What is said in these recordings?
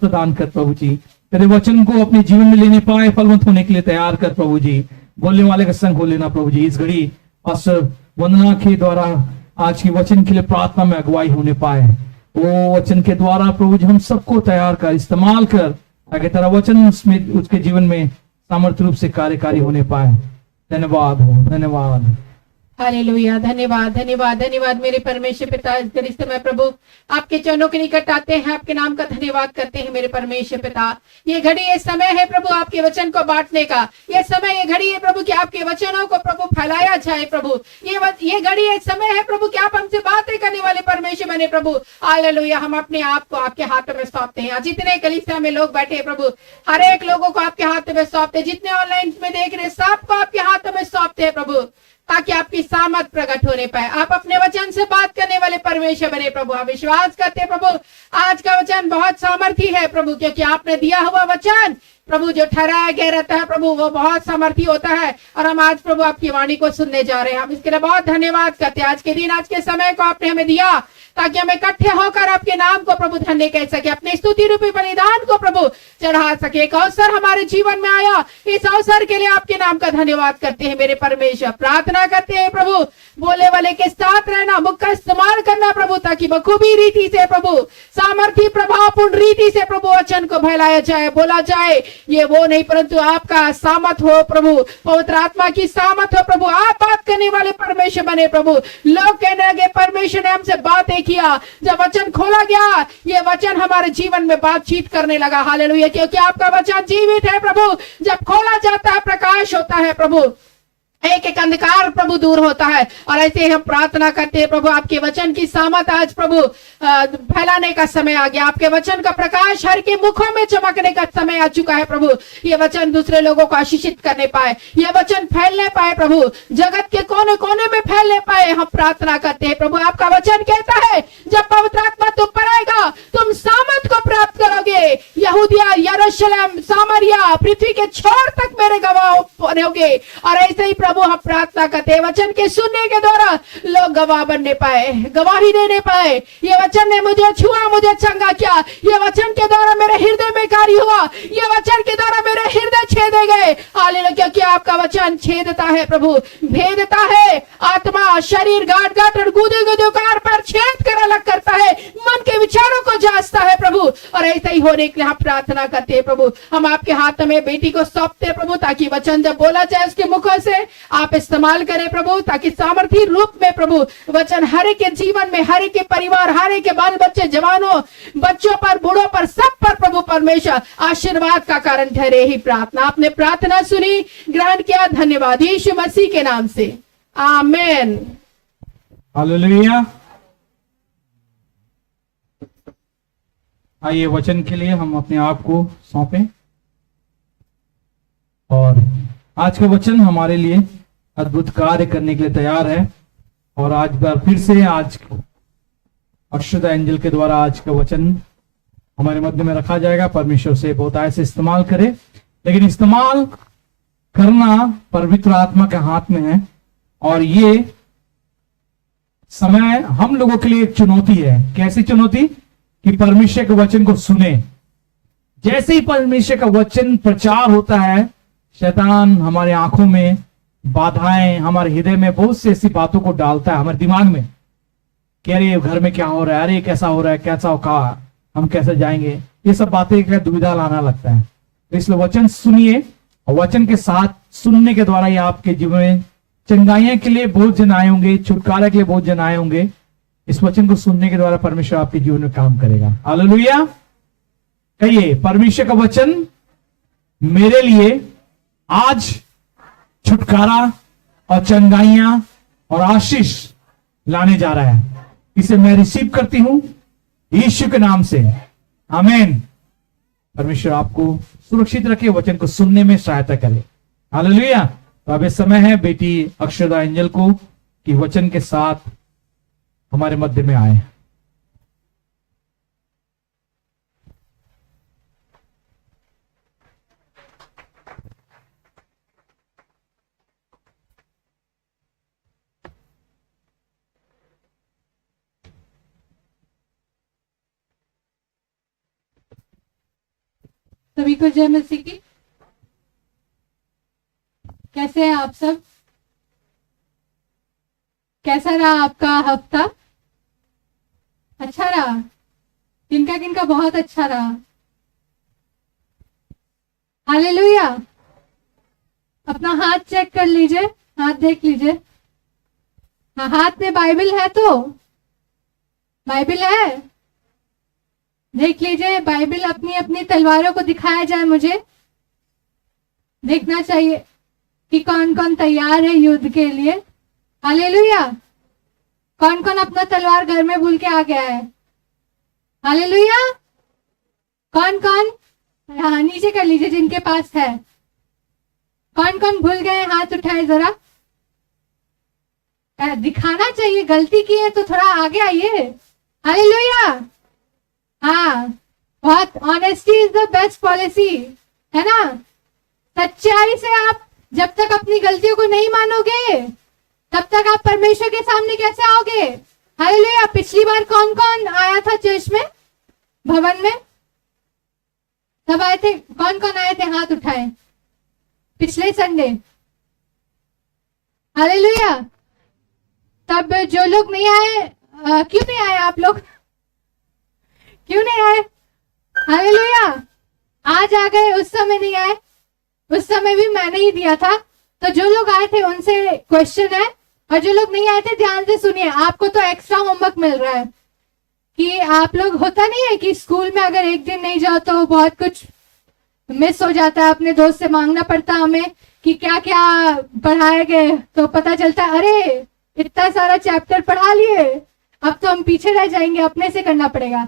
प्रदान कर प्रभु जी। तेरे वचन को अपने जीवन में लेने पाए, फलवंत होने के लिए तैयार कर प्रभु जी। बोलने वाले का संग हो लेना प्रभु जी। इस घड़ी पास्टर वंदना के द्वारा आज के वचन के लिए प्रार्थना में अगुवाई होने पाए, वो वचन के द्वारा प्रभु जी हम सबको तैयार कर, इस्तेमाल कर, ताकि तेरा वचन उसमें उसके जीवन में सामर्थ्य रूप से कार्यकारी होने पाए। धन्यवाद हो, धन्यवाद। हालेलुया। धन्यवाद धन्यवाद धन्यवाद मेरे परमेश्वर पिता। इस घड़ी समय प्रभु आपके चरणों के निकट आते हैं, आपके नाम का धन्यवाद करते हैं मेरे परमेश्वर पिता। ये घड़ी ये समय है प्रभु आपके वचन को बांटने का, ये समय ये घड़ी है प्रभु कि आपके वचनों को प्रभु फैलाया जाए प्रभु। ये घड़ी ये समय है प्रभु कि आप हमसे बातें करने वाले परमेश्वर बने प्रभु। हालेलुया। हम अपने आप को आपके हाथों में सौंपते हैं। जितने कलीसिया में लोग बैठे हैं प्रभु, हर एक लोगों को आपके हाथों में सौंपते हैं। जितने ऑनलाइन में देख रहे हैं सबको आपके हाथों में सौंपते हैं प्रभु, ताकि आपकी सामर्थ प्रकट होने पाए। आप अपने वचन से बात करने वाले परमेश्वर बने प्रभु। हम विश्वास करते हैं प्रभु आज का वचन बहुत सामर्थी है प्रभु, क्योंकि आपने दिया हुआ वचन प्रभु जो ठहराया गया रहता है प्रभु वो बहुत सामर्थी होता है। और हम आज प्रभु आपकी वाणी को सुनने जा रहे हैं। हम इसके लिए बहुत धन्यवाद करते हैं। आज के दिन आज के समय को आपने हमें दिया ताकि हम इकट्ठे होकर आपके नाम को प्रभु धन्य कह सके, अपने स्तुति रूपी बलिदान को प्रभु चढ़ा सके। एक अवसर हमारे जीवन में आया, इस अवसर के लिए आपके नाम का धन्यवाद करते हैं मेरे परमेश्वर। प्रार्थना करते हैं प्रभु बोले वाले के साथ रहना, मुख का इस्तेमाल करना प्रभु, ताकि बखूबी रीति से प्रभु सामर्थी प्रभावपूर्ण रीति से प्रभु वचन को फैलाया जाए, बोला जाए। ये वो नहीं परंतु आपका सामर्थ हो प्रभु, पवित्र आत्मा की सामर्थ हो प्रभु। आप बात करने वाले परमेश्वर बने प्रभु। लोग कहने लगे परमेश्वर ने हमसे बातें किया, जब वचन खोला गया ये वचन हमारे जीवन में बातचीत करने लगा। हालेलुया। क्योंकि आपका वचन जीवित है प्रभु, जब खोला जाता है प्रकाश होता है प्रभु, एक एक अंधकार प्रभु दूर होता है। और ऐसे हम प्रार्थना करते हैं प्रभु आपके वचन की सामर्थ आज प्रभु फैलाने का समय आ गया। आपके वचन का प्रकाश हर के मुखों में चमकने का समय आ चुका है प्रभु। ये वचन दूसरे लोगों को आशीषित करने पाए, ये वचन फैलने पाए प्रभु, जगत के कोने कोने में फैलने पाए। हम प्रार्थना करते हैं प्रभु। आपका वचन कहता है जब पवित्र आत्मा तुम पर आएगा तुम सामर्थ को प्राप्त करोगे। यहूदिया, यरूशलेम, सामरिया, पृथ्वी के छोर तक मेरे गवाह बनोगे। और ऐसे ही प्रभु हम प्रार्थना करते हैं वचन के सुनने के द्वारा लोग गवाह बनने पाए, गवाही देने पाए। ये वचन ने मुझे छुआ, मुझे चंगा किया। ये वचन के द्वारा मेरे हृदय में कार्य हुआ, ये वचन के द्वारा मेरे हृदय छेदे गए। हालेलुया। क्योंकि आपका वचन छेदता है प्रभु, भेदता है, आत्मा शरीर गांठ गांठ और गुदे गुदे पर छेद कर अलग करता है, मन के विचारों को जांचता है प्रभु। और ऐसा ही होने के लिए हम प्रार्थना करते हैं प्रभु। हम आपके हाथ में बेटी को सौंपते हैं प्रभु, ताकि वचन जब बोला जाए उसके मुखों से आप इस्तेमाल करें प्रभु, ताकि सामर्थी रूप में प्रभु वचन हर एक के जीवन में, हर एक के परिवार, हर एक के बाल बच्चे, जवानों, बच्चों पर, बूढ़ों पर, सब पर प्रभु परमेश्वर आशीर्वाद का कारण ठहरे। ही प्रार्थना आपने प्रार्थना सुनी, ग्रहण किया। धन्यवाद यीशु मसीह के नाम से, आमेन। हालेलुया। आइए वचन के लिए हम अपने आप को सौंपें। और आज का वचन हमारे लिए अद्भुत कार्य करने के लिए तैयार है। और आज बार फिर से आज अक्षता एंजल के द्वारा आज का वचन हमारे मध्य में रखा जाएगा। परमेश्वर से बहुत ऐसे इस्तेमाल करे, लेकिन इस्तेमाल करना पवित्र आत्मा के हाथ में है। और ये समय हम लोगों के लिए एक चुनौती है। कैसी चुनौती? कि परमेश्वर के वचन को सुने। जैसे ही परमेश्वर का वचन प्रचार होता है, शैतान हमारे आंखों में बाधाएं, हमारे हृदय में बहुत सी ऐसी बातों को डालता है हमारे दिमाग में कि अरे घर में क्या हो रहा है, अरे कैसा हो रहा है, कैसा होगा, हम कैसे जाएंगे, ये सब बातें का दुविधा लाना लगता है। तो इसलिए वचन सुनिए, और वचन के साथ सुनने के द्वारा ये आपके जीवन में चंगाइयों के लिए बहुत जन आए होंगे, छुटकारे के लिए बहुत जन आए होंगे। इस वचन को सुनने के द्वारा परमेश्वर आपके जीवन में काम करेगा। हालेलुया। कहिए, परमेश्वर का वचन मेरे लिए आज छुटकारा और चंगाइयां और आशीष लाने जा रहा है। इसे मैं रिसीव करती हूं यीशु के नाम से, आमीन। परमेश्वर आपको सुरक्षित रखे, वचन को सुनने में सहायता करे। हालेलुया। तो अब इस समय है बेटी अक्षता एंजल को कि वचन के साथ हमारे मध्य में आए। सभी को जय मसीह की। कैसे हैं आप सब? कैसा रहा आपका हफ्ता? अच्छा रहा? किनका किनका बहुत अच्छा रहा? हालेलुया। अपना हाथ चेक कर लीजिए, हाथ देख लीजिए। हाँ, हाथ में बाइबल है तो बाइबल है, देख लीजिए। बाइबल अपनी अपनी तलवारों को दिखाया जाए, मुझे देखना चाहिए कि कौन कौन तैयार है युद्ध के लिए। हालेलुया। कौन कौन अपना तलवार घर में भूल के आ गया है? हालेलुया। कौन कौन? हाँ, नीचे कर लीजिए जिनके पास है। कौन कौन भूल गए? हाथ उठाए जरा। दिखाना चाहिए, गलती की है तो थोड़ा आगे आइए। हालेलुया। हाँ, बहुत honesty is the best policy, है ना? सच्चाई से आप जब तक अपनी गलतियों को नहीं मानोगे तब तक आप परमेश्वर के सामने कैसे आओगे? हालेलुया। पिछली बार कौन कौन आया था चर्च में, भवन में? सब आए थे? कौन कौन आए थे? हाथ उठाए पिछले संडे। हालेलुया। तब जो लोग नहीं आए, क्यों नहीं आए आप लोग? क्यों नहीं आए? हालेलुया। आज आ गए, उस समय नहीं आए? उस समय भी मैंने ही दिया था। तो जो लोग आए थे उनसे क्वेश्चन है, और जो लोग नहीं आए थे ध्यान से सुनिए। आपको तो एक्स्ट्रा होमवर्क मिल रहा है कि आप लोग, होता नहीं है कि स्कूल में अगर एक दिन नहीं जाओ तो बहुत कुछ मिस हो जाता है। अपने दोस्त से मांगना पड़ता है हमें कि क्या क्या पढ़ाए गए, तो पता चलता है अरे इतना सारा चैप्टर पढ़ा लिए, अब तो हम पीछे रह जाएंगे, अपने से करना पड़ेगा।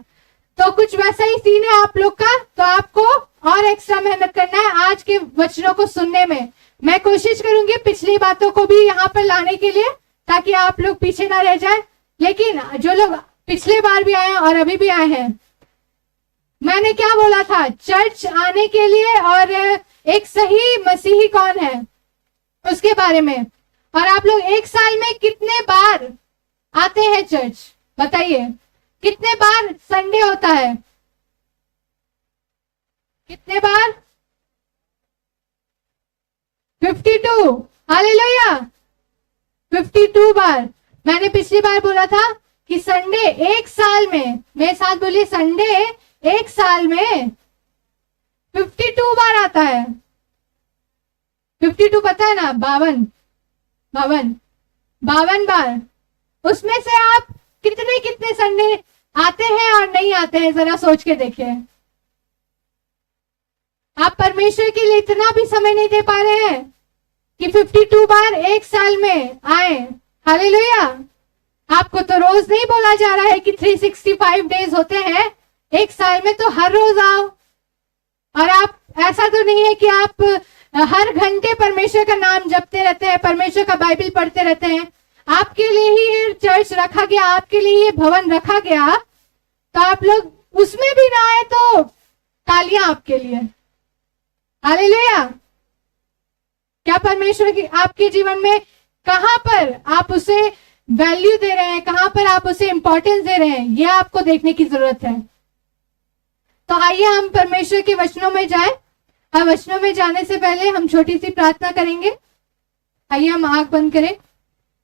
तो कुछ वैसा ही सीन है आप लोग का। तो आपको और एक्स्ट्रा मेहनत करना है आज के वचनों को सुनने में। मैं कोशिश करूंगी पिछली बातों को भी यहाँ पर लाने के लिए, ताकि आप लोग पीछे ना रह जाए। लेकिन जो लोग पिछले बार भी आए हैं और अभी भी आए हैं, मैंने क्या बोला था चर्च आने के लिए और एक सही मसीही कौन है उसके बारे में। और आप लोग एक साल में कितने बार आते हैं चर्च? बताइए, कितने बार संडे होता है? कितने बार? 52। हालेलुया। 52 बार। मैंने पिछली बार बोला था कि संडे एक साल में, मेरे साथ बोलिए, संडे एक साल में 52 बार आता है। 52 पता है ना? 52 बार। उसमें से आप कितने कितने संडे आते हैं और नहीं आते हैं? जरा सोच के देखिए। आप परमेश्वर के लिए इतना भी समय नहीं दे पा रहे हैं कि 52 बार एक साल में आए। हालेलुया। आपको तो रोज नहीं बोला जा रहा है कि 365 डेज होते हैं एक साल में, तो हर रोज आओ। और आप, ऐसा तो नहीं है कि आप हर घंटे परमेश्वर का नाम जपते रहते हैं, परमेश्वर का बाइबल पढ़ते रहते हैं। आपके लिए ही ये चर्च रखा गया, आपके लिए ये भवन रखा गया, तो आप लोग उसमें भी ना आए तो तालियां आपके लिए। हालेलुया। क्या परमेश्वर की आपके जीवन में कहां पर आप उसे वैल्यू दे रहे हैं, कहां पर आप उसे इंपॉर्टेंस दे रहे हैं, यह आपको देखने की जरूरत है। तो आइए हम परमेश्वर के वचनों में जाएं। और वचनों में जाने से पहले हम छोटी सी प्रार्थना करेंगे। आइए हम आंख बंद करें।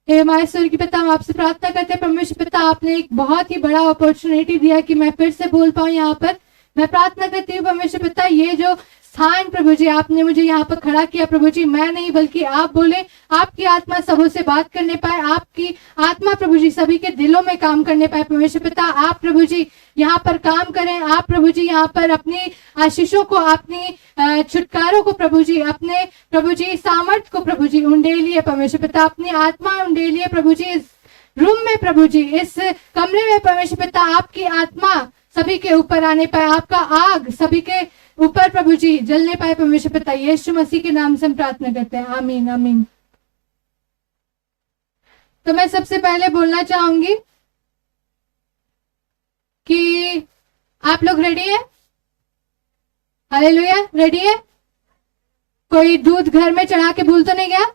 हे हमारे स्वर्गीय पिता, हम आपसे प्रार्थना करते हैं परमेश्वर पिता, आपने एक बहुत ही बड़ा अपॉर्चुनिटी दिया कि मैं फिर से बोल पाऊं यहाँ पर। मैं प्रार्थना करती हूँ परमेश्वर पिता, ये जो स्थान प्रभु जी आपने मुझे यहाँ पर खड़ा किया प्रभु जी, मैं नहीं बल्कि आप बोले, आपकी आत्मा सबों से बात करने पाए, आपकी आत्मा प्रभु जी सभी के दिलों में काम करने पाए परमेश्वर पिता। आप प्रभु जी यहाँ पर काम करें, आप प्रभु जी यहाँ पर अपनी आशीषों को, अपनी छुटकारों को प्रभु जी, अपने प्रभु जी सामर्थ को प्रभु जी उंडेलिए परमेश्वर पिता, अपनी आत्मा उंडेलिए प्रभु जी इस रूम में प्रभु जी, इस कमरे में परमेश्वर पिता। आपकी आत्मा सभी के ऊपर आने पाए, आपका आग सभी के ऊपर प्रभु जी जलने पाए परमेश्वर पिता। यीशु मसीह के नाम से हम प्रार्थना करते हैं, आमीन आमीन। तो मैं सबसे पहले बोलना चाहूंगी कि आप लोग रेडी है? हालेलुया, रेडी है? कोई दूध घर में चढ़ा के भूल तो नहीं गया?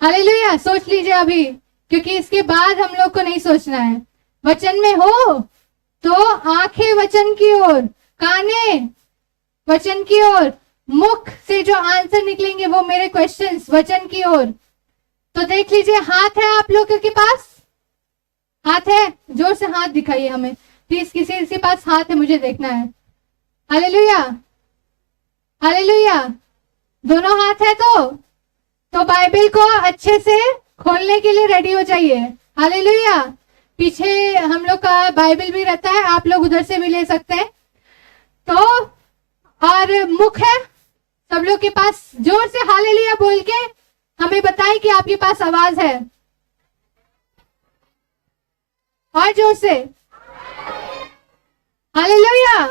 हालेलुया। सोच लीजिए अभी, क्योंकि इसके बाद हम लोग को नहीं सोचना है। वचन में हो तो आंखें वचन की ओर, काने वचन की ओर, मुख से जो आंसर निकलेंगे वो मेरे क्वेश्चंस वचन की ओर। तो देख लीजिए, हाथ है आप लोगों के पास? हाथ है? जोर से हाथ दिखाइए हमें प्लीज, किसी के पास हाथ है मुझे देखना है। Hallelujah, hallelujah. दोनों हाथ है तो बाइबल को अच्छे से खोलने के लिए रेडी हो जाइए। हालेलुया। पीछे हम लोग का बाइबल भी रहता है, आप लोग उधर से भी ले सकते हैं। तो और मुख है सब लोग के पास? जोर से हालेलुया बोल के हमें बताएं कि आपके पास आवाज है, और जोर से हालेलुया।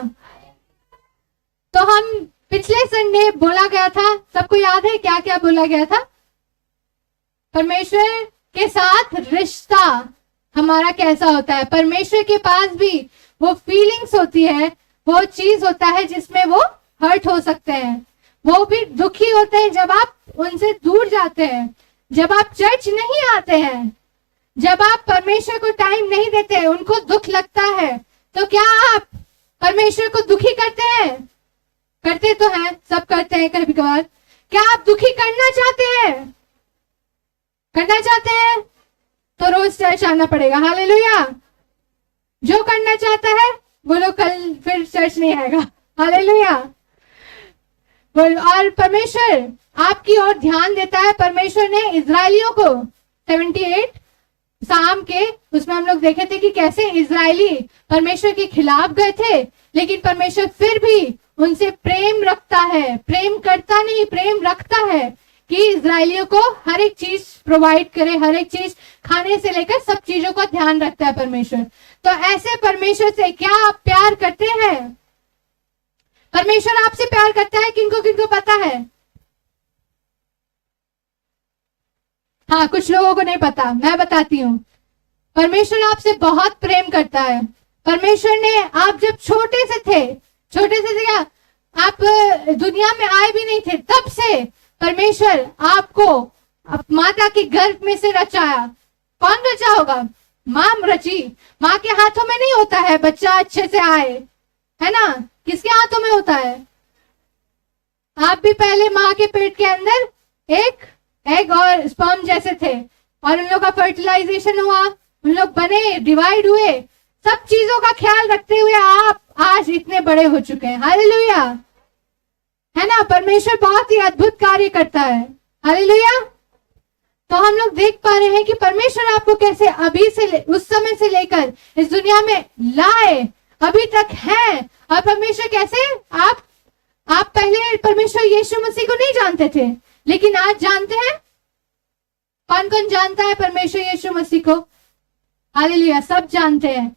तो हम पिछले संडे बोला गया था, सबको याद है क्या क्या बोला गया था? परमेश्वर के साथ रिश्ता हमारा कैसा होता है। परमेश्वर के पास भी वो फीलिंग्स होती है, वो चीज होता है जिसमें वो हर्ट हो सकते हैं, वो भी दुखी होते हैं जब आप उनसे दूर जाते हैं, जब आप चर्च नहीं आते हैं, जब आप परमेश्वर को टाइम नहीं देते, उनको दुख लगता है। तो क्या आप परमेश्वर को दुखी करते हैं? करते तो हैं, सब करते हैं कभी कभार। क्या आप दुखी करना चाहते हैं? करना चाहते हैं तो रोज चर्च आना पड़ेगा। हालेलुया। जो करना चाहता है वो लोग कल फिर चर्च नहीं आएगा। हालेलुया। और परमेश्वर आपकी ओर ध्यान देता है। परमेश्वर ने इजरायलियों को 78 साम के उसमें हम लोग देखे थे कि कैसे इजरायली परमेश्वर के खिलाफ गए थे, लेकिन परमेश्वर फिर भी उनसे प्रेम रखता है, प्रेम करता नहीं, प्रेम रखता है कि इजरायलियों को हर एक चीज प्रोवाइड करे, हर एक चीज खाने से लेकर सब चीजों का ध्यान रखता है परमेश्वर। तो ऐसे परमेश्वर से क्या आप प्यार करते हैं? परमेश्वर आपसे प्यार करता है, किनको किनको पता है? हाँ, कुछ लोगों को नहीं पता, मैं बताती हूँ। परमेश्वर आपसे बहुत प्रेम करता है। परमेश्वर ने, आप जब छोटे से थे क्या, आप दुनिया में आए भी नहीं थे, तब से परमेश्वर आपको माता के गर्भ में से रचाया। कौन रचा होगा? माँ रची। माँ के हाथों में नहीं होता है बच्चा अच्छे से आए, है ना? किसके हाथों में होता है? आप भी पहले माँ के पेट के अंदर एक एग और स्पर्म जैसे थे, और उन लोग का फर्टिलाइजेशन हुआ, उन लोग बने, डिवाइड हुए, सब चीजों का ख्याल रखते हुए आप आज इतने बड़े हो चुके हैं। हालेलुया, है ना? परमेश्वर बहुत ही अद्भुत कार्य करता है। हालेलुया। तो हम लोग देख पा रहे हैं कि परमेश्वर आपको कैसे अभी से उस समय से लेकर इस दुनिया में लाए, अभी तक है। और परमेश्वर कैसे, आप पहले परमेश्वर यीशु मसीह को नहीं जानते थे, लेकिन आज जानते हैं। कौन कौन जानता है परमेश्वर यीशु मसीह को? हालेलुया, सब जानते हैं।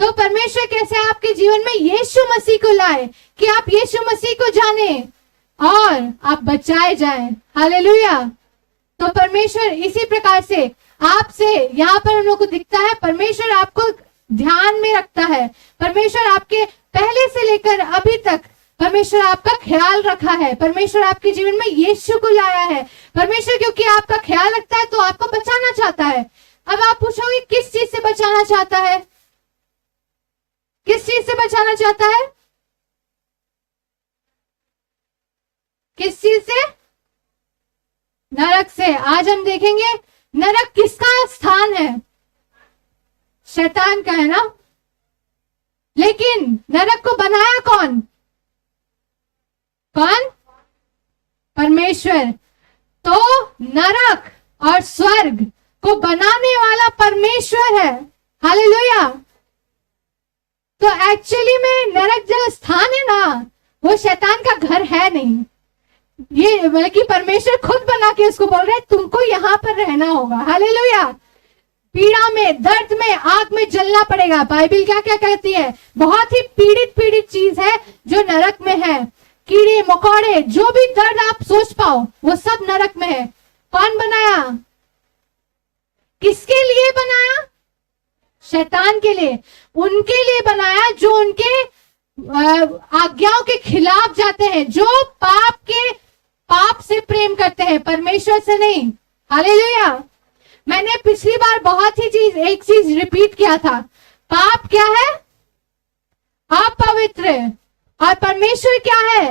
तो परमेश्वर कैसे आपके जीवन में यीशु मसीह को लाए कि आप यीशु मसीह को जाने और आप बचाए जाएं। हालेलुया। तो परमेश्वर इसी प्रकार से आपसे यहाँ पर उन लोगों को दिखता है। परमेश्वर आपको ध्यान में रखता है। परमेश्वर आपके पहले से लेकर अभी तक परमेश्वर आपका ख्याल रखा है। परमेश्वर आपके जीवन में यीशु को लाया है। परमेश्वर क्योंकि आपका ख्याल रखता है तो आपको बचाना चाहता है। अब आप पूछोगे किस चीज से बचाना चाहता है? किस चीज से बचाना चाहता है? किस चीज से? नरक से। आज हम देखेंगे नरक किसका स्थान है? शैतान का, है ना? लेकिन नरक को बनाया कौन? कौन? परमेश्वर। तो नरक और स्वर्ग को बनाने वाला परमेश्वर है। हालेलुया। तो एक्चुअली में नरक जो स्थान है ना, वो शैतान का घर है नहीं, ये बल्कि परमेश्वर खुद बना के उसको बोल रहे हैं तुमको यहाँ पर रहना होगा। हालेलुया। पीड़ा में, दर्द में, आग में जलना पड़ेगा। बाइबल क्या क्या कहती है? बहुत ही पीड़ित चीज है जो नरक में है। कीड़े मकोड़े, जो भी दर्द आप सोच पाओ, वो सब नरक में है। कौन बनाया? किसके लिए बनाया? शैतान के लिए। उनके लिए बनाया जो उनके आज्ञाओं के खिलाफ जाते हैं, जो पाप से प्रेम करते हैं, परमेश्वर से नहीं। हालेलुया। मैंने पिछली बार एक चीज रिपीट किया था। पाप क्या है? अपवित्र। और परमेश्वर क्या है?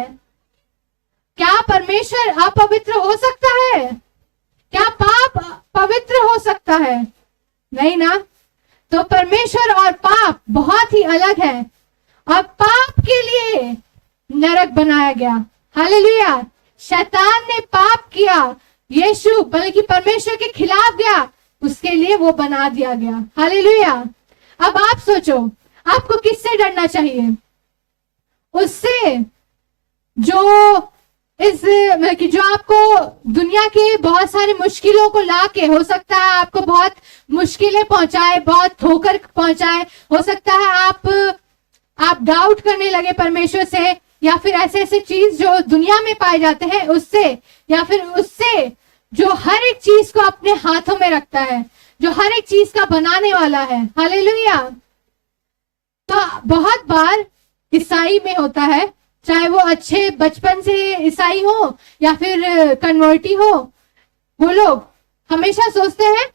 क्या परमेश्वर अपवित्र हो सकता है? क्या पाप पवित्र हो सकता है? नहीं ना। तो परमेश्वर और पाप बहुत ही अलग है, और पाप के लिए नरक बनाया गया। हालेलुया। शैतान ने पाप किया, यीशु बल्कि परमेश्वर के खिलाफ गया, उसके लिए वो बना दिया गया। हालेलुया। अब आप सोचो, आपको किससे डरना चाहिए? उससे जो कि जो आपको दुनिया के बहुत सारी मुश्किलों को लाके, हो सकता है आपको बहुत मुश्किलें पहुंचाए, बहुत ठोकर पहुंचाए, हो सकता है आप डाउट करने लगे परमेश्वर से, या फिर ऐसे ऐसे चीज जो दुनिया में पाए जाते हैं उससे, या फिर उससे जो हर एक चीज को अपने हाथों में रखता है, जो हर एक चीज का बनाने वाला है। हालेलुया। तो बहुत बार ईसाई में होता है, चाहे वो अच्छे बचपन से ईसाई हो या फिर कन्वर्टी हो, वो लोग हमेशा सोचते हैं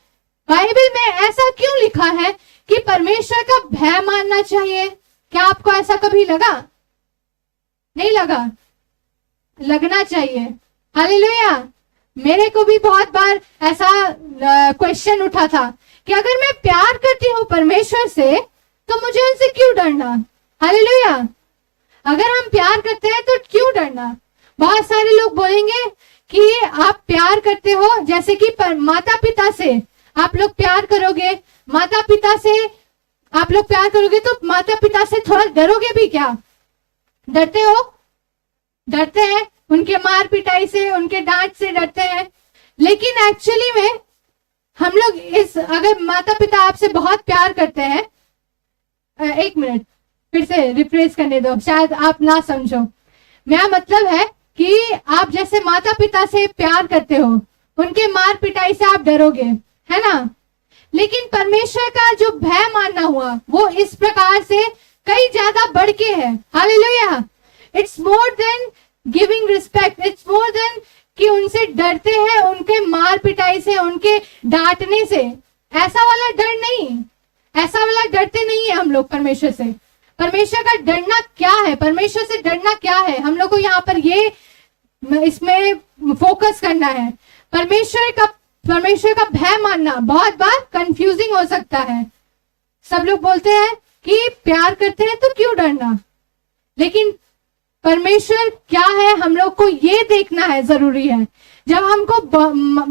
बाइबल में ऐसा क्यों लिखा है कि परमेश्वर का भय मानना चाहिए। क्या आपको ऐसा कभी लगा? नहीं लगा? लगना चाहिए। हालेलुया। मेरे को भी बहुत बार ऐसा क्वेश्चन उठा था कि अगर मैं प्यार करती हूँ परमेश्वर से तो मुझे उनसे क्यों डरना। हालेलुया। अगर हम प्यार करते हैं तो क्यों डरना। बहुत सारे लोग बोलेंगे कि आप प्यार करते हो, जैसे कि माता पिता से आप लोग प्यार करोगे, माता पिता से आप लोग प्यार करोगे तो माता पिता से थोड़ा डरोगे भी क्या? डरते हो? डरते हैं, उनके मार पिटाई से, उनके डांट से डरते हैं। लेकिन एक्चुअली में हम लोग अगर माता पिता आपसे बहुत प्यार करते हैं, एक मिनट फिर से रिफ्रेश करने दो, शायद आप ना समझो। मेरा मतलब है कि आप जैसे माता पिता से प्यार करते हो, उनके मार पिटाई से आप डरोगे, है ना। लेकिन परमेश्वर का जो भय मानना हुआ वो इस प्रकार से कई ज्यादा बढ़ के है। Hallelujah. It's more than giving respect, it's more than कि उनसे डरते हैं, उनके मार पिटाई से, उनके डांटने से। ऐसा वाला डर नहीं, ऐसा वाला डरते नहीं है हम लोग परमेश्वर से। परमेश्वर का डरना क्या है? परमेश्वर से डरना क्या है? हम लोग को यहाँ पर ये इसमें फोकस करना है। परमेश्वर का भय मानना बहुत बार कंफ्यूजिंग हो सकता है। सब लोग बोलते हैं कि प्यार करते हैं तो क्यों डरना, लेकिन परमेश्वर क्या है हम लोग को ये देखना है, जरूरी है। जब हमको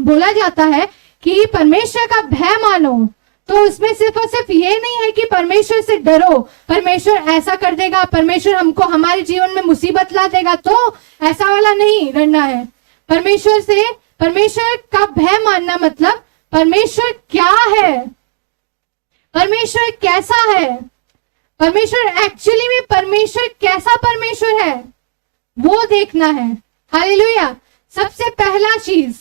बोला जाता है कि परमेश्वर का भय मानो, तो उसमें सिर्फ और सिर्फ ये नहीं है कि परमेश्वर से डरो, परमेश्वर ऐसा कर देगा, परमेश्वर हमको हमारे जीवन में मुसीबत ला देगा, तो ऐसा वाला नहीं डरना है। परमेश्वर का भय मानना मतलब परमेश्वर क्या है, परमेश्वर कैसा है, परमेश्वर एक्चुअली में परमेश्वर कैसा परमेश्वर है वो देखना है। हालेलुया। सबसे पहला चीज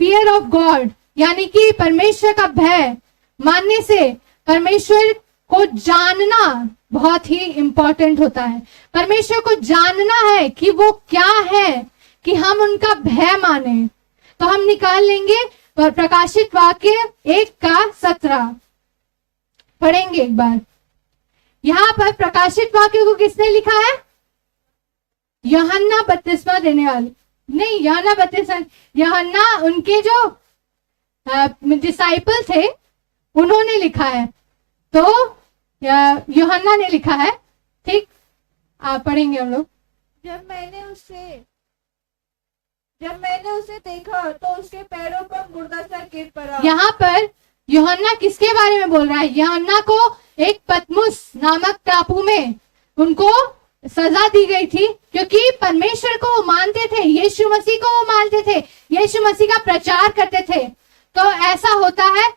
फियर ऑफ गॉड, यानी कि परमेश्वर का भय मानने से परमेश्वर को जानना बहुत ही इंपॉर्टेंट होता है। परमेश्वर को जानना है कि वो क्या है, कि हम उनका भय माने। तो हम निकाल लेंगे प्रकाशित वाक्य 1:17 पढ़ेंगे एक बार। यहाँ पर प्रकाशित वाक्य को किसने लिखा है? यूहन्ना बपतिस्मा देने वाले, नहीं यूहन्ना उनके जो डिसाइपल थे उन्होंने लिखा है, तो यूहन्ना ने लिखा है। ठीक, आप पढ़ेंगे हम लोग। जब मैंने उसे देखा तो उसके पैरों पर मुर्दा सा गिर पड़ा। यहाँ पर यूहन्ना किसके बारे में बोल रहा है? यूहन्ना को एक पतमुस नामक टापू में उनको सजा दी गई थी, क्योंकि परमेश्वर को वो मानते थे, यीशु मसीह को वो मानते थे, यीशु मसीह का प्रचार करते थे। तो ऐसा होता है,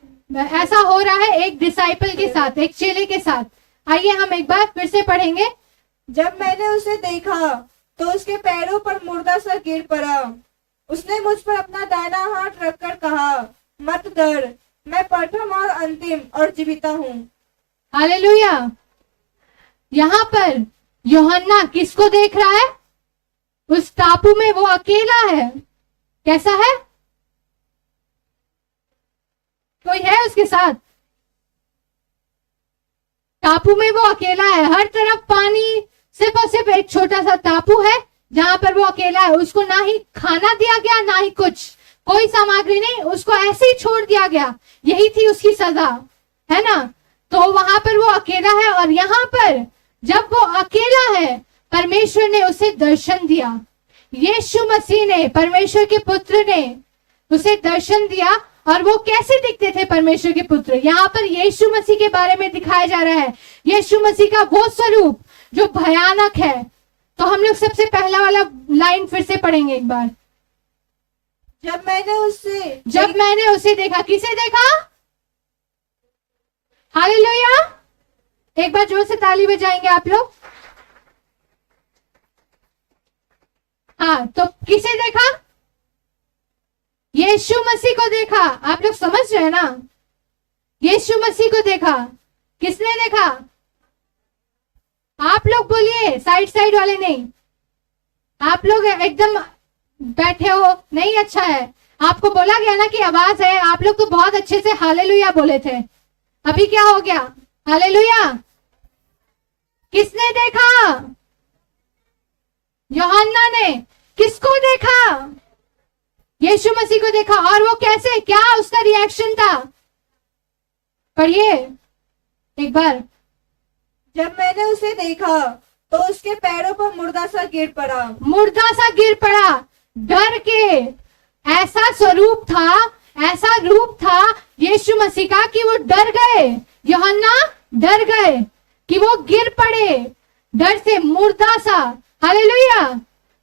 ऐसा हो रहा है एक डिसाइपल के साथ, एक चेले के साथ। आइए हम एक बार फिर से पढ़ेंगे। जब मैंने उसे देखा तो उसके पैरों पर मुर्दा सा गिर पड़ा। उसने मुझ पर अपना दाहिना हाथ रखकर कहा, मत डर, मैं प्रथम और अंतिम और जीविता हूँ। हालेलुया। यहाँ पर यूहन्ना किसको देख रहा है? उस टापू में वो अकेला है। कैसा है? कोई है उसके साथ? टापू में वो अकेला है, हर तरफ पानी, सिर्फ और सिर्फ एक छोटा सा टापू है जहां पर वो अकेला है। उसको ना ही खाना दिया गया, ना ही कुछ, कोई सामग्री नहीं, उसको ऐसे ही छोड़ दिया गया। यही थी उसकी सजा, है ना। तो वहां पर वो अकेला है, और यहाँ पर जब वो अकेला है, परमेश्वर ने उसे दर्शन दिया। यीशु मसीह ने, परमेश्वर के पुत्र ने उसे दर्शन दिया। और वो कैसे दिखते थे परमेश्वर के पुत्र? यहाँ पर यीशु मसीह के बारे में दिखाया जा रहा है, यीशु मसीह का वो स्वरूप जो भयानक है। तो हम लोग सबसे पहला वाला लाइन फिर से पढ़ेंगे एक बार। जब मैंने उसे देखा, किसे देखा? हालेलुया। एक बार जोर से ताली बजाएंगे आप लोग। हाँ, तो किसे देखा? यीशु मसीह को देखा। आप लोग समझ रहे हैं ना? यीशु मसीह को देखा। किसने देखा? आप लोग बोलिए, साइड वाले नहीं। आप लोग एकदम बैठे हो नहीं, अच्छा है। आपको बोला गया ना कि आवाज है। आप लोग तो बहुत अच्छे से हालेलुया बोले थे, अभी क्या हो गया? हालेलुया। किसने देखा? यूहन्ना ने। किसको देखा? यीशु मसीह को देखा। और वो कैसे, क्या उसका रिएक्शन था? पढ़िए एक बार। जब मैंने उसे देखा तो उसके पैरों पर मुर्दा सा गिर पड़ा। मुर्दा सा गिर पड़ा, डर के। ऐसा स्वरूप था, ऐसा रूप था यीशु मसीह का कि वो डर गए। यूहन्ना डर गए कि वो गिर पड़े डर से, मुर्दा सा। हालेलुया।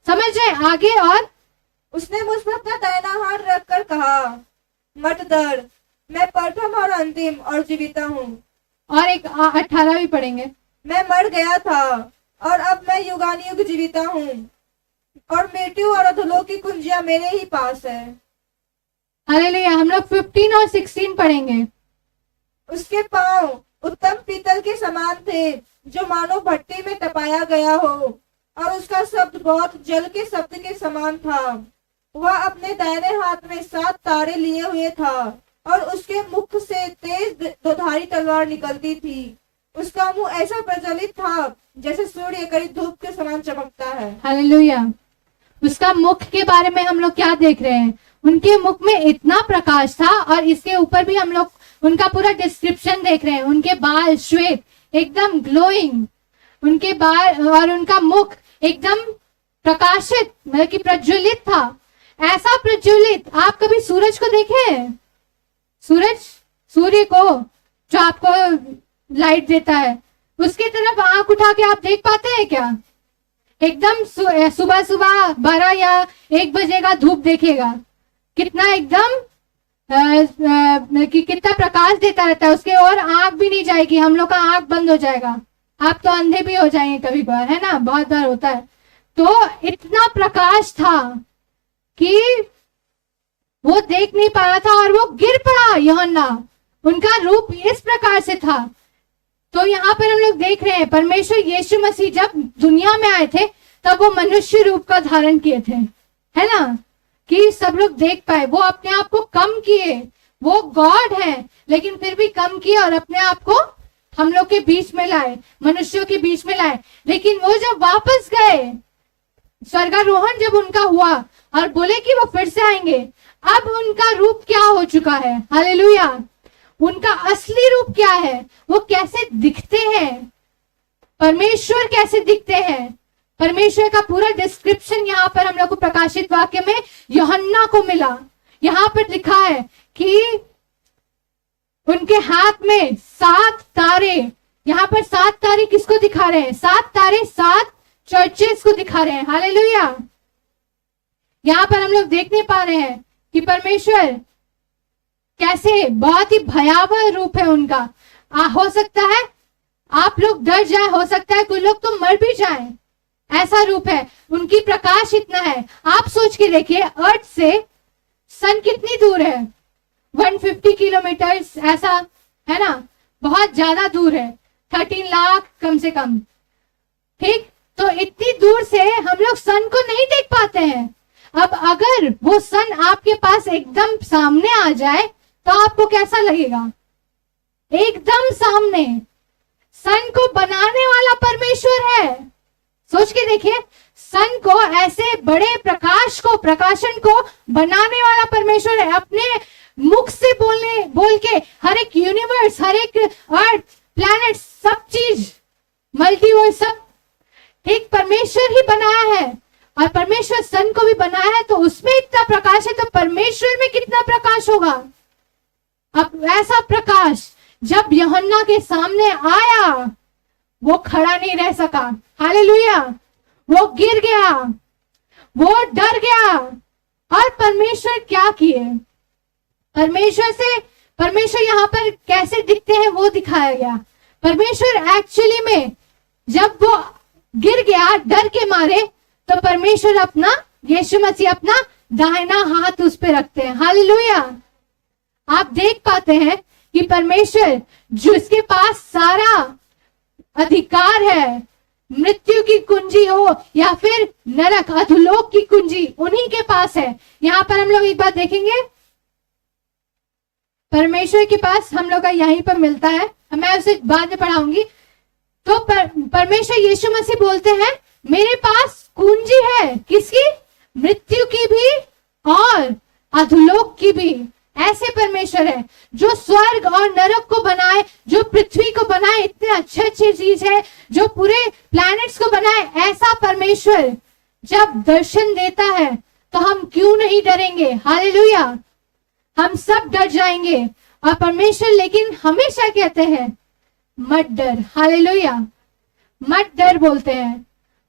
समझ रहे? आगे। और उसने मुझ पर अपना दाहिना हाथ रखकर कहा, मत डर, मैं प्रथम और अंतिम और जीविता हूँ। और एक 18 भी पढ़ेंगे। मैं मर गया था और अब मैं युगानुयुग जीविता हूँ, और मृत्यु और अधोलोक की कुंजियां मेरे ही पास है। हालेलुया। हम लोग 15 और 16 पढ़ेंगे। उसके पांव उत्तम पीतल के समान थे, जो मानो भट्टी में तपाया गया हो, और उसका शब्द बहुत जल के शब्द के समान था। वह अपने दाहिने हाथ में 7 तारे लिए हुए था, और उसके मुख से तेज दोधारी तलवार निकलती थी। उसका मुंह ऐसा प्रज्वलित था जैसे सूर्य कड़ी धूप के समान चमकता है। हालेलुया। उसका मुख के बारे में हम लोग क्या देख रहे हैं? उनके मुख में इतना प्रकाश था, और इसके ऊपर भी हम लोग उनका पूरा डिस्क्रिप्शन देख रहे हैं। उनके बाल श्वेत, एकदम ग्लोइंग, उनके बाल और उनका मुख एकदम प्रकाशित, मतलब कि प्रज्वलित था। ऐसा प्रज्वलित, आप कभी सूरज को देखे हैं? सूर्य को जो आपको लाइट देता है, उसकी तरफ आंख उठा के आप देख पाते हैं क्या? एकदम सुबह 12 या 1 बजे का धूप देखेगा, कितना एकदम कि कितना प्रकाश देता रहता है उसके, और आंख भी नहीं जाएगी। हम लोग का आंख बंद हो जाएगा। आप तो अंधे भी हो जाएंगे कभी कभार, है ना? बहुत बार होता है। तो इतना प्रकाश था कि वो देख नहीं पा रहा था, और वो गिर पड़ा यूहन्ना। उनका रूप इस प्रकार से था। तो यहाँ पर हम लोग देख रहे हैं, परमेश्वर यीशु मसीह जब दुनिया में आए थे, तब वो मनुष्य रूप का धारण किए थे, है ना, कि सब लोग देख पाए। वो अपने आप को कम किए। वो गॉड है, लेकिन फिर भी कम किए और अपने आप को हम लोग के बीच में लाए, मनुष्यों के बीच में लाए। लेकिन वो जब वापस गए, स्वर्गारोहण जब उनका हुआ और बोले कि वो फिर से आएंगे, अब उनका रूप क्या हो चुका है? हालेलुया। उनका असली रूप क्या है? वो कैसे दिखते हैं? परमेश्वर कैसे दिखते हैं? परमेश्वर का पूरा डिस्क्रिप्शन यहाँ पर हम लोग को प्रकाशित वाक्य में यूहन्ना को मिला। यहाँ पर लिखा है कि उनके हाथ में 7 तारे। यहाँ पर 7 तारे किसको दिखा रहे हैं? 7 तारे 7 चर्चेस को दिखा रहे हैं। हालेलुया। यहाँ पर हम लोग देख नहीं पा रहे हैं कि परमेश्वर कैसे, बहुत ही भयावह रूप है उनका। हो सकता है आप लोग डर जाए, हो सकता है कोई लोग तो मर भी जाए, ऐसा रूप है उनकी। प्रकाश इतना है, आप सोच के देखिए, अर्थ से सन कितनी दूर है? 150 किलोमीटर, ऐसा है ना, बहुत ज्यादा दूर है, 13 लाख कम से कम। ठीक, तो इतनी दूर से हम लोग सन को नहीं देख पाते हैं। अब अगर वो सन आपके पास एकदम सामने आ जाए तो आपको कैसा लगेगा? एकदम सामने। सन को बनाने वाला परमेश्वर है, सोच के देखिए, सन को, ऐसे बड़े प्रकाशन को बनाने वाला परमेश्वर है। अपने मुख से बोल के हर एक यूनिवर्स, हर एक अर्थ, प्लैनेट, सब चीज, मल्टीवर्स, सब एक परमेश्वर ही बनाया है। और परमेश्वर सन को भी बनाया है, तो उसमें इतना प्रकाश है, तो परमेश्वर में कितना प्रकाश होगा। अब ऐसा प्रकाश जब यूहन्ना के सामने आया, वो खड़ा नहीं रह सका। हालेलुया। वो गिर गया, वो डर गया। और परमेश्वर क्या किए, परमेश्वर यहाँ पर कैसे दिखते हैं वो दिखाया गया। परमेश्वर एक्चुअली में जब वो गिर गया डर के मारे, तो परमेश्वर अपना, यीशु मसीह अपना दाहिना हाथ उस पे रखते हैं। हालेलुया। आप देख पाते हैं कि परमेश्वर जिसके पास सारा अधिकार है, मृत्यु की कुंजी हो या फिर नरक, अधोलोक की कुंजी, उन्हीं के पास है। यहाँ पर हम लोग एक बात देखेंगे, परमेश्वर के पास हम लोग का यहीं पर मिलता है, मैं उसे बाद में पढ़ाऊंगी। तो परमेश्वर यीशु मसीह बोलते हैं, मेरे पास कुंजी है, किसकी? मृत्यु की भी और अधोलोक की भी। ऐसे परमेश्वर है जो स्वर्ग और नरक को बनाए, जो पृथ्वी को बनाए, इतने अच्छे चीज है, जो पूरे प्लैनेट्स को बनाए। ऐसा परमेश्वर जब दर्शन देता है तो हम क्यों नहीं डरेंगे। हालेलुया। हम सब डर जाएंगे। और परमेश्वर लेकिन हमेशा कहते हैं मत डर। हालेलुया। मत डर बोलते हैं।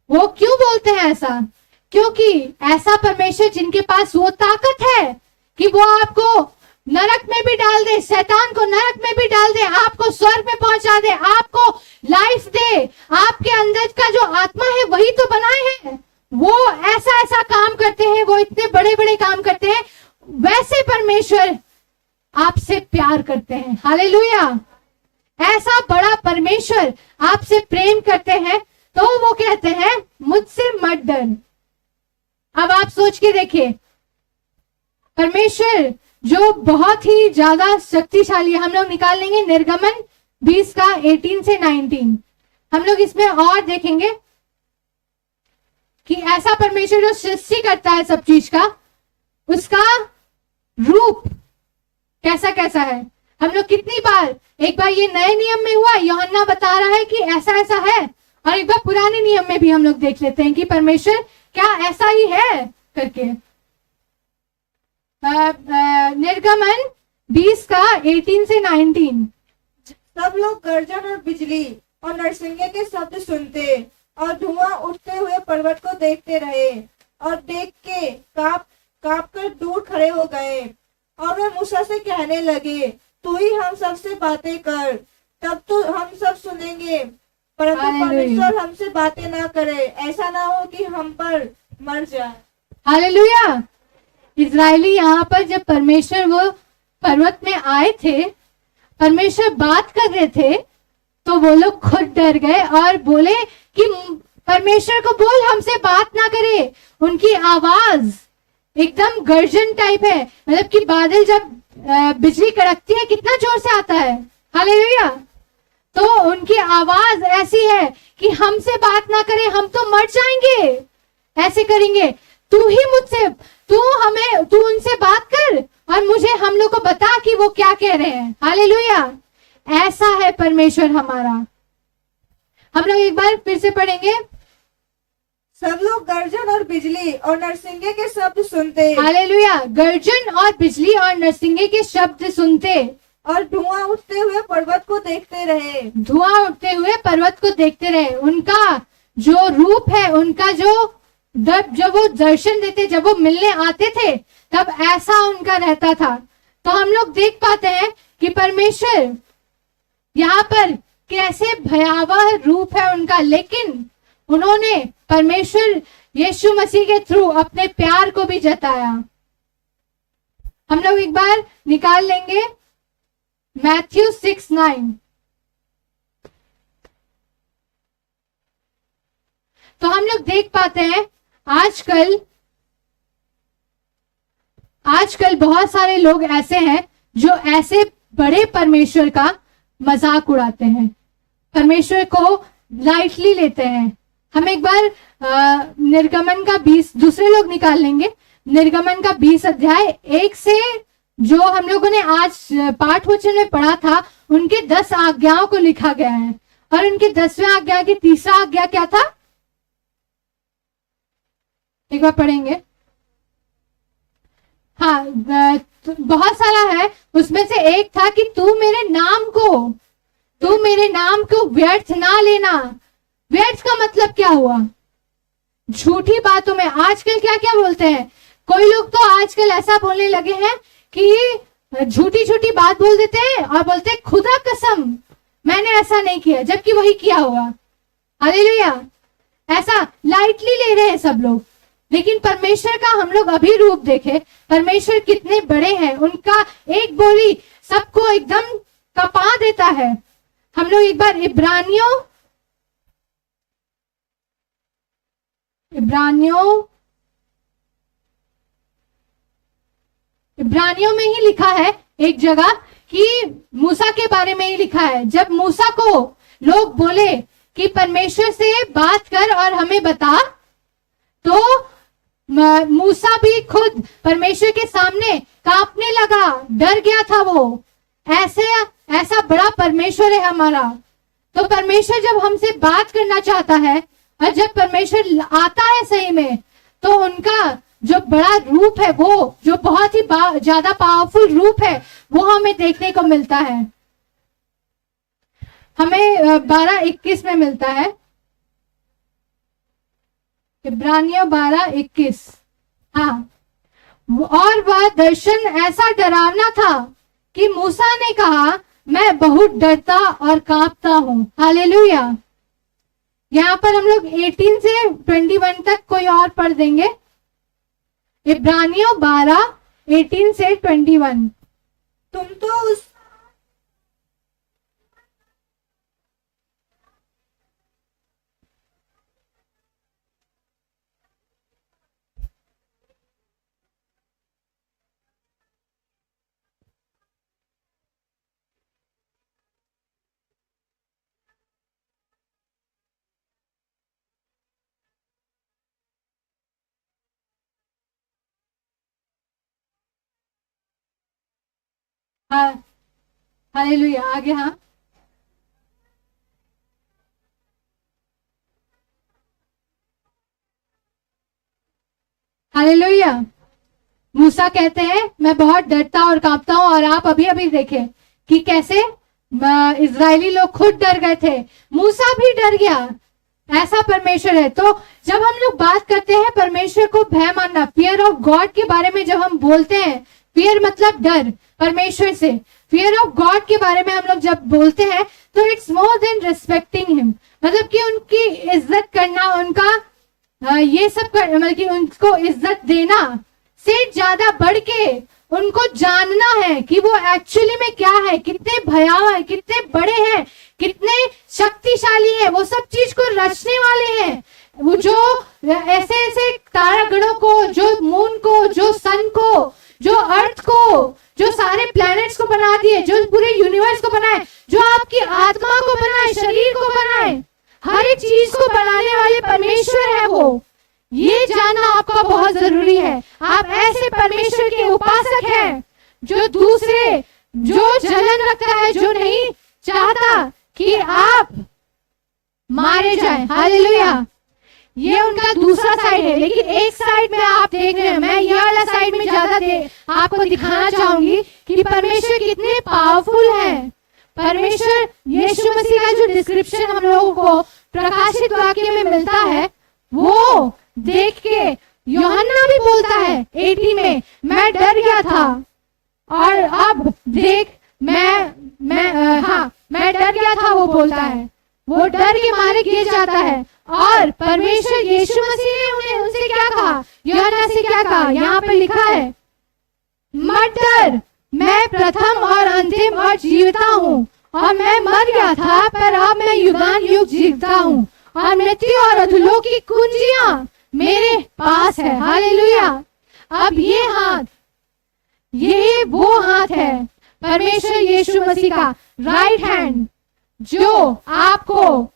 वो क्यों बोलते हैं ऐसा? क्योंकि ऐसा परमेश्वर जिनके पास वो ताकत है कि वो आपको नरक में भी डाल दे, शैतान को नरक में भी डाल दे, आपको स्वर्ग में पहुंचा दे, आपको लाइफ दे, आपके अंदर का जो आत्मा है वही तो बनाए हैं। वो ऐसा काम करते हैं, वो इतने बड़े बड़े काम करते हैं। वैसे परमेश्वर आपसे प्यार करते हैं। हालेलुया। ऐसा बड़ा परमेश्वर आपसे प्रेम करते हैं, तो वो कहते हैं मुझसे मत डर। अब आप सोच के देखिए, परमेश्वर जो बहुत ही ज्यादा शक्तिशाली है। हम लोग निकाल लेंगे निर्गमन 20 का 18 से 19। हम लोग इसमें और देखेंगे कि ऐसा परमेश्वर जो सृष्टि करता है सब चीज का, उसका रूप कैसा कैसा है। हम लोग कितनी बार, एक बार ये नए नियम में हुआ, यूहन्ना बता रहा है कि ऐसा ऐसा है, और एक बार पुराने नियम में भी हम लोग देख लेते हैं कि परमेश्वर क्या ऐसा ही है करके। निर्गमन 20 का 18 से 19। सब लोग गर्जन और बिजली और नरसिंगे के शब्द सुनते और धुआं उठते हुए पर्वत को देखते रहे, और देख के कांप कर दूर खड़े हो गए। और वे मूसा से कहने लगे, तू ही हम सबसे बातें कर, तब तो हम सब सुनेंगे। परंतु परमेश्वर हमसे बातें ना करे, ऐसा ना हो कि हम पर मर जाए। हालेलुया। इजरायली यहाँ पर जब परमेश्वर वो पर्वत में आए थे, परमेश्वर बात कर रहे थे, तो वो लोग खुद डर गए और बोले कि परमेश्वर को बोल हमसे बात ना करे। उनकी आवाज एकदम गर्जन टाइप है, मतलब कि बादल जब बिजली कड़कती है कितना जोर से आता है। हालेलुया। तो उनकी आवाज ऐसी है कि हमसे बात ना करे, हम तो मर जाएंगे, ऐसे करेंगे। तू उनसे बात कर और मुझे, हम लोग को बता कि वो क्या कह रहे हैं। हालेलुया। ऐसा है परमेश्वर हमारा। हम लोग एक बार फिर से पढ़ेंगे। सब लोग गर्जन और बिजली और नरसिंगे के शब्द सुनते। हालेलुया। गर्जन और बिजली और नरसिंगे के शब्द सुनते और धुआं उठते हुए पर्वत को देखते रहे। धुआं उठते हुए पर्वत को देखते रहे। उनका जो रूप है, उनका जब वो दर्शन देते, जब वो मिलने आते थे, तब ऐसा उनका रहता था। तो हम लोग देख पाते हैं कि परमेश्वर यहाँ पर कैसे भयावह रूप है उनका, लेकिन उन्होंने परमेश्वर यीशु मसीह के थ्रू अपने प्यार को भी जताया। हम लोग एक बार निकाल लेंगे मैथ्यू 6:9। तो हम लोग देख पाते हैं आजकल बहुत सारे लोग ऐसे हैं जो ऐसे बड़े परमेश्वर का मजाक उड़ाते हैं, परमेश्वर को लाइटली लेते हैं। हम एक बार निर्गमन का 20, दूसरे लोग निकाल लेंगे, निर्गमन का 20 अध्याय 1 से, जो हम लोगों ने आज पाठ वचन में पढ़ा था, उनके 10 आज्ञाओं को लिखा गया है। और उनके 10वें आज्ञा की तीसरा आज्ञा क्या था, एक बार पढ़ेंगे। हाँ, बहुत सारा है, उसमें से एक था कि तू मेरे नाम को व्यर्थ ना लेना। व्यर्थ का मतलब क्या हुआ, झूठी बातों में। आजकल क्या क्या बोलते हैं, कोई लोग तो आजकल ऐसा बोलने लगे हैं कि झूठी झूठी बात बोल देते हैं और बोलते हैं खुदा कसम मैंने ऐसा नहीं किया, जबकि वही किया हुआ। हालेलुया। ऐसा लाइटली ले रहे हैं सब लोग। लेकिन परमेश्वर का हम लोग अभी रूप देखें, परमेश्वर कितने बड़े हैं, उनका एक बोली सबको एकदम कपा देता है। हम लोग एक बार इब्रानियों में ही लिखा है एक जगह कि मूसा के बारे में ही लिखा है, जब मूसा को लोग बोले कि परमेश्वर से बात कर और हमें बता, तो मूसा भी खुद परमेश्वर के सामने कांपने लगा, डर गया था वो। ऐसा बड़ा परमेश्वर है हमारा। तो परमेश्वर जब हमसे बात करना चाहता है और जब परमेश्वर आता है सही में, तो उनका जो बड़ा रूप है, वो जो बहुत ही ज्यादा पावरफुल रूप है, वो हमें देखने को मिलता है। हमें 12:21 में मिलता है, इब्रानियों 12:21। हाँ, और वह दर्शन ऐसा डरावना था कि मूसा ने कहा मैं बहुत डरता और कांपता हूं। हालेलुया। यहाँ पर हम लोग 18 से 21 तक कोई और पढ़ देंगे। इब्रानियों 12:18 से 21। तुम तो उस हाँ, हालेलुया। आगे। हाँ, हालेलुया। मूसा कहते हैं मैं बहुत डरता और कांपता हूं, और आप अभी अभी देखें कि कैसे इजरायली लोग खुद डर गए थे, मूसा भी डर गया। ऐसा परमेश्वर है। तो जब हम लोग बात करते हैं परमेश्वर को भय मानना, फियर ऑफ गॉड के बारे में जब हम बोलते हैं, फियर मतलब डर परमेश्वर से, फियर ऑफ गॉड के बारे में हम लोग जब बोलते हैं, तो it's more than respecting him, मतलब कि उनकी इज्जत करना, उनका ये सब मतलब कि उनको इज्जत देना से ज्यादा बढ़ के उनको जानना है कि वो एक्चुअली में क्या है, कितने भयावह है, कितने बड़े हैं, कितने शक्तिशाली है, वो सब चीज को रचने वाले हैं। वो जो ऐसे ऐसे तारागणों को, जो मून को, जो सन को, जो अर्थ को, जो सारे प्लैनेट्स को बना दिए, जो पूरे यूनिवर्स को बनाए, जो आपकी आत्मा को बनाए, शरीर को बनाए, हर एक चीज को बनाने वाले परमेश्वर है वो। ये जानना आपका बहुत जरूरी है। आप ऐसे परमेश्वर के उपासक हैं जो दूसरे, जो जलन रखता है, जो नहीं चाहता कि आप मारे जाएं। हालेलुया। ये उनका दूसरा साइड है। लेकिन एक साइड में आप देख रहे हैं, मैं ये वाला साइड में ज्यादा आपको दिखाना चाहूंगी कि परमेश्वर कितने पावरफुल है। परमेश्वर यीशु मसीह का जो डिस्क्रिप्शन हम लोगों को प्रकाशित वाक्य में मिलता है, वो देख के यूहन्ना भी बोलता है 80 में, मैं डर गया था और अब देख मैं डर गया था, वो बोलता है। वो डर के मारे गिर जाता है। और परमेश्वर यीशु मसीह ने उन्हें उनसे क्या कहा, यूहन्ना से क्या कहा, यहाँ पे लिखा है, मत डर, मैं प्रथम और अंतिम और जीविता हूँ, और मैं मर गया था पर अब मैं युगान युग जीविता हूँ, और मृत्यु और अधोलोक की कुंजियां मेरे पास है। हालेलुया। अब ये वो हाथ है परमेश्वर यीशु मसीह का, राइट हैंड, जो आपको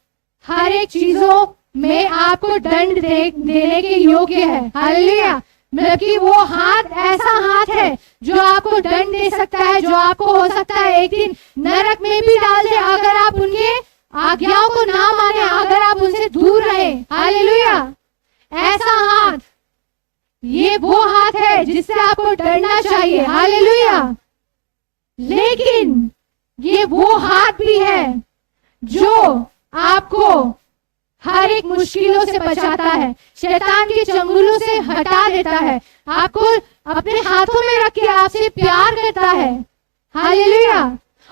हर एक चीजों में आपको दंड देने के योग्य है। हालेलुया। मतलब कि वो हाथ ऐसा हाथ है जो आपको दंड दे सकता है, जो आपको हो सकता है एक दिन नरक में भी डाल दे अगर आप उनके आज्ञाओं को ना माने, अगर आप उनसे दूर रहे। हालेलुया। ऐसा हाथ, ये वो हाथ है जिससे आपको डरना चाहिए। हालेलुया। लेकिन ये वो हाथ भी है जो आपको हर एक मुश्किलों से बचाता है, शैतान के चंगुलों से हटा देता है, आपको अपने हाथों में रख के आपसे प्यार करता है। हालेलुया।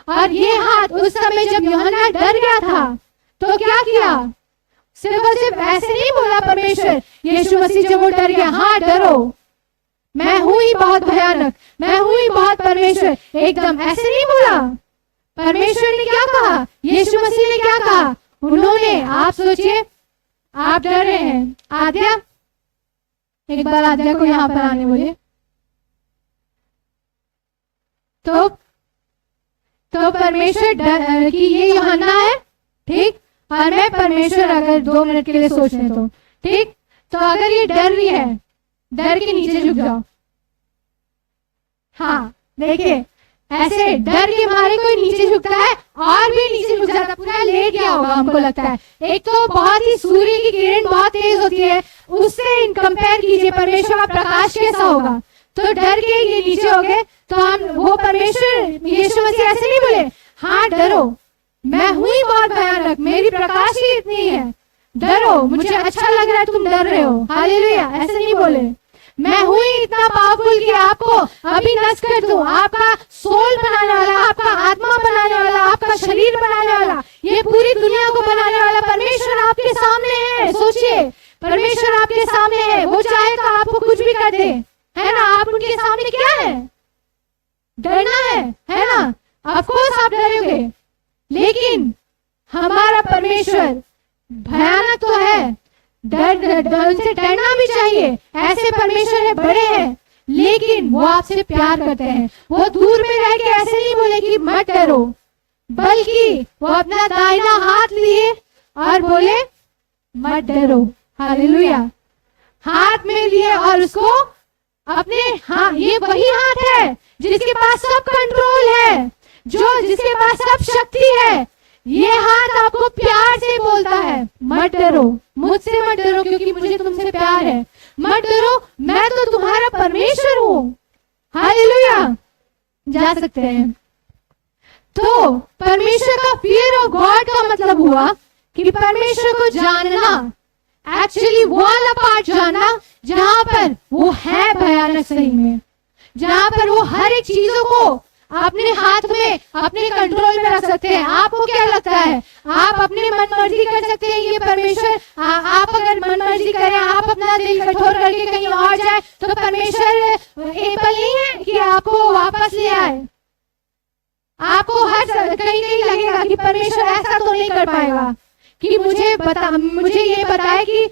और ये हाथ उस समय जब यूहन्ना डर गया था तो क्या किया? सिर्फ और सिर्फ ऐसे नहीं बोला परमेश्वर, यीशु मसीह जब वो डर गया, हाँ डरो, मैं हूं ही बहुत भयानक, मैं हूं ही बहुत परमेश्वर, एकदम ऐसे नहीं बोला। परमेश्वर ने क्या कहा? यीशु मसीह ने क्या कहा? उन्होंने, आप सोचिए, आप डर रहे हैं, आद्या, एक बार आद्या को यहाँ पर आने बोलिए। तो परमेश्वर कि ये यूहन्ना है, ठीक, और मैं परमेश्वर अगर 2 मिनट के लिए सोच ले तो ठीक, तो अगर ये डर रही है, डर के नीचे झुक जाओ। हाँ देखिए, ऐसे डर के मारे कोई नीचे झुकता है और भी नीचे झुक जाता, पूरा लेट गया होगा हमको लगता है। एक तो बहुत ही सूर्य की किरण बहुत तेज होती है, उससे कंपेयर कीजिए परमेश्वर का प्रकाश कैसा होगा। तो डर के ये नीचे हो गए, तो हम वो परमेश्वर यीशु मसीह ऐसे नहीं बोले, हाँ डरो, मैं हूं ही बहुत भयानक, मेरी प्रकाश ही इतनी है, डरो, मुझे अच्छा लग रहा है तुम डर रहे हो। हालेलुया। ऐसे नहीं बोले, मैं हूं ही इतना पावरफुल कि आपको अभी नष्ट कर दूं, आपका सोल बनाने वाला, आपका आत्मा बनाने वाला, आपका शरीर बनाने वाला, ये पूरी दुनिया को बनाने वाला परमेश्वर आपके सामने है। सोचिए, परमेश्वर आपके सामने है, वो चाहे तो आपको कुछ भी कर दे, है ना। आप उनके सामने क्या है? डरना है ना। ऑफकोर्स आप डरोगे, लेकिन हमारा परमेश्वर भयानक तो है, उनसे डरना भी चाहिए। ऐसे परमेश्वर है, बड़े हैं, लेकिन वो आपसे प्यार करते हैं। वो दूर में रह के ऐसे नहीं बोले कि मत डरो, बल्कि वो अपना दाहिना हाथ लिए और बोले मत डरो। हालेलुया। हाथ में लिए और उसको अपने, हाँ, ये वही हाथ है जिसके पास सब कंट्रोल है, जिसके पास सब शक्ति है। ये हाथ आपको प्यार से बोलता है, मत डरो, मुझसे मत डरो क्योंकि मुझे तुमसे प्यार है, मत डरो, मैं तो तुम्हारा परमेश्वर हूँ। हालेलुया। जा सकते हैं। तो परमेश्वर का फियर ऑफ गॉड का मतलब हुआ कि परमेश्वर को जानना, एक्चुअली वो वाला पार्ट जानना जहां पर वो है भयानक सही में, जहां पर वो हर एक चीजों को अपने हाथ में, अपने कंट्रोल में रख सकते हैं। आपको क्या लगता है? आप अपने मन मर्जी कर सकते हैं, ये परमेश्वर, आप अगर मन मर्जी करें, आप अपना दिल कठोर करके कहीं और जाए, तो परमेश्वर एबल नहीं है कि आपको वापस ले आए। आपको हर कहीं लगेगा कि परमेश्वर ऐसा तो नहीं कर पाएगा कि मुझे ये बताए कि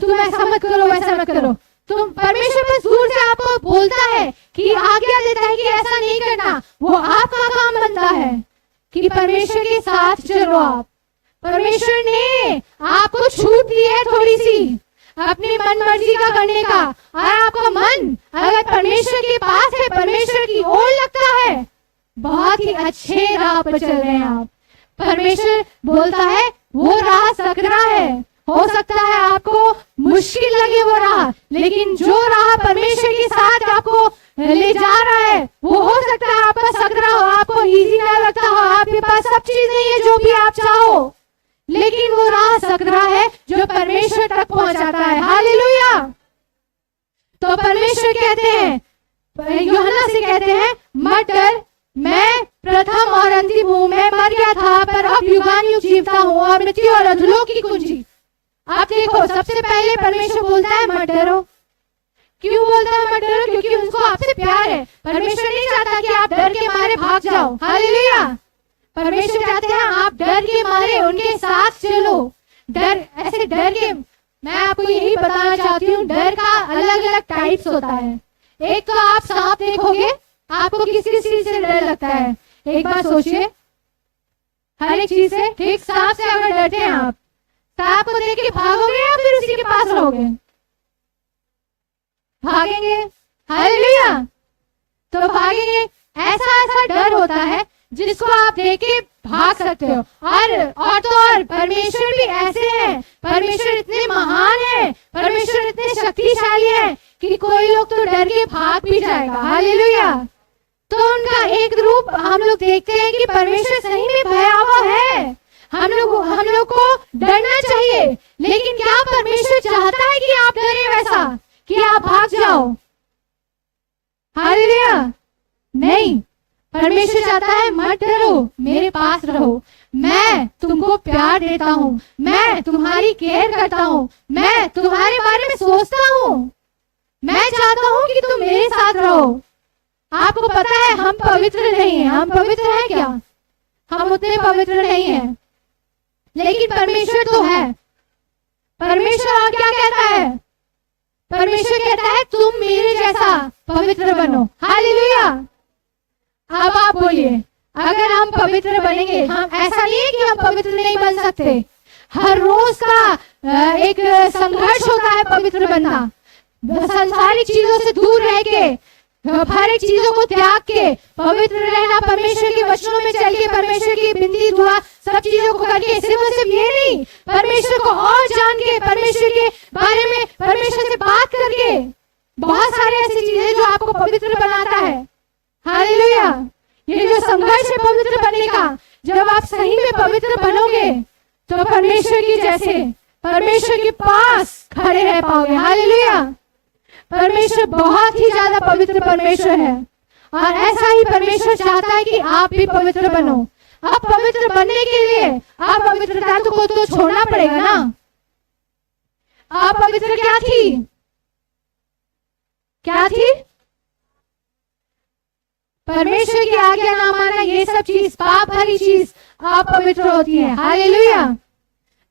तुम ऐसा मत करो, वैसा मत करो। तो परमेश्वर बस दूर से आपको बोलता है कि आज्ञा देता है कि ऐसा नहीं करना। वो आपका काम बनता है कि परमेश्वर के साथ चलो आप। परमेश्वर ने आपको छूट दी है थोड़ी सी अपनी मन मर्जी का करने का, और आपका मन अगर परमेश्वर के पास है, परमेश्वर की ओर लगता है, बहुत ही अच्छे राह पर चल रहे हैं आप। परमेश्वर बोलता है वो राह सकरा है, हो सकता है आपको मुश्किल लगे वो राह, लेकिन जो राह परमेश्वर के साथ आपको ले जा रहा है वो हो सकता है आपका सकरा हो, आपको इजी ना लगता हो, आपके पास सब चीज नहीं है जो भी आप चाहो, लेकिन वो राह सकरा है जो परमेश्वर तक पहुंचाता है। हालेलुया। तो परमेश्वर कहते हैं, यूहन्ना से कहते हैं, मत डर, मैं प्रथम और अंतिम हूँ, मैं मर गया था पर अब युगानुयुग जीवता हूँ और मृत्यु और अधोलोक की कुंजी। आप देखो, सबसे पहले परमेश्वर बोलता है मत डरो। क्यों बोलता है मत डरो? क्योंकि उनको आपसे प्यार है। परमेश्वर नहीं चाहता कि आप डर के मारे भाग जाओ। हालेलुया। परमेश्वर चाहते हैं आप डर के मारे उनके साथ चलो। डर, ऐसे डर के, मैं आपको यही बताना चाहती हूँ, डर का अलग अलग टाइप्स होता है। एक तो आप सांप देखोगे, आपको किस किस चीज से डर लगता है? एक बार सोचिए, हर एक चीज से, ठीक, सांप से अगर डरते हैं आप, ताप को देख के भागोगे या फिर उसी के पास रहोगे? भागेंगे। हालेलुया। तो भागेंगे। ऐसा ऐसा डर होता है जिसको आप देख के भाग सकते हो। और तो और परमेश्वर भी ऐसे हैं, परमेश्वर इतने महान है, परमेश्वर इतने शक्तिशाली है कि कोई लोग तो डर के भाग भी जाएगा। हालेलुया। तो उनका एक रूप हम लोग देखते हैं कि परमेश्वर सही में भयावह है। हम लोग को डरना चाहिए, लेकिन क्या परमेश्वर चाहता है कि आप डरे वैसा कि आप भाग जाओ? हालेलुया। नहीं, परमेश्वर चाहता है मत डरो, मेरे पास रहो, मैं तुमको प्यार देता हूँ, मैं तुम्हारी केयर करता हूँ, मैं तुम्हारे बारे में सोचता हूँ, मैं चाहता हूँ कि तुम मेरे साथ रहो। आपको पता है हम पवित्र नहीं हैं। हम पवित्र हैं क्या? हम उतने पवित्र नहीं हैं, लेकिन परमेश्वर तो है। परमेश्वर और क्या कहता है? परमेश्वर कहता है तुम मेरे जैसा पवित्र बनो। हालेलुया। अब आप बोलिए, अगर हम पवित्र बनेंगे, हम ऐसा नहीं है कि हम पवित्र नहीं बन सकते। हर रोज का एक संघर्ष होता है पवित्र बनना। संसारिक चीजों से दूर रह के, हर एक चीजों को त्याग के पवित्र रहना, परमेश्वर के वचनों में चल के, परमेश्वर की बिनती दुआ सब चीजों को करके, सिर्फ ये नहीं, परमेश्वर को और जान के, परमेश्वर के बारे में परमेश्वर से बात करके, बहुत सारी ऐसी चीजें जो आपको पवित्र बनाता है। हालेलुया। ये जो संघर्ष है पवित्र बनने का, जब आप सही में पवित्र बनोगे तो परमेश्वर की जैसे परमेश्वर के पास खड़े रह पाओगे। हालेलुया। परमेश्वर बहुत ही ज्यादा पवित्र परमेश्वर है, और ऐसा ही परमेश्वर चाहता है कि आप भी पवित्र बनो। आप पवित्र बनने के लिए आप पवित्रता को तो छोड़ना पड़ेगा ना। आप पवित्र क्या थी? क्या थी? परमेश्वर की आज्ञा ना माना, ये सब चीज, पाप भरी चीज आप पवित्र होती है। हालेलुया।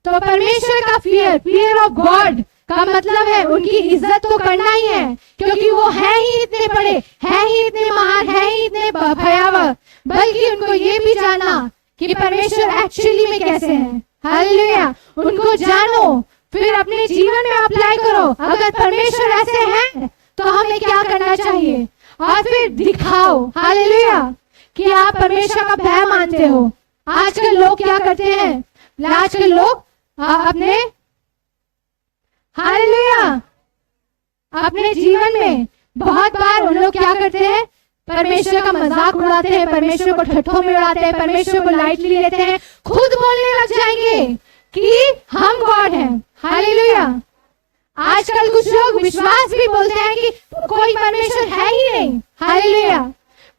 तो परमेश्वर का फियर ऑफ गॉड का मतलब है उनकी इज्जत तो करना ही है, क्योंकि वो है ही इतने बड़े, है ही इतने महान, है ही इतने भयावह, बल्कि उनको ये भी जाना कि परमेश्वर एक्चुअली में कैसे है। हालेलुया। उनको जानो, फिर अपने जीवन में अप्लाई करो। अगर परमेश्वर ऐसे हैं तो हमें क्या करना चाहिए, और फिर दिखाओ। हालेलुया। कि आप परमेश्वर का भय मानते हो। आजकल लोग क्या करते हैं? आजकल लोग अपने हालेलुया अपने जीवन में बहुत बार उन लोग क्या करते हैं? परमेश्वर का मजाक उड़ाते हैं, परमेश्वर को ठट्ठों में उड़ाते हैं, परमेश्वर को लाइटली लेते हैं, खुद बोलने लग जाएंगे कि हम गॉड हैं। हालेलुया। आजकल कुछ लोग विश्वास भी बोलते हैं कि कोई परमेश्वर है ही नहीं। हालेलुया।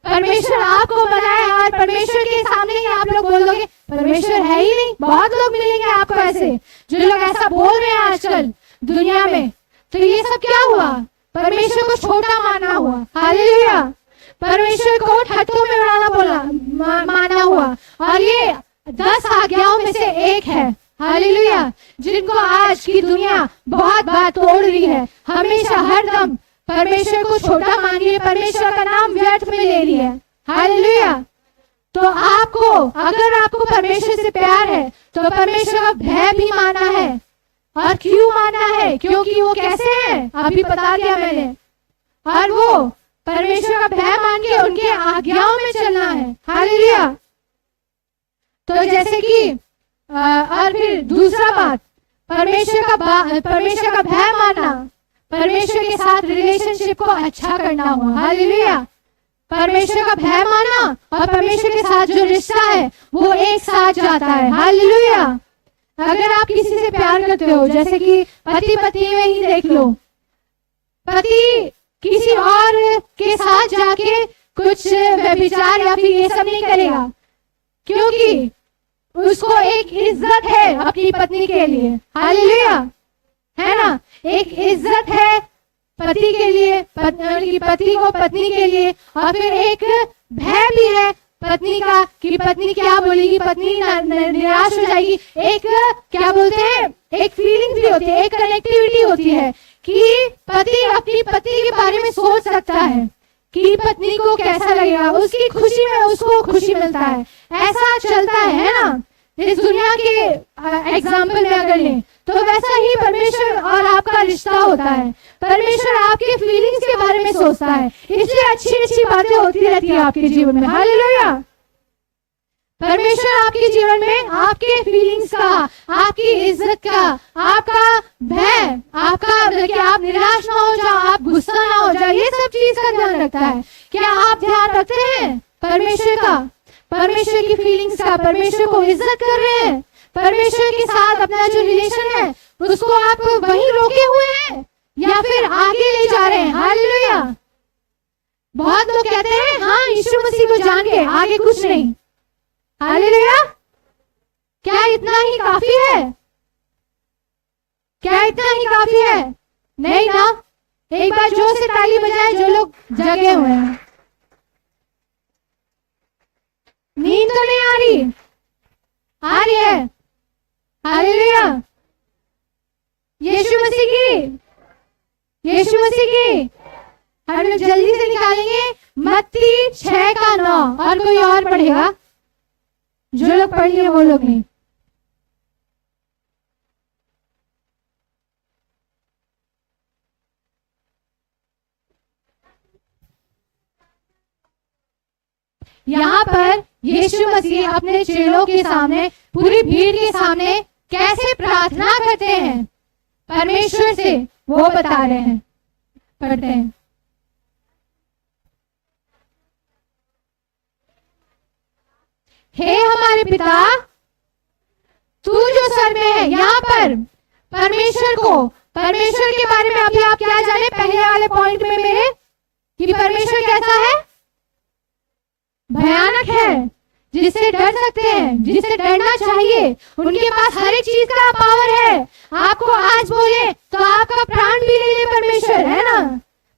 परमेश्वर आपको बनाया और परमेश्वर के सामने ही आप लोग बोल दोगे परमेश्वर है ही नहीं। बहुत लोग मिलेंगे आपको ऐसे, जो लोग ऐसा बोल रहे हैं आजकल दुनिया में। तो ये सब क्या हुआ? परमेश्वर को छोटा माना हुआ। हालेलुया। परमेश्वर को ठट्ठों में उड़ाना माना हुआ, और ये 10 आज्ञाओं में से एक है। हालेलुया। जिनको आज की दुनिया बहुत बार तोड़ रही है। हमेशा हरदम परमेश्वर को छोटा मान रही है, परमेश्वर का नाम व्यर्थ में ले रही है। हालेलुया। तो आपको, अगर आपको परमेश्वर से प्यार है तो परमेश्वर का भय भी मानना है। और क्यों मानना है? क्योंकि वो कैसे है अभी बता दिया मैंने। और वो परमेश्वर का भय मान के उनके आज्ञाओं में चलना है। हालेलुया। तो जैसे कि और फिर दूसरा बात, परमेश्वर का भय मानना, परमेश्वर के साथ रिलेशनशिप को अच्छा करना हुआ। हालेलुया। परमेश्वर का भय मानना और परमेश्वर के साथ जो रिश्ता है वो एक साथ जाता है। हालेलुया। अगर आप किसी से प्यार करते हो, जैसे कि पति पत्नी में ही देख लो, पति किसी और के साथ जाके कुछ व्यभिचार या फिर ये सब नहीं करेगा, क्योंकि उसको एक इज्जत है अपनी पत्नी के लिए। हालेलुया। है ना? एक इज्जत है पति के लिए, पति को पत्नी के लिए, और फिर एक भय भी है पत्नी का कि पत्नी क्या बोलेगी, पत्नी निराश हो जाएगी। एक क्या बोलते हैं, एक फीलिंग भी होती है, एक कनेक्टिविटी होती है कि पति अपनी पत्नी के बारे में सोच सकता है कि पत्नी को कैसा लगेगा, उसकी खुशी में उसको खुशी मिलता है। ऐसा चलता है ना? इस दुनिया के एग्जाम्पल में अगर लें तो वैसा ही परमेश्वर और आपका रिश्ता होता है। परमेश्वर आपके फीलिंग्स के बारे में सोचता है, इसलिए अच्छी अच्छी बातें होती रहती है आपके जीवन में। हालेलुया। परमेश्वर आपके जीवन में आपके फीलिंग्स का, आपकी इज्जत का, आपका भय, आपका कि आप निराश ना हो जाओ, आप गुस्सा ना हो जाओ, ये सब चीज का ध्यान रखता है। क्या आप ध्यान रखते हैं परमेश्वर का, परमेश्वर की फीलिंग्स का, परमेश्वर को इज्जत कर रहे हैं? परमेश्वर के साथ अपना जो रिलेशन है उसको आप वहीं रोके हुए हैं या फिर आगे ले जा रहे हैं? हालेलुया। बहुत लोग कहते हैं हाँ यीशु मसीह को जान के आगे कुछ नहीं। हालेलुया। क्या इतना ही काफी है? क्या इतना ही काफी है? नहीं ना। एक बार जोर से ताली बजाएं जो लोग जगे हुए हैं। नींद तो नहीं आ रही? आ रही है। हालेलुया। यीशु मसीह की, यीशु मसीह की। हम लोग जल्दी से निकालेंगे मत्ती 6:9। और कोई और पढ़ेगा? जो लोग पढ़ लिए वो लोग नहीं। यहाँ पर यीशु मसीह अपने चेलों के सामने, पूरी भीड़ के सामने कैसे प्रार्थना करते हैं परमेश्वर से, वो बता रहे हैं। पढ़ते हैं। हे हमारे पिता, तू जो स्वर्ग में है। यहाँ पर परमेश्वर को, परमेश्वर के बारे में अभी आप क्या जाने पहले वाले पॉइंट में मेरे, कि परमेश्वर कैसा है? भयानक है, जिससे डर सकते हैं, जिससे डरना चाहिए। उनके पास हर एक चीज का पावर है। आपको आज बोले तो आपका प्राण भी ले ले परमेश्वर, है ना?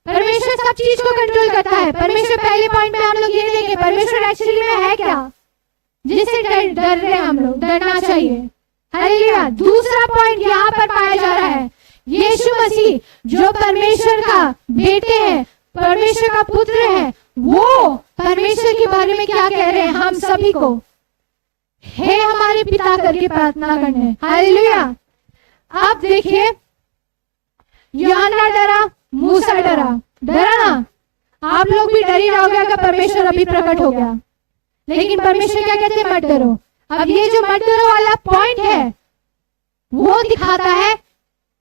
परमेश्वर सब चीज को कंट्रोल करता है। परमेश्वर पहले पॉइंट में हम लोग ये देखें परमेश्वर एक्चुअली में है क्या, जिससे डर रहे हैं हम लोग, डरना चाहिए। हालेलुया। दूसरा पॉइंट यहाँ पर पाया जा रहा है, यीशु मसीह जो परमेश्वर का बेटे हैं, परमेश्वर का पुत्र है, वो परमेश्वर के बारे में क्या कह रहे हैं हम सभी को? हे हमारे पिता करके प्रार्थना करने। हालेलुया। अब देखिए, यूहन्ना डरा, मूसा डरा, डरा ना? आप लोग भी डर ही रहोगे अगर परमेश्वर अभी प्रकट हो गया। लेकिन परमेश्वर क्या कहते हैं? मत डरो। अब ये जो मत डरो वाला पॉइंट है वो दिखाता है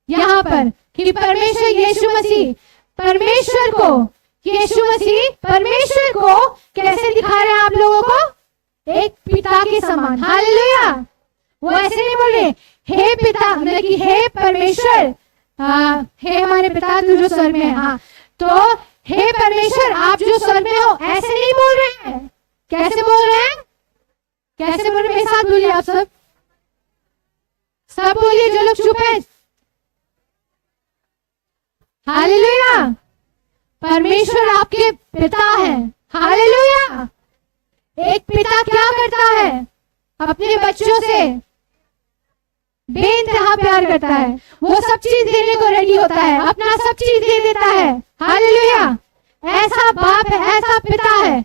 यहाँ पर कि परमेश्वर यीशु मसीह, परमेश्वर को, यीशु मसीह परमेश्वर को कैसे दिखा रहे हैं आप लोगों को? एक पिता के समान। हालेलुया। वो ऐसे नहीं बोल रहे हे पिता, मतलब कि हे परमेश्वर, हे हमारे पिता तू जो स्वर्ग में है। हाँ, तो हे परमेश्वर आप जो स्वर्ग में हो, ऐसे नहीं बोल रहे हैं। कैसे बोल रहे हैं? कैसे बोल रहे हैं? मेरे साथ बोलिए आप सब, सब बोलिए जो लोग चुप हैं। हालेलुया। परमेश्वर आपके पिता है। हालेलुया। एक पिता क्या करता है? अपने बच्चों से बेइंतहा प्यार करता है। वो सब चीज देने को रेडी होता है, अपना सब चीज दे देता है। हालेलुया। ऐसा बाप है, ऐसा पिता है।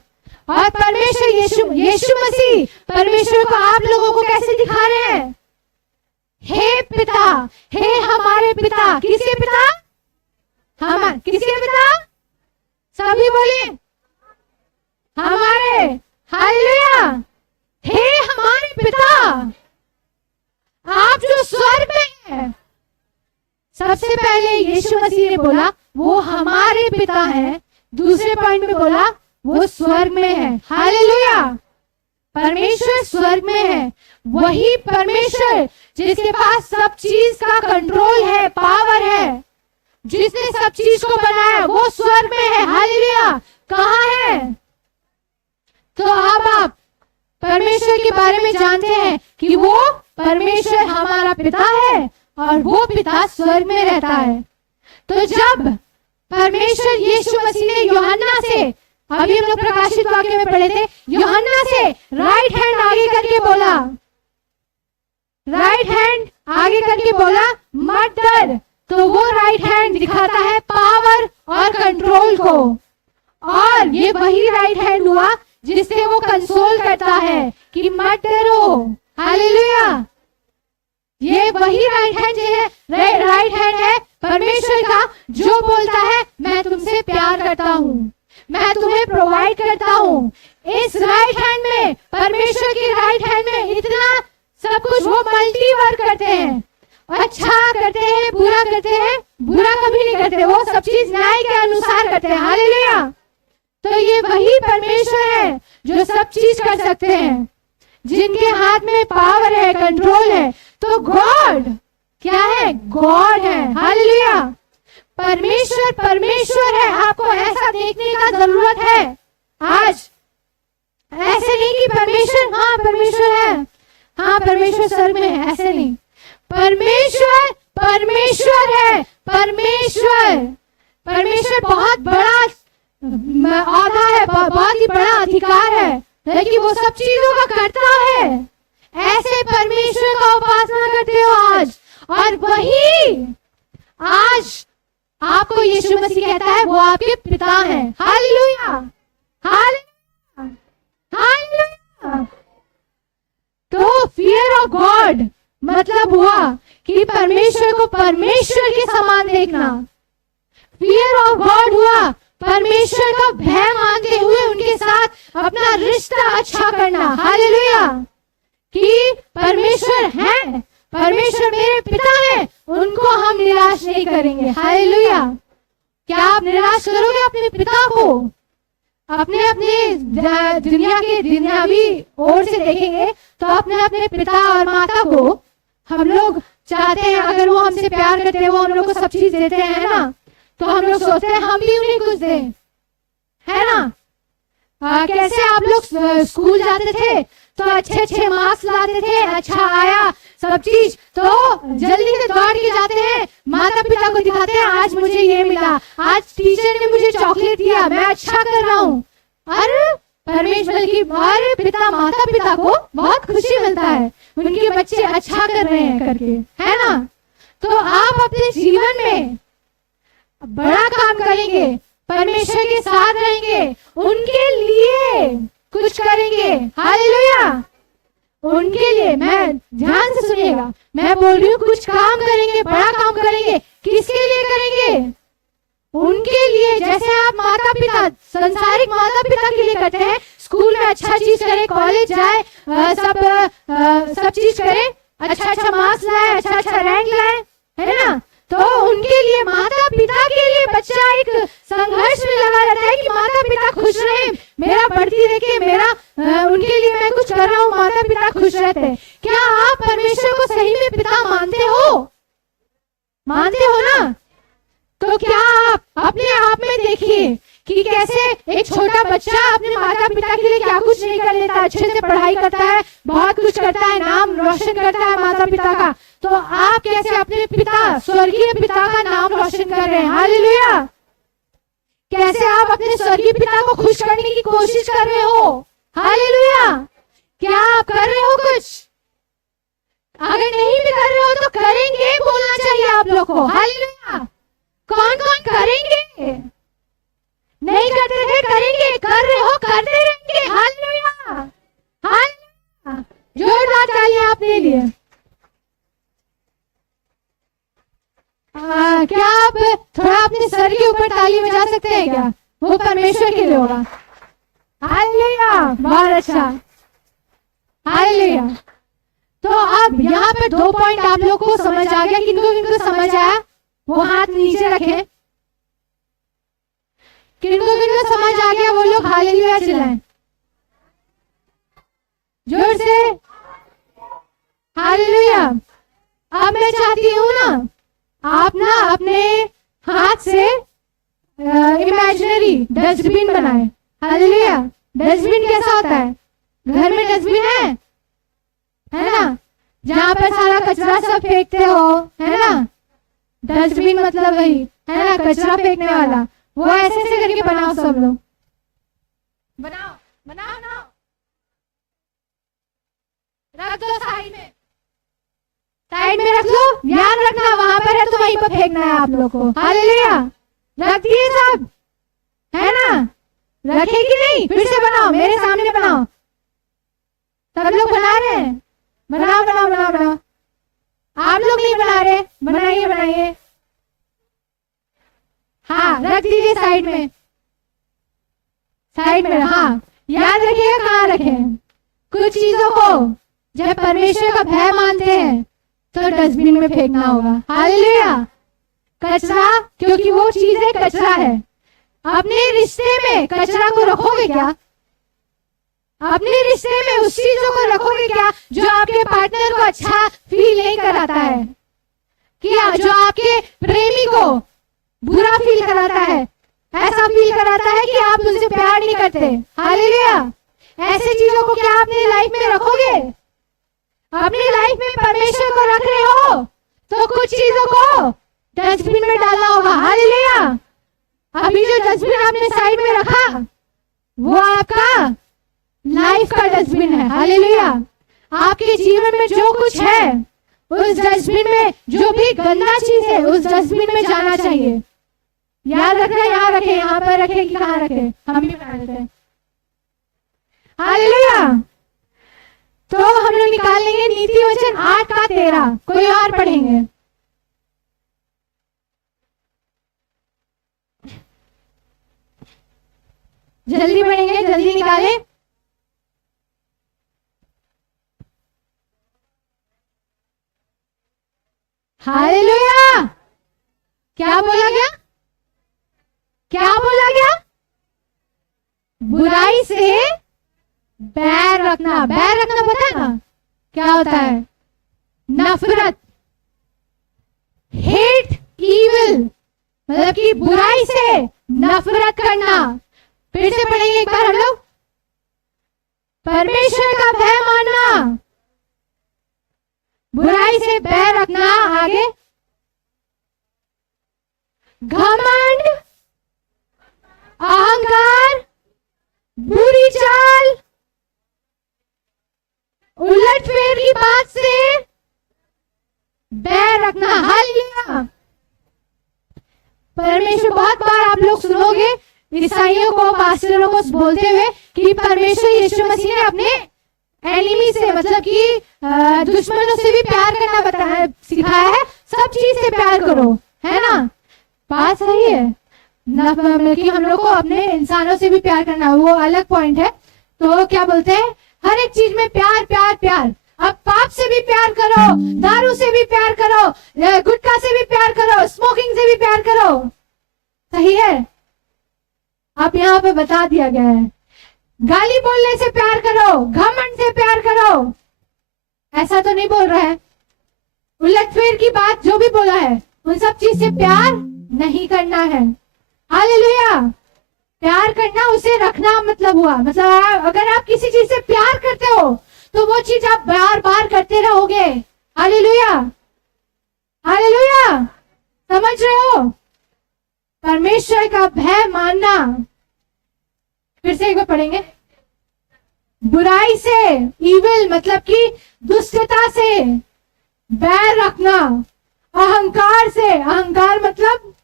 और परमेश्वर यीशु मसीह परमेश्वर को आप लोगों को कैसे दिखा रहे हैं? हे पिता, हे हमारे पिता। किसके पिता? हम किसके पिता? सभी बोले हमारे। हालेलुया। हे हमारे पिता आप जो स्वर्ग में है। सबसे पहले यीशु मसीह ने बोला वो हमारे पिता है, दूसरे पॉइंट में बोला वो स्वर्ग में है। हालेलुया। परमेश्वर स्वर्ग में है, वही परमेश्वर जिसके पास सब चीज का कंट्रोल है, पावर है, जिसने सब चीज को बनाया, वो स्वर्ग में है। हालेलुया। कहाँ है? तो अब आप परमेश्वर के बारे में जानते हैं कि वो परमेश्वर हमारा पिता है और वो पिता स्वर्ग में रहता है। तो जब परमेश्वर यीशु मसीह ने यूहन्ना से, अभी हम लोग प्रकाशित वाक्य में पढ़े थे, यूहन्ना से राइट हैंड आगे करके बोला, राइट हैंड आगे करके बोला मत डर। तो वो राइट हैंड दिखाता है पावर और कंट्रोल को, और ये वही राइट हैंड हुआ जिससे वो कंसोल करता है कि मत डरो, हालेलुया। ये वही राइट हैंड है परमेश्वर का, जो बोलता है मैं तुमसे प्यार करता हूँ, मैं तुम्हें प्रोवाइड करता हूँ। इस राइट हैंड में, परमेश्वर की राइट हैंड में इतना सब कुछ वो मल्टी वर्क करते हैं, अच्छा करते हैं, बुरा करते हैं, बुरा कभी नहीं करते, वो सब चीज न्याय के अनुसार करते हैं। हालेलुया। तो ये वही परमेश्वर है जो सब चीज कर सकते हैं, जिनके हाथ में पावर है, कंट्रोल है। तो गॉड क्या है? गॉड है। हालेलुया। परमेश्वर परमेश्वर है। आपको ऐसा देखने का जरूरत है आज। ऐसे नहीं कि परमेश्वर, हाँ परमेश्वर है, हाँ परमेश्वर स्वर्ग में है, ऐसे नहीं। परमेश्वर परमेश्वर है। परमेश्वर बहुत बड़ा औहदा है, बहुत ही बड़ा अधिकार है, लेकिन वो सब चीजों का करता है। ऐसे परमेश्वर का उपासना करते हो आज, और वही आज आपको यीशु मसीह कहता है वो आपके पिता हैं। Hallelujah, hallelujah, hallelujah. तो फियर ऑफ गॉड मतलब हुआ कि परमेश्वर को परमेश्वर के समान देखना। फियर ऑफ गॉड हुआ परमेश्वर का भय मानते हुए उनके साथ अपना रिश्ता अच्छा करना। हालेलुया। कि परमेश्वर है, परमेश्वर मेरे पिता है, उनको हम निराश नहीं करेंगे। हालेलुया। क्या आप निराश करोगे अपने पिता को? अपने दुनियावी ओर से देखेंगे तो अपने पिता और माता को हम लोग चाहते हैं, अगर वो हमसे प्यार करते हैं, वो हम लोग को सब चीज देते हैं ना, तो हम लोग सोचते हैं हम भी उन्हें कुछ दें, है ना। कैसे आप लोग स्कूल जाते थे तो अच्छे मार्क्स लाते थे, अच्छा आया सब चीज, तो जल्दी से दौड़ के जाते हैं, माता पिता को दिखाते हैं आज मुझे ये मिला, आज टीचर ने मुझे चॉकलेट दिया, मैं अच्छा कर रहा हूँ। अरे परमेश्वर की हमारे पिता माता पिता को बहुत खुशी मिलता है उनके बच्चे अच्छा कर रहे हैं करके, है ना। तो आप अपने जीवन में बड़ा काम करेंगे, परमेश्वर के साथ रहेंगे, उनके लिए कुछ करेंगे। हालेलुया। उनके लिए, मैं ध्यान से सुनिएगा, मैं बोल रही हूँ कुछ काम करेंगे, बड़ा काम करेंगे। किसके लिए करेंगे? उनके लिए। जैसे आप माता पिता, संसारिक माता पिता के लिए करते हैं, स्कूल में अच्छा चीज करे, कॉलेज जाए, सब चीज करे, अच्छा मार्क्स लाए, अच्छा रैंक लाए, है ना। तो उनके लिए, माता पिता के लिए बच्चा एक संघर्ष में लगा रहता है कि माता पिता खुश रहे, मेरा बढ़ती देखे, मेरा उनके लिए मैं कुछ कर रहा हूँ, माता पिता खुश रहते हैं। क्या आप परमेश्वर को सही में पिता मानते हो? मानते हो ना। तो क्या आप अपने आप में देखिए कि कैसे एक छोटा बच्चा अपने माता पिता के लिए क्या कुछ नहीं कर लेता, अच्छे से पढ़ाई करता है, बहुत कुछ करता है, नाम रोशन करता है माता पिता का। तो आप कैसे अपने पिता, स्वर्गीय पिता का नाम रोशन कर रहे हैं? हालेलुया। कैसे आप अपने स्वर्गीय पिता को खुश करने की कोशिश कर रहे हो? हालेलुया। क्या आप कर रहे हो कुछ? अगर नहीं भी कर रहे हो तो करेंगे बोलना चाहिए आप लोग को। हालेलुया। कौन कौन करेंगे? नहीं करते थे, करेंगे, कर रहे हो, करते रहेंगे। Hallelujah, hallelujah. जोरदार तालियां अपने लिए। क्या आप थोड़ा अपने सर के ऊपर ताली बजा सकते हैं क्या? वो परमेश्वर के लिए होगा। हालेलुया, बहुत अच्छा। हालेलुया। तो अब यहाँ पे 2 पॉइंट आप लोग को समझ आ गया। किनको समझ आया वो हाथ नीचे रखें। किनको समझ आ गया वो लोग हालेलुया चिल्लाएं जोर से। हालेलुया। अब मैं चाहती हूँ ना, आप ना अपने हाथ से इमेजिनरी डस्टबिन बनाए। हालेलुया। डस्टबिन कैसा होता है? घर में डस्टबिन है ना, जहाँ पर सारा कचरा सब फेंकते हो, है ना। डस्टबिन मतलब वही है ना, कचरा फेंकने वाला। वो ऐसे करके बनाओ, सब लोग बनाओ बनाओ बनाओ, रख दो साइड में रख लो। ध्यान रखना वहां पर है तो वहीं पर फेंकना है आप लोग को। हालेलुया। रख दिए सब, है ना। रखे कि नहीं? फिर से बनाओ, मेरे सामने बनाओ। सब लोग बना रहे हैं। बनाओ बनाओ बनाओ बनाओ। आप लोग नहीं बना रहे, बनाइए बनाइए। हाँ, रख दीजिए साइड में, साइड में। हाँ, याद रखिएगा कहाँ रखें। कुछ चीजों को जब परमेश्वर का भय मानते हैं तो डस्टबिन में फेंकना होगा। हालेलुया। कचरा, क्योंकि वो चीज है, कचरा है। अपने रिश्ते में कचरा को रखोगे क्या? अपने रिश्ते में उस चीजों को रखोगे क्या जो आपके पार्टनर को अच्छा फील नहीं कराता है, क्या जो आपके प्रेमी को बुरा फील कराता है, ऐसा फील कराता है कि आप उनसे प्यार नहीं करते। हालेलुया। ऐसे चीजों को क्या अपनी लाइफ में रखोगे? अपनी लाइफ में परमेश्वर को रख रहे हो तो कुछ चीजों को डस्टबिन में डालना होगा। हालेलुया। अभी जो डस्टबिन आपने साइड में रखा वो आपका लाइफ का डस्टबिन है। हालेलुया। आपके जीवन में जो कुछ है उस डस्टबिन में, जो भी गंदा चीज है उस डस्टबिन में जाना चाहिए। याद रखना, यहाँ रखे, यहाँ पर रखे कि कहाँ रखे, हम भी बना देते हैं। हालेलुया। तो हम लोग निकाल लेंगे नीति वचन 8 का 13। कोई और पढ़ेंगे? जल्दी पढ़ेंगे, जल्दी निकालें। हालेलुया। क्या बोला गया? क्या बोला गया? बुराई से बैर रखना। बैर रखना पता है ना क्या होता है? नफरत, हेट इविल, मतलब कि बुराई से नफरत करना। फिर से पढ़ेंगे एक बार हम लोग। परमेश्वर का भय मानना, बुराई से बैर रखना। आगे, घमंड, अहंकार, बुरी चाल, उलटफेर की बात से बैर रखना। हालेलुया। परमेश्वर, बहुत बार आप लोग सुनोगे ईसाइयों को, पास्टरों को बोलते हुए कि परमेश्वर यीशु मसीह ने अपने एनिमी से, मतलब कि दुश्मनों से भी प्यार करना बताया, सिखाया है। सब चीज से प्यार करो, है ना? बात सही है ना, कि हम लोग को अपने इंसानों से भी प्यार करना, वो अलग पॉइंट है। तो क्या बोलते हैं? हर एक चीज में प्यार प्यार प्यार। अब पाप से भी प्यार करो, दारू से भी प्यार करो, गुटखा से भी प्यार करो, स्मोकिंग से भी प्यार करो। सही है? अब यहाँ पे बता दिया गया है, गाली बोलने से प्यार करो, घमंड से प्यार करो। ऐसा तो नहीं बोल रहा है। उलटफेर की बात जो भी बोला है उन सब चीज से प्यार नहीं करना है। हालेलुया। प्यार करना, उसे रखना मतलब हुआ, मतलब अगर आप किसी चीज से प्यार करते हो तो वो चीज आप बार बार करते रहोगे। हालेलुया। हालेलुया। समझ रहे हो? परमेश्वर का भय मानना। फिर से एक बार पढ़ेंगे। बुराई से, इविल मतलब कि दुष्टता से बैर रखना। अहंकार से, अहंकार मतलब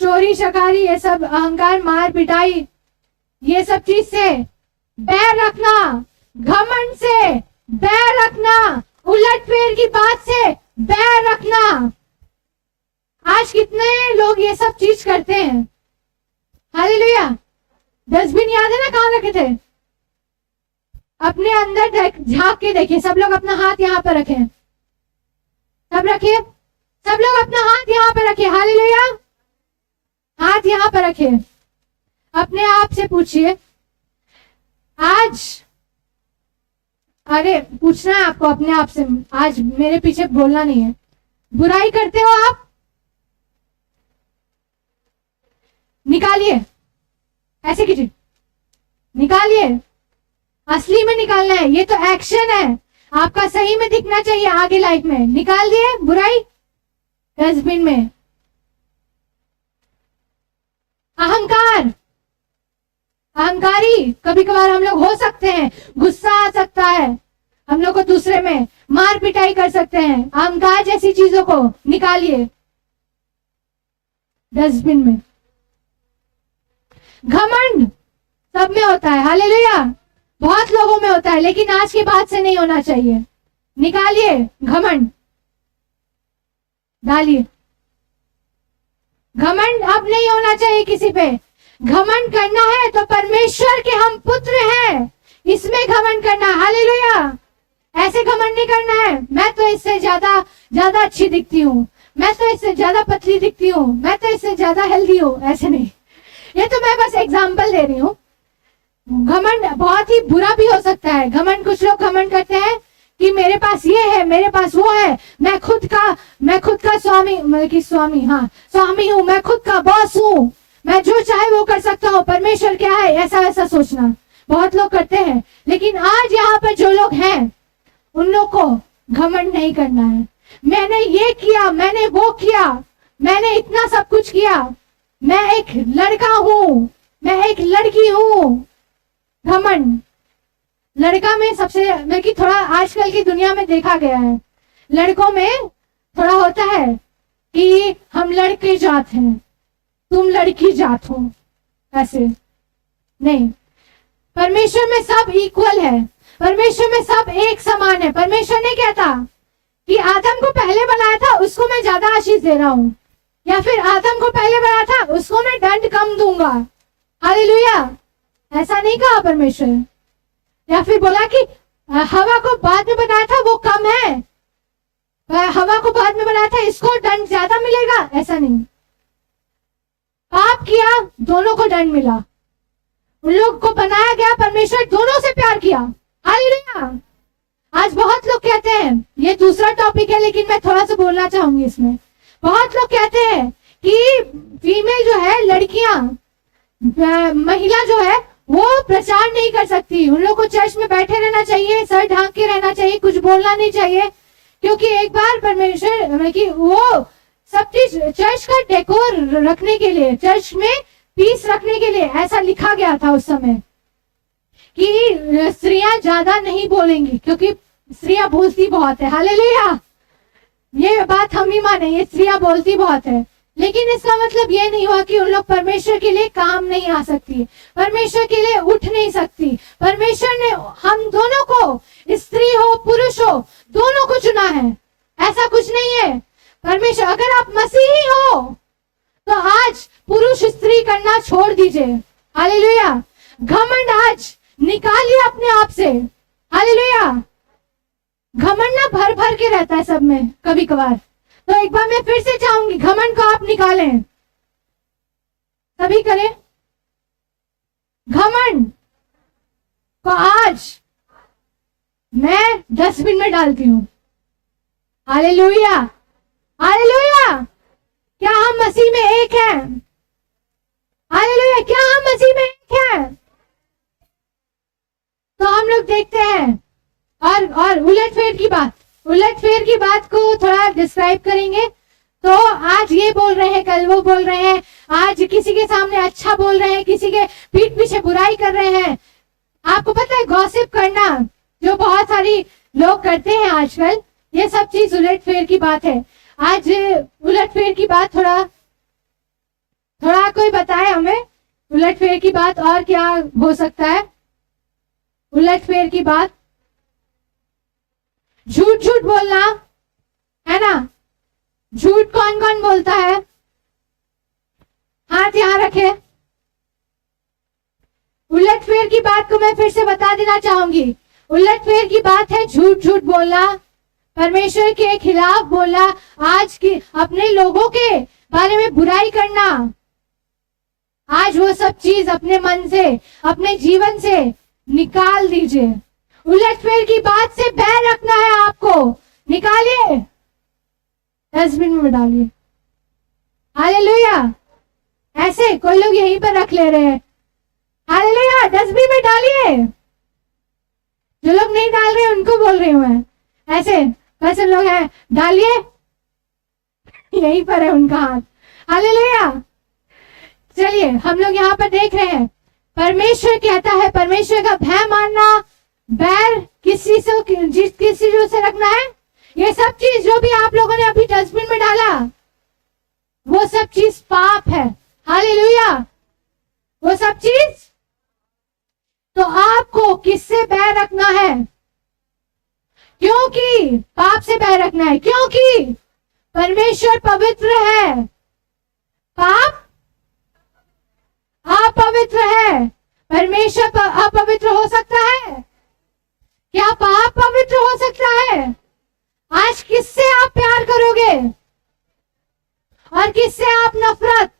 चोरी चकारी, ये सब अहंकार, मार पिटाई, ये सब चीज से बैर रखना। घमंड से बैर रखना, उलटफेर की बात से बैर रखना। आज कितने लोग ये सब चीज करते हैं। हालेलुया। डस्टबिन याद है ना कहाँ रखे थे? अपने अंदर झांक के देखिए। सब लोग अपना हाथ यहाँ पर रखें। सब रखिए, सब लोग अपना हाथ यहाँ पर रखिए। हालेलुया। हाथ यहाँ पर रखिए। अपने आप से पूछिए आज, अरे पूछना है आपको अपने आप से, आज मेरे पीछे बोलना नहीं है। बुराई करते हो आप? निकालिए, ऐसे कीजिए, निकालिए। असली में निकालना है, ये तो एक्शन है आपका, सही में दिखना चाहिए आगे लाइफ में। निकाल दिए बुराई डस्टबिन में। अहंकार, अहंकारी कभी कभार हम लोग हो सकते हैं, गुस्सा आ सकता है, हम लोग को दूसरे में मार पिटाई कर सकते हैं। अहंकार जैसी चीजों को निकालिए डस्टबिन में। घमंड सब में होता है। हालेलुया। बहुत लोगों में होता है, लेकिन आज के बाद से नहीं होना चाहिए। निकालिए घमंड, डालिए। घमंड अब नहीं होना चाहिए किसी पे। घमंड करना है तो परमेश्वर के हम पुत्र हैं, इसमें घमंड करना है। हालेलुया। ऐसे घमंड नहीं करना है, मैं तो इससे ज्यादा अच्छी दिखती हूँ, मैं तो इससे ज्यादा पतली दिखती हूँ, मैं तो इससे ज्यादा हेल्दी हूँ। ऐसे नहीं, ये तो मैं बस एग्जाम्पल दे रही हूँ। घमंड बहुत ही बुरा भी हो सकता है। घमंड, कुछ लोग घमंड करते हैं कि मेरे पास ये है, मेरे पास वो है, मैं खुद का स्वामी हूँ, मैं खुद का बॉस हूँ, मैं जो चाहे वो कर सकता हूँ, परमेश्वर क्या है, ऐसा वैसा सोचना बहुत लोग करते हैं। लेकिन आज यहाँ पर जो लोग हैं उन लोग को घमंड नहीं करना है। मैंने ये किया, मैंने वो किया, मैंने इतना सब कुछ किया, मैं एक लड़का हूँ, मैं एक लड़की हूँ। घमंड लड़का में सबसे, बल्कि थोड़ा आजकल की दुनिया में देखा गया है, लड़कों में थोड़ा होता है कि हम लड़के जात हैं, तुम लड़की जात हो। ऐसे नहीं, परमेश्वर में सब इक्वल है, परमेश्वर में सब एक समान है। परमेश्वर ने कहता कि आदम को पहले बनाया था, उसको मैं ज्यादा आशीष दे रहा हूँ, या फिर आदम को पहले बनाया था, उसको मैं दंड कम दूंगा। हालेलुया। ऐसा नहीं कहा परमेश्वर। या फिर बोला कि हवा को बाद में बनाया था, वो कम है, हवा को बाद में बनाया था, इसको दंड ज्यादा मिलेगा। ऐसा नहीं, पाप किया, दोनों को दंड मिला। उन लोग को बनाया गया, परमेश्वर दोनों से प्यार किया। हालेलुया। आज बहुत लोग कहते हैं, ये दूसरा टॉपिक है लेकिन मैं थोड़ा सा बोलना चाहूंगी इसमें। बहुत लोग कहते हैं कि फीमेल जो है, लड़कियां, महिला जो है वो प्रचार नहीं कर सकती, उन लोग को चर्च में बैठे रहना चाहिए, सर ढांक के रहना चाहिए, कुछ बोलना नहीं चाहिए, क्योंकि एक बार परमेश्वर कि वो सब चीज चर्च का डेकोर रखने के लिए, चर्च में पीस रखने के लिए ऐसा लिखा गया था उस समय कि स्त्रियां ज्यादा नहीं बोलेंगी, क्योंकि स्त्रियां बोलती बहुत है। हालेलुया। ये बात हम ही माने, ये स्त्रियां बोलती बहुत है, लेकिन इसका मतलब ये नहीं हुआ कि उन लोग परमेश्वर के लिए काम नहीं आ सकती, परमेश्वर के लिए उठ नहीं सकती। परमेश्वर ने हम दोनों को, स्त्री हो पुरुष हो, दोनों को चुना है, ऐसा कुछ नहीं है। परमेश्वर, अगर आप मसीही हो तो आज पुरुष स्त्री करना छोड़ दीजिए। हालेलुया। घमंड आज निकालिए अपने आप से। हालेलुया। घमंड ना भर भर के रहता है सब में कभी कभार, तो एक बार मैं फिर से चाहूंगी, घमंड को आप निकालें, सभी करें। घमंड को आज मैं डस्टबिन में डालती हूं। हालेलुया। हालेलुया। क्या हम मसीह में एक हैं? हालेलुया। क्या हम मसीह में एक हैं? तो हम लोग देखते हैं, और उलटफेर की बात को थोड़ा डिस्क्राइब करेंगे। तो आज ये बोल रहे हैं, कल वो बोल रहे हैं, आज किसी के सामने अच्छा बोल रहे हैं, किसी के पीठ पीछे बुराई कर रहे हैं। आपको पता है गॉसिप करना जो बहुत सारी लोग करते हैं आजकल, ये सब चीज उलटफेर की बात है। आज उलटफेर की बात थोड़ा कोई बताए हमें, उलटफेर की बात और क्या हो सकता है? उलटफेर की बात, झूठ बोलना है ना। झूठ कौन कौन बोलता है? हाथ यहां रखे। उलटफेर की बात को मैं फिर से बता देना चाहूंगी। उलटफेर की बात है झूठ बोलना, परमेश्वर के खिलाफ बोलना, आज की अपने लोगों के बारे में बुराई करना। आज वो सब चीज अपने मन से, अपने जीवन से निकाल दीजिए। उलटफेर की बात से बैर रखना है आपको, निकालिए, डस्टबिन में डालिए। हालेलुया। ऐसे कोई लोग यहीं पर रख ले रहे हैं। हालेलुया। डस्टबिन में डालिए। जो लोग नहीं डाल रहे उनको बोल रही हूं मैं, ऐसे वैसे लोग हैं, डालिए, यहीं पर है उनका हाथ। हालेलुया। चलिए, हम लोग यहाँ पर देख रहे हैं, परमेश्वर कहता है, परमेश्वर का भय मानना, बैर किस चीजों से रखना है, ये सब चीज जो भी आप लोगों ने अभी डस्टबिन में डाला, वो सब चीज पाप है। हालेलुया। वो सब चीज तो आपको किससे बैर रखना है? क्योंकि पाप से बैर रखना है, क्योंकि परमेश्वर पवित्र है, पाप अपवित्र है। परमेश्वर अपवित्र हो सकता है? क्या पाप पवित्र हो सकता है? आज किससे आप प्यार करोगे और किससे आप नफरत?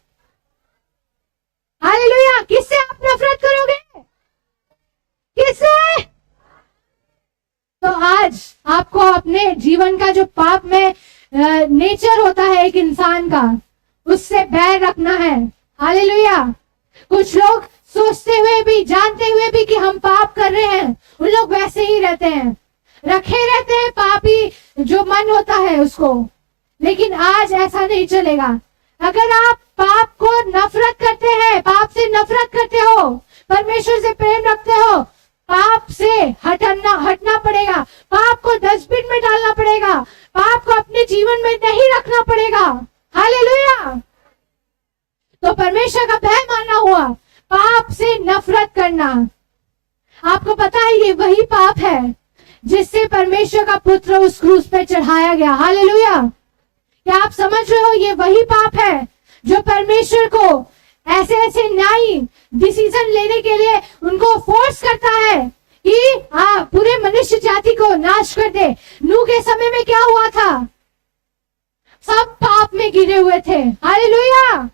हालेलुया! किससे आप नफरत करोगे? किससे? तो आज आपको अपने जीवन का जो पाप में नेचर होता है एक इंसान का, उससे बैर रखना है। हालेलुया! कुछ लोग सोचते हुए भी, जानते हुए भी कि हम पाप कर रहे हैं, उन लोग वैसे ही रहते हैं, रखे रहते हैं पापी जो मन होता है उसको। लेकिन आज ऐसा नहीं चलेगा। अगर आप पाप को नफरत करते हैं, पाप से नफरत करते हो, परमेश्वर से प्रेम रखते हो, पाप से हटना पड़ेगा, पाप को डस्टबिन में डालना पड़ेगा, पाप को अपने जीवन में नहीं रखना पड़ेगा। हालेलुया! तो परमेश्वर का भय मानना हुआ पाप से नफरत करना। आपको पता है ये वही पाप है जिससे परमेश्वर का पुत्र उस क्रूस पे चढ़ाया गया। हालेलुया! क्या आप समझ रहे हो? ये वही पाप है जो परमेश्वर को ऐसे ऐसे न्यायी डिसीजन लेने के लिए उनको फोर्स करता है कि पूरे मनुष्य जाति को नाश कर दे। नूह के समय में क्या हुआ था? सब पाप में गिरे हुए थे। हालेलुया!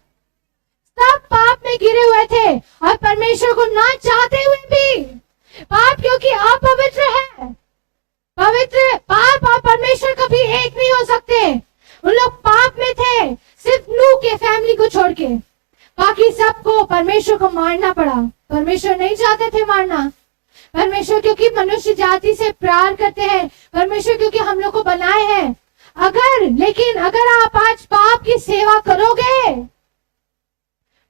सब पाप में गिरे हुए थे और परमेश्वर को ना चाहते हुए भी, पाप क्योंकि अपवित्र है, पवित्र पाप और परमेश्वर कभी एक नहीं हो सकते। उन लोग पाप में थे, सिर्फ नूह के फैमिली को छोड़ के, बाकी सबको परमेश्वर को मारना पड़ा। परमेश्वर नहीं चाहते थे मारना। परमेश्वर क्योंकि मनुष्य जाति से प्यार करते हैं, परमेश्वर क्योंकि हम लोग को बनाए हैं। लेकिन अगर आप आज पाप की सेवा करोगे,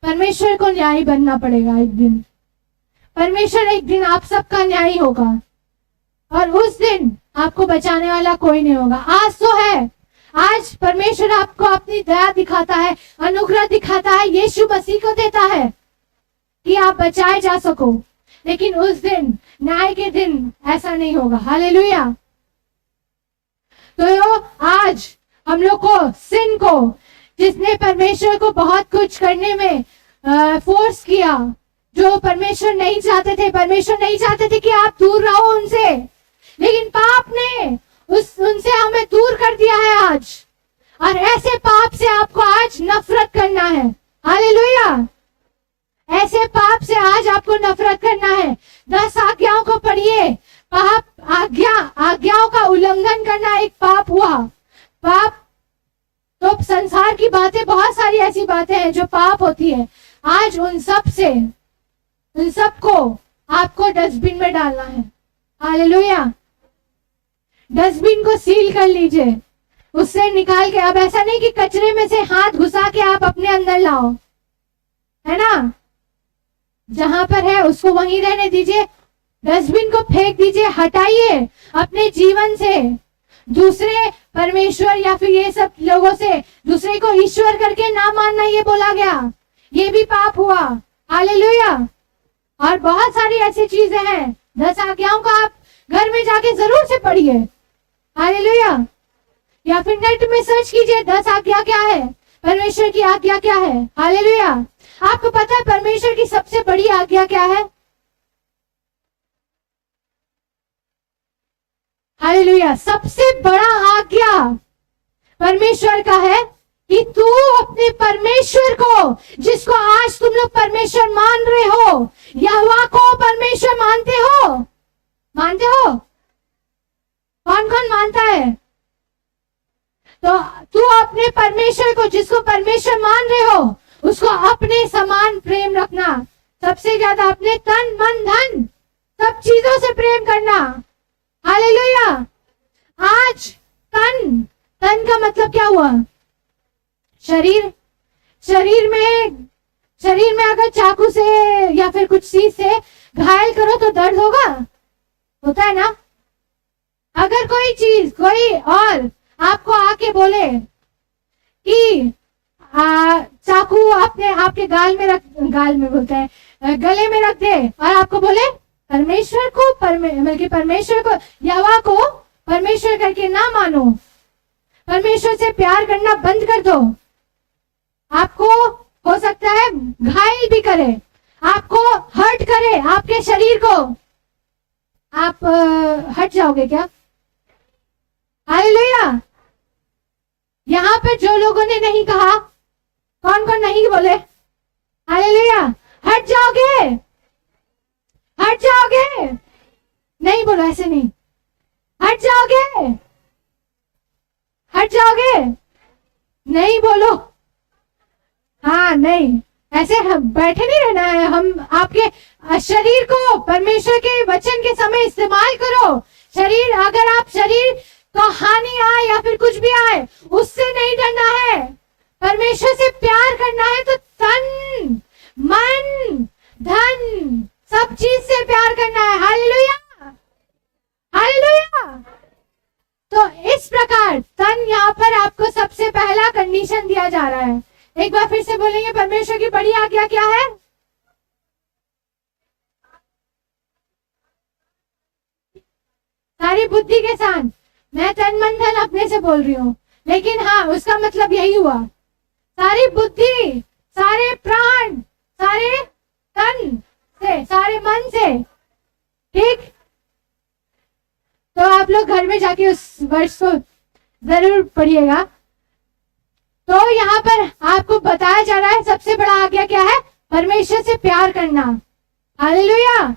परमेश्वर को न्यायी बनना पड़ेगा एक दिन। परमेश्वर एक दिन आप सबका न्यायी होगा और उस दिन आपको बचाने वाला कोई नहीं होगा। आज तो है, आज परमेश्वर आपको अपनी दया दिखाता है, अनुग्रह दिखाता है, यीशु मसीह को देता है कि आप बचाए जा सको। लेकिन उस दिन, न्याय के दिन, ऐसा नहीं होगा। हालेलुया! तो आज हम लोग को सिन को, जिसने परमेश्वर को बहुत कुछ करने में फोर्स किया, जो परमेश्वर नहीं चाहते थे, परमेश्वर नहीं चाहते थे कि आप दूर रहो उनसे, लेकिन पाप ने उनसे हमें दूर कर दिया है आज। और ऐसे पाप से आपको आज नफरत करना है। हालेलुया! ऐसे पाप से आज आपको नफरत करना है। 10 आज्ञाओं को पढ़िए। पाप आज्ञाओं का उल्लंघन करना एक पाप हुआ। पाप तो संसार की बातें, बहुत सारी ऐसी बातें हैं जो पाप होती है। आज उन सब को आपको डस्टबिन में डालना है। हालेलुया! डस्टबिन को सील कर लीजिए, उससे निकाल के। अब ऐसा नहीं कि कचरे में से हाथ घुसा के आप अपने अंदर लाओ, है ना? जहां पर है उसको वहीं रहने दीजिए, डस्टबिन को फेंक दीजिए, हटाइए अपने जीवन से। दूसरे परमेश्वर या फिर ये सब लोगों से दूसरे को ईश्वर करके ना मानना, ये बोला गया, ये भी पाप हुआ। हालेलुया! और बहुत सारी ऐसी चीजें हैं। 10 आज्ञाओं का आप घर में जाके जरूर से पढ़िए। हालेलुया! या फिर नेट में सर्च कीजिए 10 आज्ञा क्या है, परमेश्वर की आज्ञा क्या है। हालेलुया! आपको पता है परमेश्वर की सबसे बड़ी आज्ञा क्या है? हालेलुया! सबसे बड़ा आज्ञा परमेश्वर का है कि तू अपने परमेश्वर को, जिसको आज तुम लोग परमेश्वर मान रहे हो, यहोवा को परमेश्वर मानते हो? मानते हो? कौन कौन मानता है? तो तू अपने परमेश्वर को, जिसको परमेश्वर मान रहे हो, उसको अपने समान प्रेम रखना। सबसे ज्यादा अपने तन, मन, धन, सब चीजों से प्रेम करना। हालेलुया! आज तन का मतलब क्या हुआ? शरीर में अगर चाकू से या फिर कुछ चीज से घायल करो तो दर्द होता है ना? अगर कोई और आपको आके बोले कि चाकू आपके गले में रख दे और आपको बोले परमेश्वर को बल्कि परमेश्वर को, यहोवा को परमेश्वर करके ना मानो, परमेश्वर से प्यार करना बंद कर दो। आपको हो सकता है घायल भी करे, आपको हर्ट करे, आपके शरीर को, आप हट जाओगे क्या? हालेलुया। यहाँ पर जो लोगों ने नहीं कहा, कौन कौन नहीं बोले? हालेलुया। हट जाओगे, हट जाओगे, नहीं बोलो, ऐसे नहीं, हट जाओगे, हट जाओगे, नहीं बोलो, हाँ नहीं, ऐसे हम बैठे नहीं रहना है। हम आपके शरीर को परमेश्वर के वचन के समय इस्तेमाल करो। शरीर, अगर आप शरीर को हानि आए या फिर कुछ भी आए, उससे नहीं डरना है, परमेश्वर से प्यार करना है। तो तन, मन, धन, सब चीज से प्यार करना है। Hallelujah, hallelujah. तो इस प्रकार तन, यहाँ पर आपको सबसे पहला कंडीशन दिया जा रहा है। एक बार फिर से बोलेंगे, परमेश्वर की बड़ी आज्ञा क्या है? सारी बुद्धि के साथ। मैं तन मन धन अपने से बोल रही हूँ, लेकिन हाँ, उसका मतलब यही हुआ, सारी बुद्धि, सारे प्राण, सारे तन से, सारे मन से, ठीक। तो आप लोग घर में जाके उस वर्ष को जरूर पढ़िएगा। तो यहाँ पर आपको बताया जा रहा है सबसे बड़ा आज्ञा क्या है? परमेश्वर से प्यार करना। हालेलुया।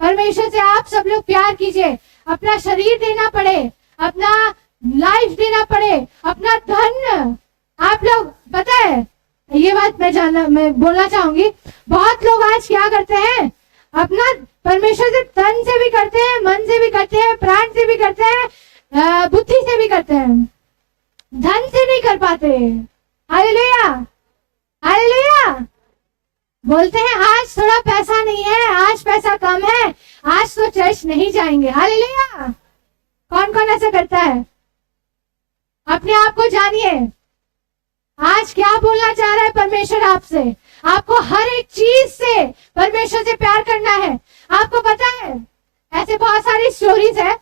परमेश्वर से आप सब लोग प्यार कीजिए। अपना शरीर देना पड़े, अपना लाइफ देना पड़े, अपना धन। आप लोग, पता है ये बात मैं बोलना चाहूंगी, बहुत लोग आज क्या करते हैं, अपना परमेश्वर से तन से भी करते हैं, मन से भी करते हैं, प्राण से भी करते हैं, बुद्धि से भी करते हैं, धन से नहीं कर पाते। Hallelujah, hallelujah. बोलते हैं आज थोड़ा पैसा नहीं है, आज पैसा कम है, आज तो चर्च नहीं जाएंगे। हालेलुया। कौन कौन ऐसा करता है? अपने आप को जानिए, आज क्या बोलना चाह रहा है परमेश्वर आपसे। आपको हर एक चीज से परमेश्वर से प्यार करना है। आपको पता है, ऐसे बहुत सारी स्टोरीज है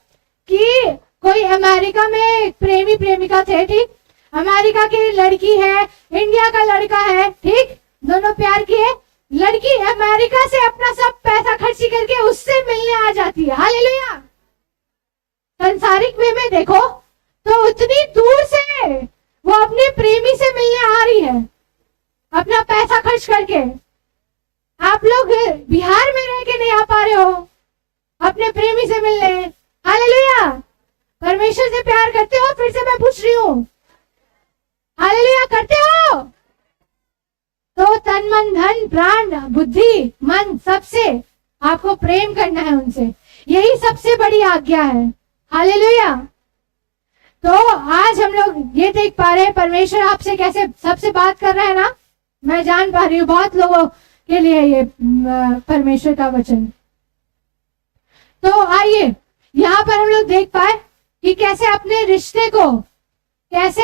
कि कोई अमेरिका में एक प्रेमी प्रेमिका थे, ठीक। अमेरिका की लड़की है, इंडिया का लड़का है, ठीक। दोनों प्यार किए। लड़की अमेरिका से अपना सब पैसा खर्ची करके उससे मिलने आ जाती है। हालेलुया। संसारिक वे में देखो तो उतनी दूर से वो अपने प्रेमी से मिलने आ रही है, अपना पैसा खर्च करके। आप लोग बिहार में रह के नहीं आ पा रहे हो अपने प्रेमी से मिलने। हालेलुया। परमेश्वर से प्यार करते हो? फिर से मैं पूछ रही हूँ, हालेलुया करते हो? तो तन मन धन प्राण बुद्धि मन सबसे आपको प्रेम करना है उनसे। यही सबसे बड़ी आज्ञा है। हालेलुया। तो आज हम लोग ये देख पा रहे हैं परमेश्वर आपसे कैसे सबसे बात कर रहा है ना। मैं जान पा रही हूँ बहुत लोगों के लिए ये परमेश्वर का वचन। तो आइए यहाँ पर हम लोग देख पाए कि कैसे अपने रिश्ते को, कैसे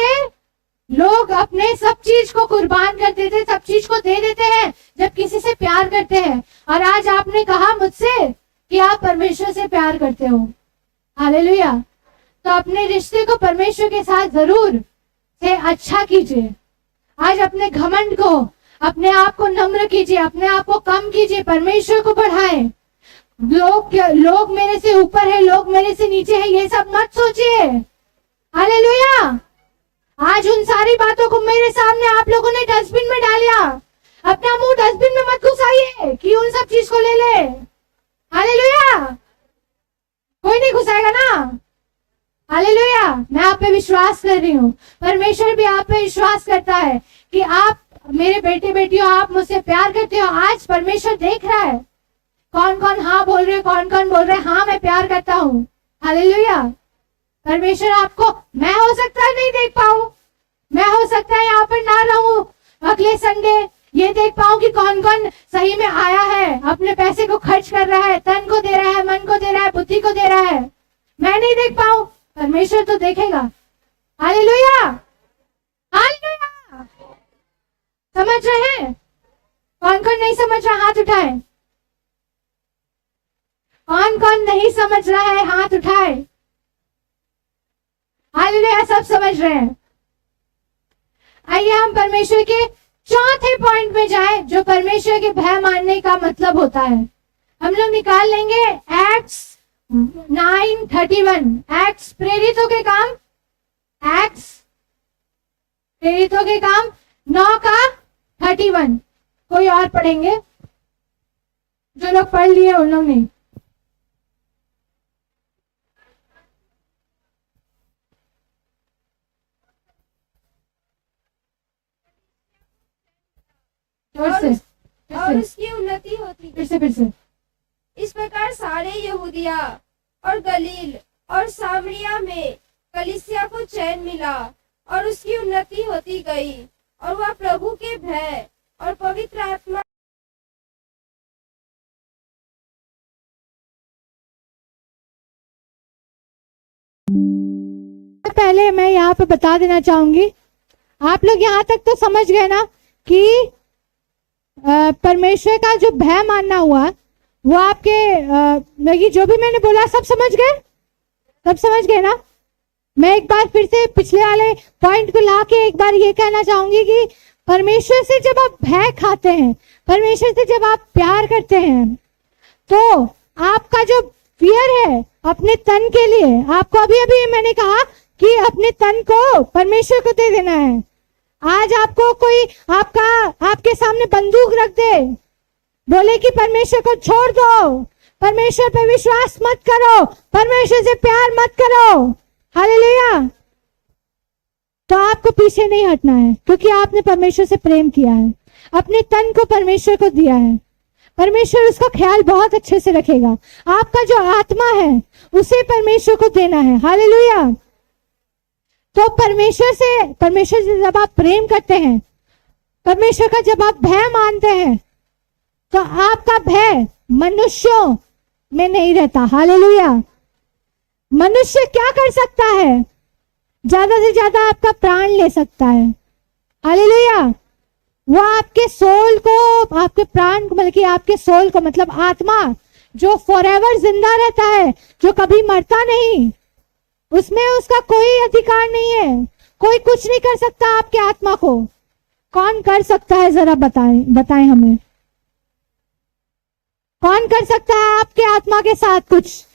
लोग अपने सब चीज को कुर्बान कर देते, सब चीज को दे देते हैं जब किसी से प्यार करते हैं। और आज आपने कहा मुझसे कि आप परमेश्वर से प्यार करते हो। हालेलुया। तो अपने रिश्ते को परमेश्वर के साथ जरूर से अच्छा कीजिए। आज अपने घमंड को, अपने आप को नम्र कीजिए, अपने आप को कम कीजिए, परमेश्वर को बढ़ाएं। लोग मेरे से ऊपर है, लोग मेरे से नीचे है, ये सब मत सोचिए। हालेलुया। आज उन सारी बातों को मेरे सामने आप लोगों ने डस्टबिन में डालिया। अपना मुंह डस्टबिन में मत घुसाइए कि उन सब चीज को ले ले। हालेलुया। कोई नहीं घुसाएगा ना। हालेलुया। मैं आप पे विश्वास कर रही हूँ, परमेश्वर भी आप पे विश्वास करता है कि आप मेरे बेटे बेटियों, आप मुझसे प्यार करते हो। आज परमेश्वर देख रहा है कौन कौन हाँ बोल रहे, कौन कौन बोल रहे हाँ मैं प्यार करता हूँ। हालेलुया। परमेश्वर आपको, मैं हो सकता है नहीं देख पाऊं, मैं हो सकता है यहाँ पर ना रहूं अगले संडे, ये देख पाऊं कि कौन कौन सही में आया है, अपने पैसे को खर्च कर रहा है, तन को दे रहा है, मन को दे रहा है, बुद्धि को दे रहा है। मैं नहीं देख पाऊं, परमेश्वर तो देखेगा। Hallelujah, hallelujah. समझ रहे हैं? कौन कौन नहीं समझ रहा हाथ उठाए। कौन कौन नहीं समझ रहा है हाथ उठाए। हालेलुया, सब समझ रहे हैं। आइए हम परमेश्वर के चौथे पॉइंट में जाए, जो परमेश्वर के भय मानने का मतलब होता है। हम लोग निकाल लेंगे एक्ट्स 9:31। एक्ट्स प्रेरितों के काम, एक्ट्स प्रेरितों के काम 9:31। कोई और पढ़ेंगे? जो लोग पढ़ लिए उन लोग नहीं। और उसकी उन्नति होती फिर से इस प्रकार सारे यहूदिया और गलील और सामरिया में कलीसिया को चैन मिला और उसकी उन्नति होती गई और वह प्रभु के भय और पवित्र आत्मा पहले मैं यहाँ पे बता देना चाहूंगी, आप लोग यहाँ तक तो समझ गए ना कि परमेश्वर का जो भय मानना हुआ वो आपके जो भी मैंने बोला सब समझ गए? सब समझ गए ना? मैं एक बार फिर से पिछले वाले पॉइंट को लाके एक बार ये कहना चाहूंगी कि परमेश्वर से जब आप भय खाते हैं, परमेश्वर से जब आप प्यार करते हैं, तो आपका जो फियर है अपने तन के लिए, आपको अभी अभी मैंने कहा कि अपने तन को परमेश्वर को दे देना है। आज आपको कोई आपके सामने बंदूक रख दे, बोले कि परमेश्वर को छोड़ दो, परमेश्वर पे विश्वास मत करो, परमेश्वर से प्यार मत करो, हालेलुया, तो आपको पीछे नहीं हटना है, क्योंकि आपने परमेश्वर से प्रेम किया है, अपने तन को परमेश्वर को दिया है। परमेश्वर उसका ख्याल बहुत अच्छे से रखेगा। आपका जो आत्मा है उसे परमेश्वर को देना है, हालेलुया। तो परमेश्वर से जब आप प्रेम करते हैं, परमेश्वर का जब आप भय मानते हैं, तो आपका भय मनुष्यों में नहीं रहता, हालेलुया। मनुष्य क्या कर सकता है? ज्यादा से ज्यादा आपका प्राण ले सकता है, हालेलुया। वो आपके सोल को, आपके प्राण को, बल्कि आपके सोल को, मतलब आत्मा जो फॉरएवर जिंदा रहता है, जो कभी मरता नहीं, उसमें उसका कोई अधिकार नहीं है। कोई कुछ नहीं कर सकता आपके आत्मा को। कौन कर सकता है? जरा बताएं हमें, कौन कर सकता है आपके आत्मा के साथ कुछ?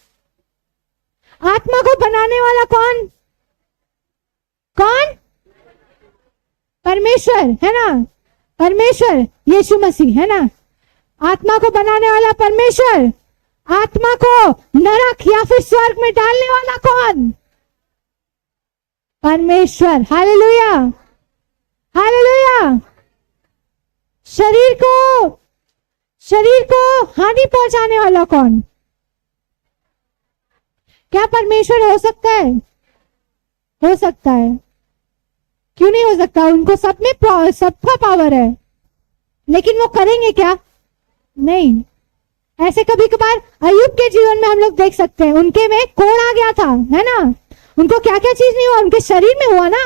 आत्मा को बनाने वाला कौन? परमेश्वर है ना, परमेश्वर यीशु मसीह है ना। आत्मा को बनाने वाला परमेश्वर, आत्मा को नरक या फिर स्वर्ग में डालने वाला कौन? परमेश्वर, हालेलुया, हालेलुया। शरीर को हानि पहुंचाने वाला कौन? क्या परमेश्वर हो सकता है? हो सकता है, क्यों नहीं हो सकता? उनको सब में सबका पावर है, लेकिन वो करेंगे क्या? नहीं। ऐसे कभी कभार अय्यूब के जीवन में हम लोग देख सकते हैं, उनके में कोढ़ आ गया था, है ना। उनको क्या क्या चीज नहीं हुआ, उनके शरीर में हुआ ना।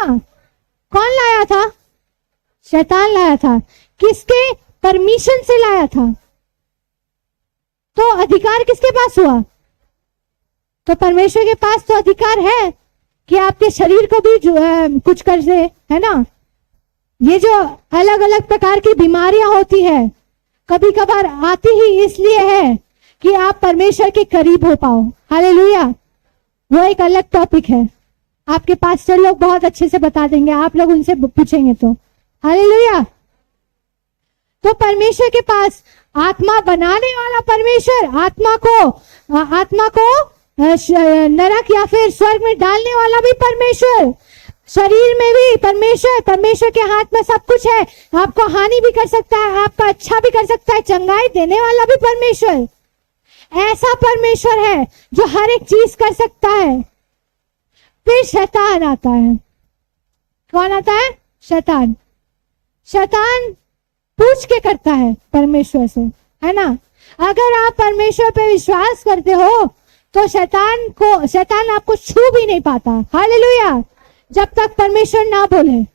कौन लाया था? शैतान लाया था। किसके परमिशन से लाया था? तो अधिकार किसके पास हुआ? तो परमेश्वर के पास तो अधिकार है कि आपके शरीर को भी कुछ कर दे, है ना। ये जो अलग अलग प्रकार की बीमारियां होती है, कभी कभार आती ही इसलिए है कि आप परमेश्वर के करीब हो पाओ, हालेलुया। वो एक अलग टॉपिक है, आपके पास्टर लोग बहुत अच्छे से बता देंगे, आप लोग उनसे पूछेंगे तो, हालेलुया। तो परमेश्वर के पास आत्मा बनाने वाला परमेश्वर, आत्मा को नरक या फिर स्वर्ग में डालने वाला भी परमेश्वर, शरीर में भी परमेश्वर के हाथ में सब कुछ है। आपको हानि भी कर सकता है, आपका अच्छा भी कर सकता है, चंगाई देने वाला भी परमेश्वर। ऐसा परमेश्वर है जो हर एक चीज कर सकता है। फिर शैतान आता है। कौन आता है? शैतान। शैतान पूछ के करता है परमेश्वर से, है ना। अगर आप परमेश्वर पे विश्वास करते हो तो शैतान आपको छू भी नहीं पाता, हालेलुया, जब तक परमेश्वर ना बोले।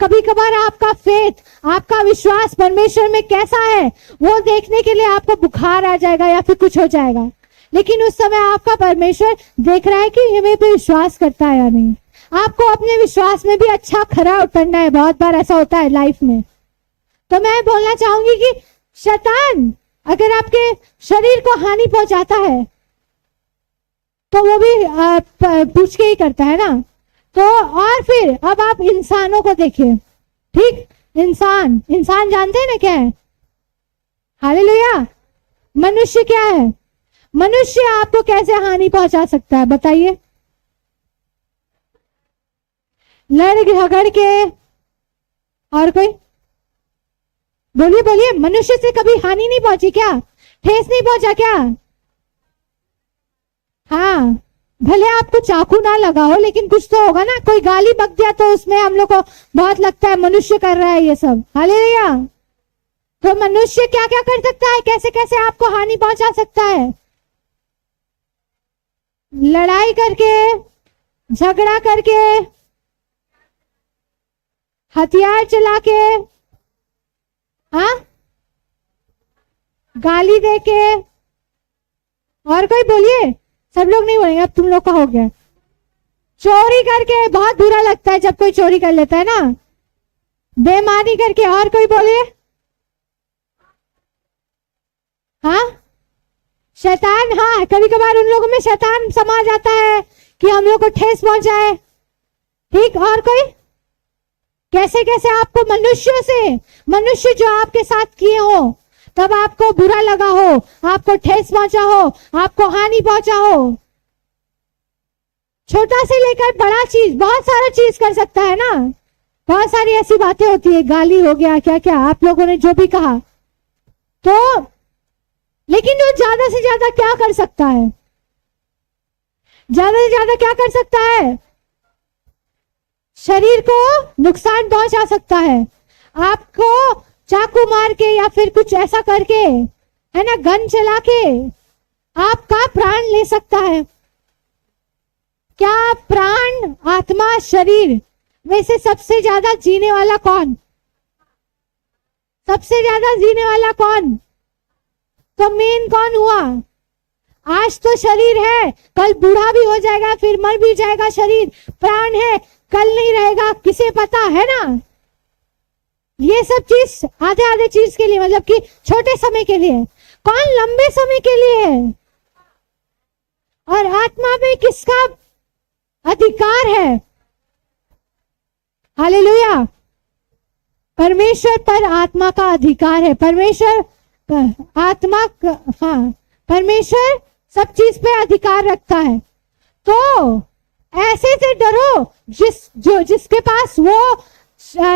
कभी कभार आपका फेथ, आपका विश्वास परमेश्वर में कैसा है वो देखने के लिए आपको बुखार आ जाएगा या फिर कुछ हो जाएगा, लेकिन उस समय आपका परमेश्वर देख रहा है कि ये मेरे पे विश्वास करता है या नहीं। आपको अपने विश्वास में भी अच्छा खरा उतरना है। बहुत बार ऐसा होता है लाइफ में। तो मैं बोलना चाहूंगी कि शैतान अगर आपके शरीर को हानि पहुंचाता है तो वो भी पूछ के ही करता है ना। तो और फिर अब आप इंसानों को देखिए, ठीक, इंसान जानते हैं ना क्या है? हालेलुया। मनुष्य क्या है? मनुष्य आपको कैसे हानि पहुंचा सकता है बताइए? लड़ झगड़ के, और कोई बोलिए बोलिए, मनुष्य से कभी हानि नहीं पहुंची क्या? ठेस नहीं पहुंचा क्या? हाँ, भले आपको चाकू ना लगा हो लेकिन कुछ तो होगा ना। कोई गाली बक दिया तो उसमें हम लोग को बहुत लगता है मनुष्य कर रहा है ये सब। हालेलुया। तो मनुष्य क्या क्या कर सकता है, कैसे कैसे आपको हानि पहुंचा सकता है? लड़ाई करके, झगड़ा करके, हथियार चला के, हाँ, गाली दे के, और कोई बोलिए। सब लोग नहीं बोलेंगे, अब तुम लोग का हो गया। चोरी करके, बहुत बुरा लगता है जब कोई चोरी कर लेता है ना। बेईमानी करके, और कोई बोलिए। हाँ, शैतान, हाँ, कभी कभार उन लोगों में शैतान समा जाता है कि हम लोग को ठेस पहुंचाए। ठीक, और कोई? कैसे कैसे आपको मनुष्य जो आपके साथ किए हो, तब आपको बुरा लगा हो, आपको ठेस पहुंचा हो, आपको हानि पहुंचा हो। छोटा से लेकर बड़ा चीज, बहुत सारा चीज कर सकता है ना। बहुत सारी ऐसी बातें होती है, गाली हो गया, क्या क्या आप लोगों ने जो भी कहा। तो लेकिन वो ज्यादा से ज्यादा क्या कर सकता है? ज्यादा से ज्यादा क्या कर सकता है? शरीर को नुकसान पहुंचा सकता है। आपको चाकू मार के या फिर कुछ ऐसा करके, है ना, गन चला के आपका प्राण ले सकता है। क्या प्राण, आत्मा, शरीर में से सबसे ज्यादा जीने वाला कौन? सबसे ज्यादा जीने वाला कौन? तो मेन कौन हुआ? आज तो शरीर है, कल बूढ़ा भी हो जाएगा, फिर मर भी जाएगा शरीर। प्राण है, कल नहीं रहेगा, किसे पता, है ना। ये सब चीज आधे आधे चीज के लिए, मतलब कि छोटे समय के लिए, कौन लंबे समय के लिए है। और आत्मा में किसका अधिकार है? हालेलुया। परमेश्वर पर आत्मा का अधिकार है। परमेश्वर आत्मा, हाँ, परमेश्वर सब चीज पे अधिकार रखता है। तो ऐसे से डरो जिसके पास वो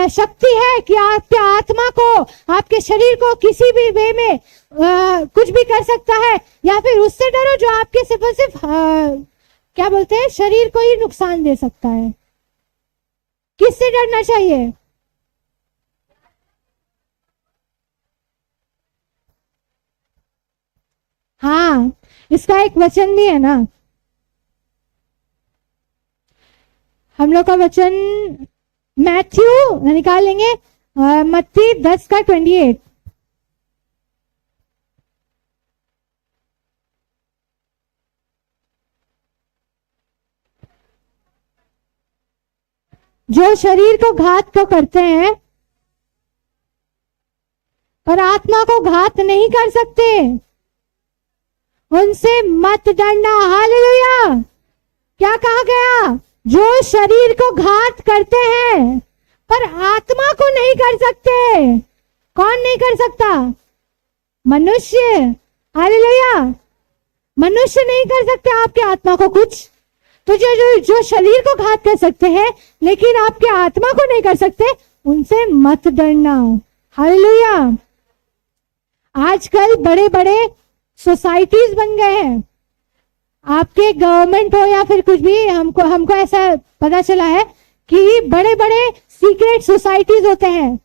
शक्ति है कि आपके आत्मा को, आपके शरीर को किसी भी वे में कुछ भी कर सकता है। या फिर उससे डरो जो आपके सिर्फ क्या बोलते हैं, शरीर को ही नुकसान दे सकता है। किससे डरना चाहिए? हाँ, इसका एक वचन भी है ना। हम लोग का वचन मैथ्यू निकालेंगे, मत्ती 10 का 28। जो शरीर को घात को करते हैं पर आत्मा को घात नहीं कर सकते, उनसे मत डरना। हालेलुया। क्या कहा गया? जो शरीर को घात करते हैं पर आत्मा को नहीं कर सकते। कौन नहीं कर सकता? मनुष्य। हालेलुया। मनुष्य नहीं कर सकते आपके आत्मा को कुछ। तो जो शरीर को घात कर सकते हैं लेकिन आपके आत्मा को नहीं कर सकते, उनसे मत डरना। हालेलुया। आजकल बड़े बड़े सोसाइटीज बन गए हैं। आपके गवर्नमेंट हो या फिर कुछ भी, हमको ऐसा पता चला है कि बड़े बड़े सीक्रेट सोसाइटीज होते हैं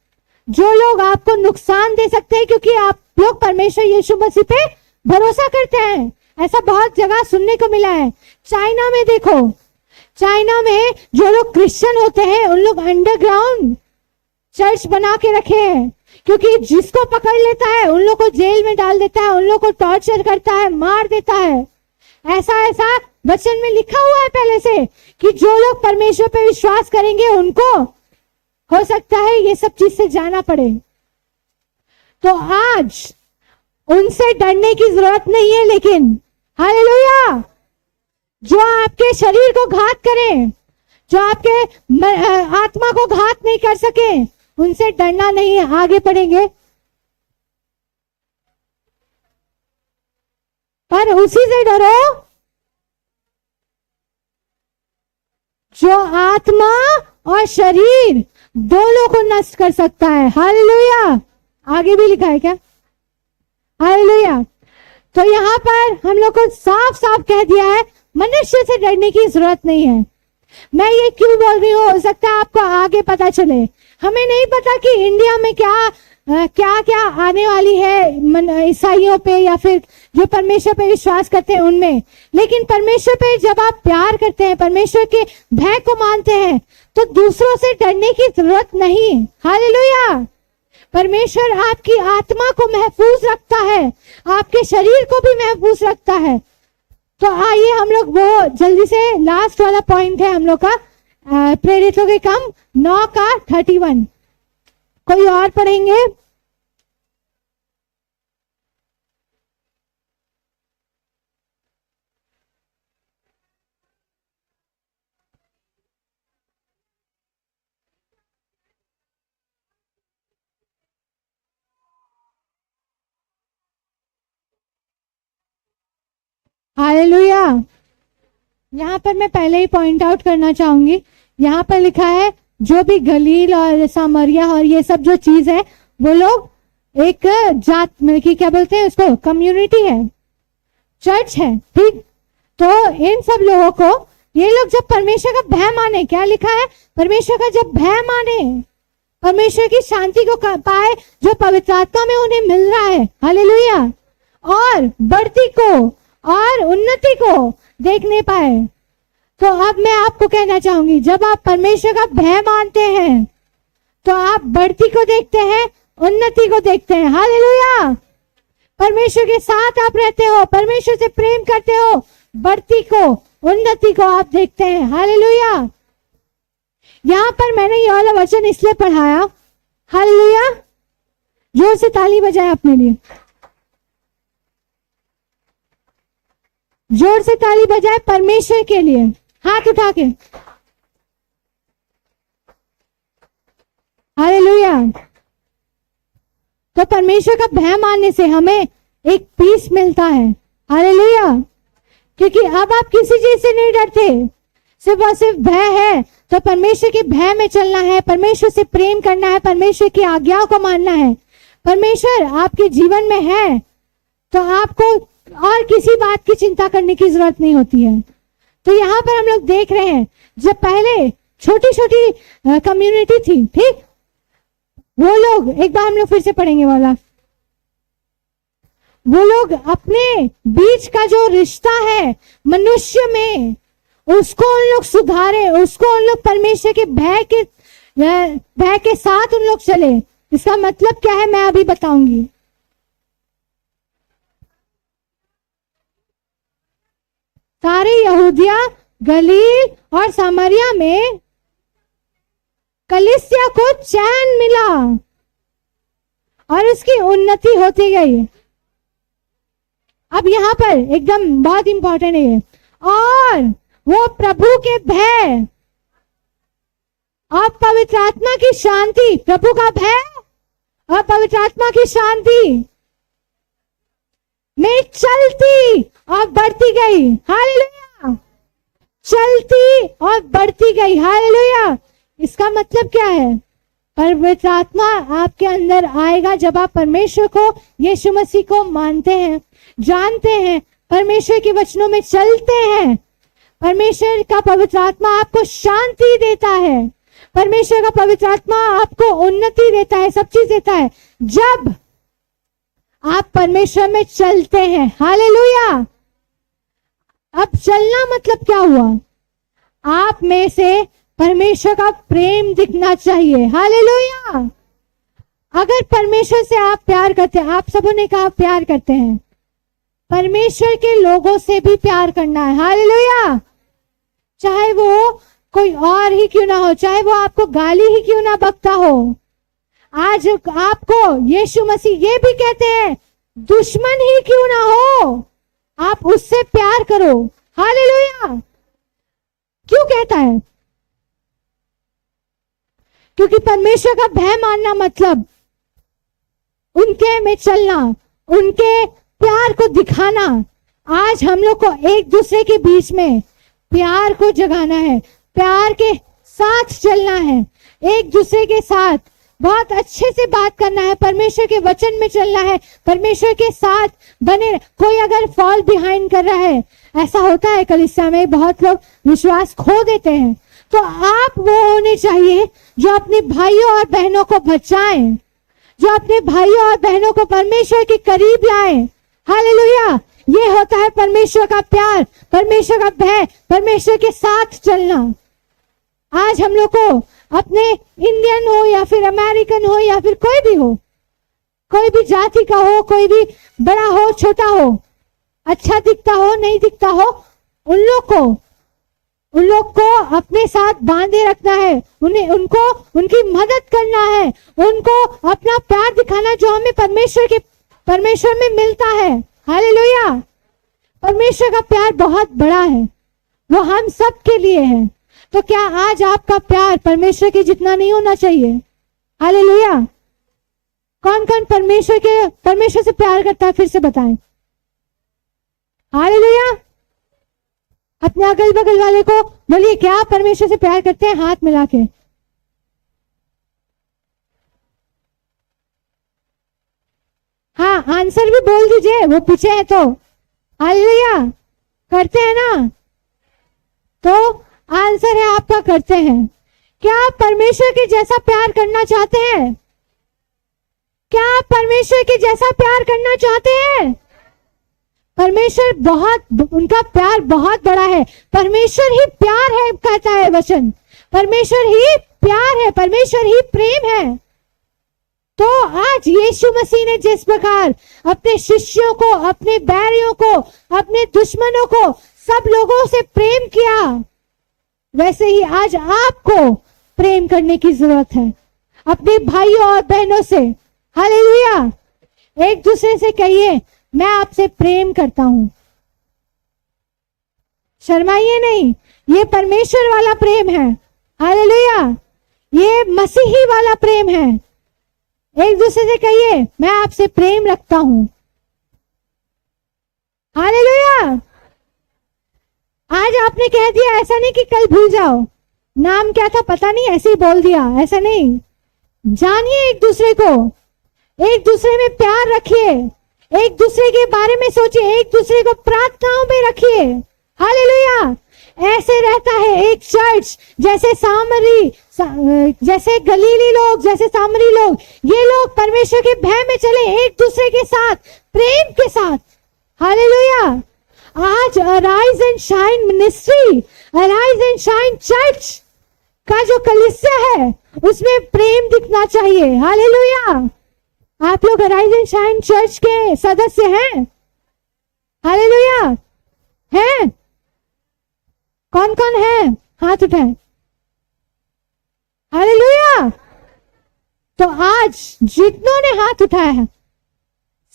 जो लोग आपको नुकसान दे सकते हैं क्योंकि आप लोग परमेश्वर यीशु मसीह पे भरोसा करते हैं। ऐसा बहुत जगह सुनने को मिला है। चाइना में देखो, चाइना में जो लोग क्रिश्चियन होते हैं उन लोग अंडरग्राउंड चर्च बना के रखे हैं, क्योंकि जिसको पकड़ लेता है उन लोग को जेल में डाल देता है, उन लोग को टॉर्चर करता है, मार देता है। ऐसा ऐसा वचन में लिखा हुआ है पहले से कि जो लोग परमेश्वर पे विश्वास करेंगे उनको हो सकता है ये सब चीज से जाना पड़े। तो आज उनसे डरने की जरूरत नहीं है, लेकिन हालेलुया, जो आपके शरीर को घात करें, जो आपके आत्मा को घात नहीं कर सके, उनसे डरना नहीं है, आगे बढ़ेंगे। पर उसी से डरो जो आत्मा और शरीर दोनों को नष्ट कर सकता है। हालेलुया, आगे भी लिखा है क्या? हालेलुया। तो यहाँ पर हम लोग को साफ साफ कह दिया है मनुष्य से डरने की जरूरत नहीं है। मैं ये क्यों बोल रही हूँ, हो सकता है आपको आगे पता चले। हमें नहीं पता कि इंडिया में क्या आने वाली है ईसाइयों पे या फिर जो परमेश्वर पे विश्वास करते हैं उनमें, लेकिन परमेश्वर पे जब आप प्यार करते हैं, परमेश्वर के भय को मानते हैं, तो दूसरों से डरने की जरूरत नहीं। हालेलुया। परमेश्वर आपकी आत्मा को महफूज रखता है, आपके शरीर को भी महफूज रखता है। तो आइए हम लोग वो जल्दी से लास्ट वाला पॉइंट है हम लोग का, प्रेरितों के काम 9:31। कोई और पढ़ेंगे? हालेलुया। यहाँ पर मैं पहले ही पॉइंट आउट करना चाहूंगी, यहाँ पर लिखा है जो भी गलील और सामरिया और ये सब जो चीज है, वो लोग एक जात मतलब कि क्या बोलते हैं उसको, कम्युनिटी है, चर्च है, ठीक। तो इन सब लोगों को, ये लोग जब परमेश्वर का भय माने, क्या लिखा है, परमेश्वर का जब भय माने, परमेश्वर की शांति को पाए जो पवित्र आत्मा में उन्हें मिल रहा है, हालेलुया, और बढ़ती को और उन्नति को देखने पाए। तो अब मैं आपको कहना चाहूंगी, जब आप परमेश्वर का भय मानते हैं तो आप बढ़ती को देखते हैं, उन्नति को देखते हैं। हालेलुया। परमेश्वर के साथ आप रहते हो, परमेश्वर से प्रेम करते हो, बढ़ती को, उन्नति को आप देखते हैं। हालेलुया। यहाँ पर मैंने ये वाला वचन इसलिए पढ़ाया, हालेलुया, जोर से ताली बजाए अपने लिए, जोर से ताली बजाए परमेश्वर के लिए, हाथ उठा के। हालेलुया। तो परमेश्वर का भय मानने से हमें एक पीस मिलता है। हालेलुया। क्योंकि अब आप किसी चीज से नहीं डरते, सिर्फ और सिर्फ भय है। तो परमेश्वर के भय में चलना है, परमेश्वर से प्रेम करना है, परमेश्वर की आज्ञाओं को मानना है। परमेश्वर आपके जीवन में है तो आपको और किसी बात की चिंता करने की जरूरत नहीं होती है। तो यहाँ पर हम लोग देख रहे हैं, जब पहले छोटी छोटी कम्युनिटी थी, ठीक, वो लोग, एक बार हम लोग फिर से पढ़ेंगे वाला, वो लोग अपने बीच का जो रिश्ता है मनुष्य में, उसको उन लोग सुधारे, उसको उन लोग परमेश्वर के भय के साथ उन लोग चले। इसका मतलब क्या है मैं अभी बताऊंगी। सारे यहूदिया, गलील और सामरिया में कलीसिया को चैन मिला और उसकी उन्नति होती गई। अब यहाँ पर एकदम बहुत इंपॉर्टेंट है, और वो प्रभु के भय और पवित्र आत्मा की शांति, प्रभु का भय और पवित्र आत्मा की शांति में चलती और बढ़ती गई। हालेलुया। चलती और बढ़ती गई। हालेलुया। इसका मतलब क्या है? पवित्र आत्मा आपके अंदर आएगा जब आप परमेश्वर को, यीशु मसीह को मानते हैं, जानते हैं, परमेश्वर के वचनों में चलते हैं। परमेश्वर का पवित्र आत्मा आपको शांति देता है, परमेश्वर का पवित्र आत्मा आपको उन्नति देता है, सब चीज देता है जब आप परमेश्वर में चलते हैं। हालेलुया। अब चलना मतलब क्या हुआ? आप में से परमेश्वर का प्रेम दिखना चाहिए। हालेलुया। अगर परमेश्वर से आप प्यार करते हैं, आप सबों ने कहा प्यार करते हैं, परमेश्वर के लोगों से भी प्यार करना है। हालेलुया। चाहे वो कोई और ही क्यों ना हो, चाहे वो आपको गाली ही क्यों ना बकता हो। आज आपको यीशु मसीह ये भी कहते हैं, दुश्मन ही क्यों ना हो, आप उससे प्यार करो। हालेलुया। क्यों कहता है? क्योंकि परमेश्वर का भय मानना मतलब उनके में चलना, उनके प्यार को दिखाना। आज हम लोग को एक दूसरे के बीच में प्यार को जगाना है, प्यार के साथ चलना है, एक दूसरे के साथ बहुत अच्छे से बात करना है, परमेश्वर के वचन में चलना है, परमेश्वर के साथ बने। कोई अगर फॉल बिहाइंड कर रहा है, ऐसा होता है कलीसिया में, बहुत लोग विश्वास खो देते हैं, तो आप वो होने चाहिए जो अपने भाइयों और बहनों को बचाएं, जो अपने भाइयों और बहनों को परमेश्वर के करीब लाएं। हालेलुया। ये होता है परमेश्वर का प्यार, परमेश्वर का भय, परमेश्वर के साथ चलना। आज हम लोग को अपने इंडियन हो या फिर अमेरिकन हो या फिर कोई भी हो, कोई भी जाति का हो, कोई भी बड़ा हो छोटा हो, अच्छा दिखता हो नहीं दिखता हो, उन लोग को अपने साथ बांधे रखना है, उनको उनकी मदद करना है, उनको अपना प्यार दिखाना जो हमें परमेश्वर में मिलता है। हालेलुया। परमेश्वर का प्यार बहुत बड़ा है, वो हम सब के लिए है। तो क्या आज आपका प्यार परमेश्वर के जितना नहीं होना चाहिए? हालेलुया। कौन कौन परमेश्वर से प्यार करता है, फिर से बताएं। हालेलुया। अपने अगल बगल वाले को बोलिए, क्या आप परमेश्वर से प्यार करते हैं? हाथ मिला के। हाँ, आंसर भी बोल दीजिए, वो पूछे हैं तो। हालेलुया। करते हैं ना? तो आंसर है आपका करते हैं। क्या आप परमेश्वर के जैसा प्यार करना चाहते हैं? क्या आप परमेश्वर के जैसा प्यार करना चाहते हैं? परमेश्वर उनका प्यार बहुत बड़ा है। परमेश्वर ही प्यार है कहता है वचन। परमेश्वर ही प्यार है, परमेश्वर ही प्रेम है। तो आज यीशु मसीह ने जिस प्रकार अपने शिष्यों को, अपने बैरियों को, अपने दुश्मनों को, सब लोगों से प्रेम किया, वैसे ही आज आपको प्रेम करने की जरूरत है अपने भाइयों और बहनों से। हालेलुया। एक दूसरे से कहिए, मैं आपसे प्रेम करता हूं। शर्माइए नहीं, ये परमेश्वर वाला प्रेम है। हालेलुया। ये मसीही वाला प्रेम है। एक दूसरे से कहिए, मैं आपसे प्रेम रखता हूं। हालेलुया। आज आपने कह दिया, ऐसा नहीं कि कल भूल जाओ, नाम क्या था पता नहीं, ऐसे ही बोल दिया, ऐसा नहीं। जानिए एक दूसरे को, एक दूसरे में प्यार रखिए, एक दूसरे के बारे में सोचिए, एक दूसरे को प्रार्थनाओं में रखिए। हालेलुया। ऐसे रहता है एक चर्च, जैसे गलीली लोग, जैसे सामरी लोग, ये लोग परमेश्वर के भय में चले, एक दूसरे के साथ, प्रेम के साथ। हालेलुया। आज arise and shine ministry, arise and shine church का जो कलीसिया है, उसमें प्रेम दिखना चाहिए। हालेलुया। आप लोग अराइज एंड शाइन चर्च के सदस्य हैं? हालेलुया। हैं? कौन कौन है? हाथ उठाएं। हालेलुया। तो आज जितनों ने हाथ उठाया है,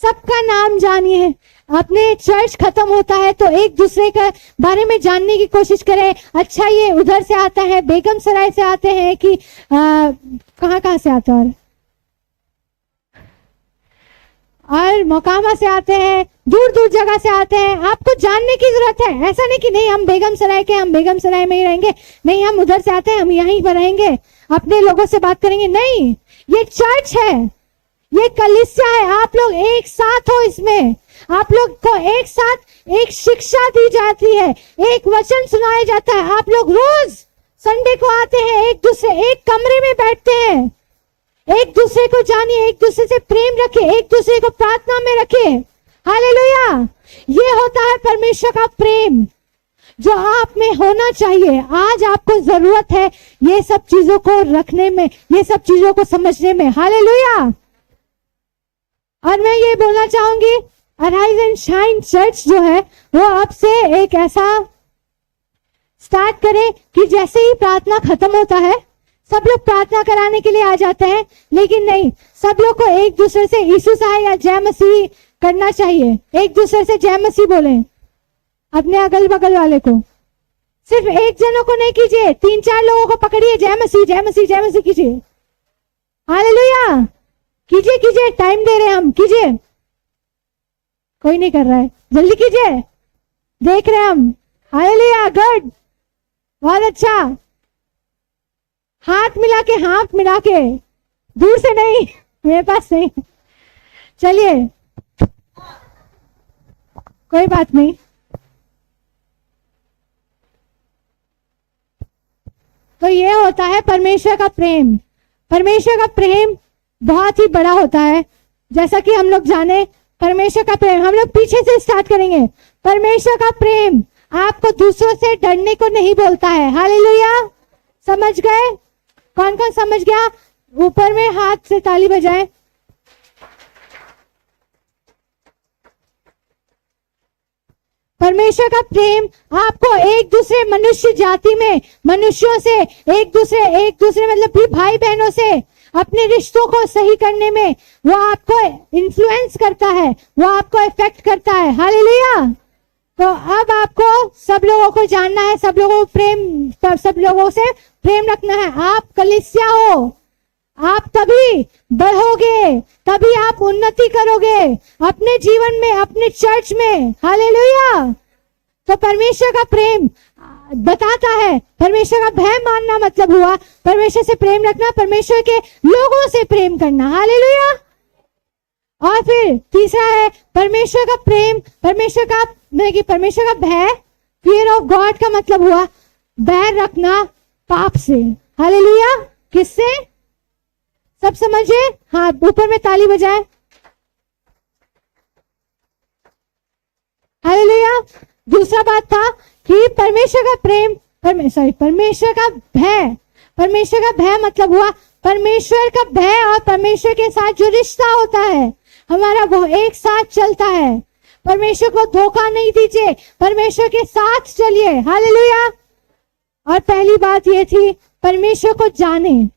सबका नाम जानिए। अपने चर्च खत्म होता है तो एक दूसरे के बारे में जानने की कोशिश करें। अच्छा, ये उधर से आता है, बेगम सराय से आते हैं कि कहाँ से आते हैं, और मोकामा से आते हैं, दूर दूर जगह से आते हैं। आपको जानने की जरूरत है। ऐसा नहीं कि नहीं हम बेगम सराय के, हम बेगम सराय में ही रहेंगे, नहीं हम उधर से आते हैं, हम यहीं पर रहेंगे, अपने लोगों से बात करेंगे। नहीं, ये चर्च है, ये कलीसिया है। आप लोग एक साथ हो इसमें, आप लोग को एक साथ एक शिक्षा दी जाती है, एक वचन सुनाया जाता है। आप लोग रोज संडे को आते हैं, एक कमरे में बैठते हैं, एक दूसरे को जानिए, एक दूसरे से प्रेम रखे, एक दूसरे को प्रार्थना में रखे। हालेलुया। ये होता है परमेश्वर का प्रेम जो आप में होना चाहिए। आज आपको जरूरत है ये सब चीजों को रखने में, ये सब चीजों को समझने में। हालेलुया। और मैं ये बोलना चाहूंगी, अराइज एंड शाइन चर्च जो है वो आपसे एक ऐसा स्टार्ट करे कि जैसे ही प्रार्थना खत्म होता है सब लोग प्रार्थना कराने के लिए आ जाते हैं, लेकिन नहीं, सब लोग को एक दूसरे से यीशु साहब या जय मसीह करना चाहिए। एक दूसरे से जय मसीह बोले, अपने अगल बगल वाले को, सिर्फ एक जनों को नहीं कीजिए, 3-4 लोगों को पकड़िए, जय मसीह जय मसीह जय मसीह कीजिए। हालेलुया, कीजिए कीजिए, टाइम दे रहे हैं हम, कीजिए। कोई नहीं कर रहा है, जल्दी कीजिए, देख रहे हैं हम। हालेलुया, गुड, बहुत अच्छा। हाथ मिला के, दूर से नहीं, मेरे पास नहीं, चलिए कोई बात नहीं। तो ये होता है परमेश्वर का प्रेम। परमेश्वर का प्रेम बहुत ही बड़ा होता है। जैसा कि हम लोग जाने, परमेश्वर का प्रेम, हम लोग पीछे से स्टार्ट करेंगे। परमेश्वर का प्रेम आपको दूसरों से डरने को नहीं बोलता है। हालेलुया, समझ गए? कौन कौन समझ गया? ऊपर में हाथ से ताली बजाएं। परमेश्वर का प्रेम आपको एक दूसरे मनुष्य जाति में, मनुष्यों से एक दूसरे मतलब भी भाई बहनों से अपने रिश्तों को सही करने में वो आपको इन्फ्लुएंस करता है, वो आपको इफेक्ट करता है। हालेलुया। तो अब आपको सब लोगों को जानना है, सब लोगों से प्रेम रखना है। आप कलीसिया हो, आप तभी बढ़ोगे, तभी आप उन्नति करोगे अपने जीवन में, अपने चर्च में। हालेलुया। तो परमेश्वर का प्रेम बताता है, परमेश्वर का भय मानना मतलब हुआ परमेश्वर से प्रेम रखना, परमेश्वर के लोगों से प्रेम करना। हालेलुया। और फिर तीसरा है परमेश्वर का प्रेम, परमेश्वर का भय, फियर ऑफ गॉड का मतलब हुआ बैर रखना पाप से। हालेलुया। किससे? सब समझे? हाँ, ऊपर में ताली बजाए। हालेलुया। दूसरा बात था कि परमेश्वर का प्रेम, परमेश्वर का भय मतलब हुआ परमेश्वर का भय और परमेश्वर के साथ जो रिश्ता होता है हमारा, वो एक साथ चलता है। परमेश्वर को धोखा नहीं दीजिए, परमेश्वर के साथ चलिए। हालेलुया। और पहली बात ये थी परमेश्वर को जाने।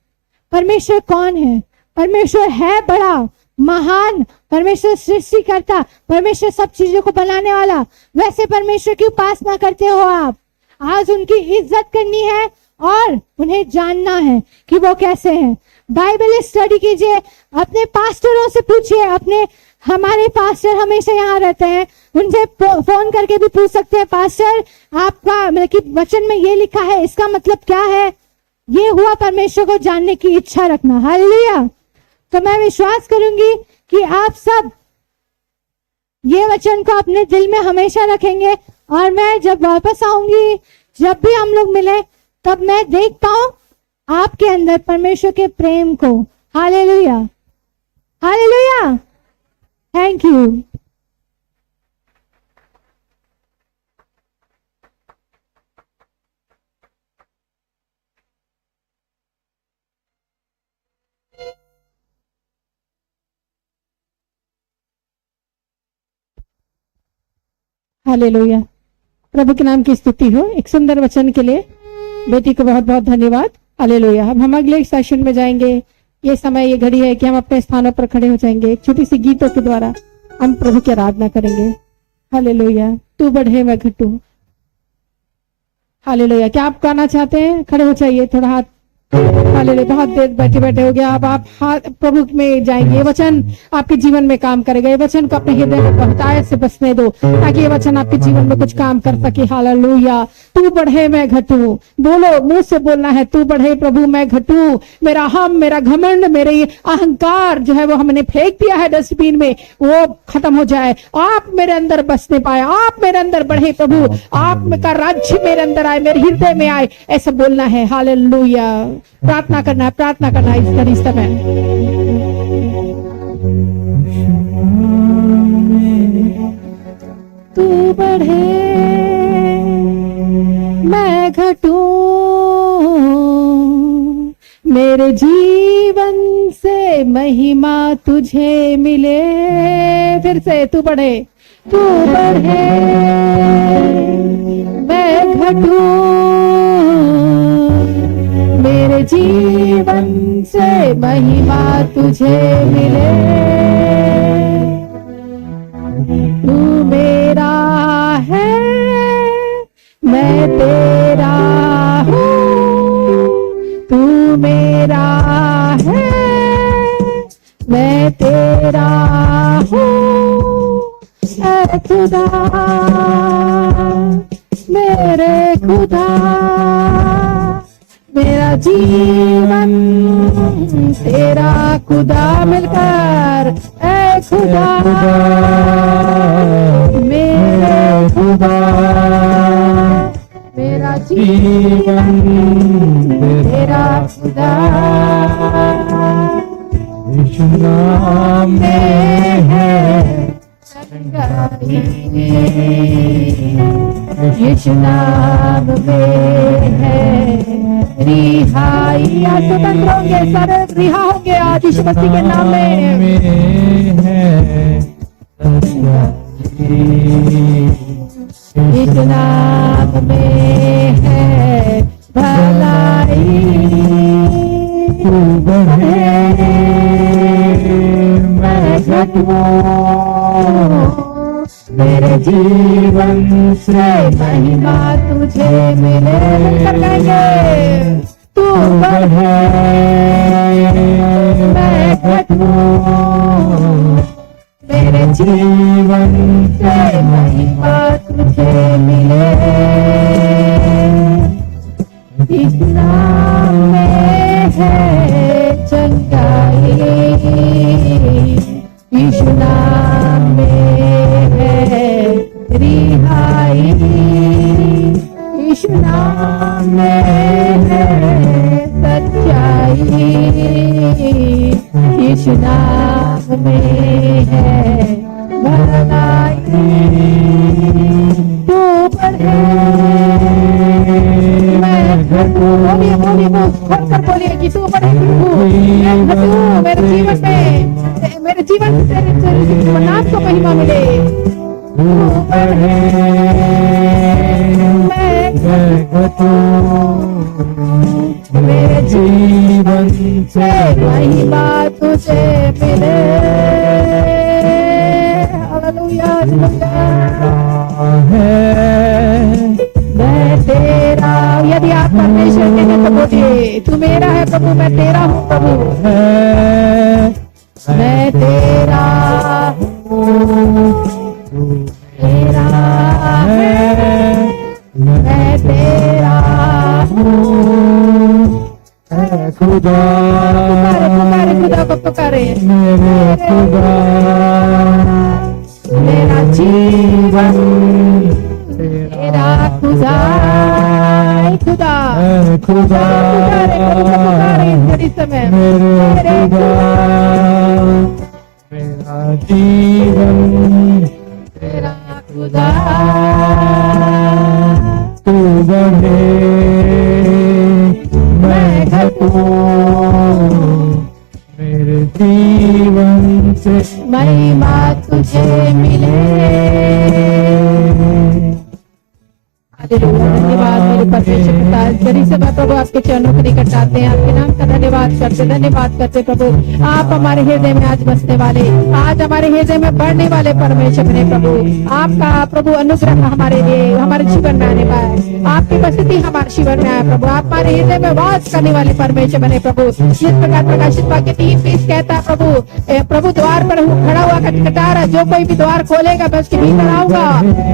परमेश्वर कौन है? परमेश्वर है बड़ा महान, परमेश्वर सृष्टि करता, परमेश्वर सब चीजों को बनाने वाला। वैसे परमेश्वर की उपासना करते हो आप, आज उनकी इज्जत करनी है और उन्हें जानना है कि वो कैसे हैं। बाइबल स्टडी कीजिए, अपने पास्टरों से पूछिए। हमारे पास्टर हमेशा यहाँ रहते हैं, उनसे फोन करके भी पूछ सकते हैं, पास्टर आपका मतलब कि वचन में ये लिखा है, इसका मतलब क्या है? ये हुआ परमेश्वर को जानने की इच्छा रखना। हालेलुया। तो मैं विश्वास करूंगी कि आप सब ये वचन को अपने दिल में हमेशा रखेंगे, और मैं जब वापस आऊंगी, जब भी हम लोग मिले, तब मैं देख पाऊं आपके अंदर परमेश्वर के प्रेम को। Hallelujah, hallelujah. Thank you. Hallelujah. प्रभु के नाम की स्तुति हो। एक सुंदर वचन के लिए बेटी को बहुत बहुत धन्यवाद। हालेलुया। अब हम अगले सेशन में जाएंगे। ये समय, ये घड़ी है कि हम अपने स्थानों पर खड़े हो जाएंगे। एक छोटी सी गीतों के द्वारा हम प्रभु की आराधना करेंगे। हालेलुया। तू बढ़े मैं घटूं। हालेलुया। क्या आप गाना चाहते हैं? खड़े हो जाइए, थोड़ा हाथ। हालेलुया। बहुत देर बैठे बैठे हो गया, अब आप प्रभु में जाएंगे। ये वचन आपके जीवन में काम करेगा। ये वचन को अपने हृदय में बहुतायत से बसने दो, ताकि ये वचन आपके जीवन में कुछ काम कर सके। हालेलुया। तू बढ़े मैं घटूं। बोलो, मुंह से बोलना है, तू बढ़े प्रभु मैं घटूं। मेरा हम, मेरा घमंड, मेरे ये अहंकार जो है वो हमने फेंक दिया है डस्टबिन में, वो खत्म हो जाए। आप मेरे अंदर बसने पाए, आप मेरे अंदर बढ़े प्रभु, आप का राज्य मेरे अंदर आए, मेरे हृदय में आए, ऐसा बोलना है। हालेलुया। प्रार्थना करना है, प्रार्थना करना है इस समय। तू बढ़े मैं घटूं, मेरे जीवन से महिमा तुझे मिले। फिर से तू बढ़े, तू बढ़े मैं घटूं, मेरे जीवन से महिमा तुझे मिले। तू मेरा है मैं तेरा हूँ, तू मेरा है मैं तेरा हूँ। ऐ खुदा मेरे खुदा, मेरा जीवन तेरा खुदा मिलकर। ऐ खुदा मेरे खुदा, मेरा जीवन तेरा खुदा। यीशु नाम में है चंगाई, यीशु नाम में है रिहाई। आज स्वतंत्र होंगे, सारे रिहा होंगे आज यीशु मसीह के नाम में। है यीशु नाम में है भलाई। तू बढ़े मैं घटूं, मेरे जीवन से महिमा तुझे मिले। मिलकर गाएंगे, तू बढ़े मैं घटूं, मेरे जीवन से महिमा तुझे मिले। इस नाम में है चंगाई, यीशु नाम में है रिहाई, यीशु नाम में है सच्चाई, यीशु नाम में है भलाई। तू बढ़े मैं घटूं, बोलिए बोलिए खोलकर बोलिए कि तू बढ़े मैं घटूं, मेरे जीवन में, मेरे जीवन से तेरे नाम को महिमा मिले। तू बढ़े मैं घटूं, मेरे जीवन से महिमा तुझे मिले। हालेलुया है मैं तेरा। यदि आप परमेश्वर के हैं तो बोलिए, तू मेरा है प्रभु, मैं तेरा हूँ प्रभु। मैं तेरा हूँ, तेरा है, मैं तेरा हूँ। खुदा पुकारे खुदा को पुकारे, मेरे खुदा, मेरा जीवन तेरा खुदा। खुदा खुदा पुकारे इस घड़ी समय, मेरे खुदा, मेरा जीवन तेरा खुदा। तू बढ़े मैं घटूं, मेरे जीवन से महिमा तुझे मिले। हालेलुया, धन्यवाद मेरे परमेश्वर पिता। इस घड़ी से मैं प्रभु आपके चरणों के निकट आते हैं, आपके नाम का धन्यवाद करते प्रभु। आप हमारे हृदय में आज बसने वाले, आज हमारे हृदय में बढ़ने वाले परमेश्वर ने प्रभु, आपका प्रभु अनुग्रह हमारे लिए, हमारे जीवन में आने पाए, आपकी उपस्थिति हमारे जीवन में आए प्रभु। आप हमारे हृदय में वास करने वाले परमेश्वर बने प्रभु। जिस प्रकार प्रकाशित वाक्य 3:20 कहता है प्रभु द्वार पर खड़ा हुआ खटखटा रहा, जो कोई भी द्वार खोलेगा मैं उसके भीतर आऊंगा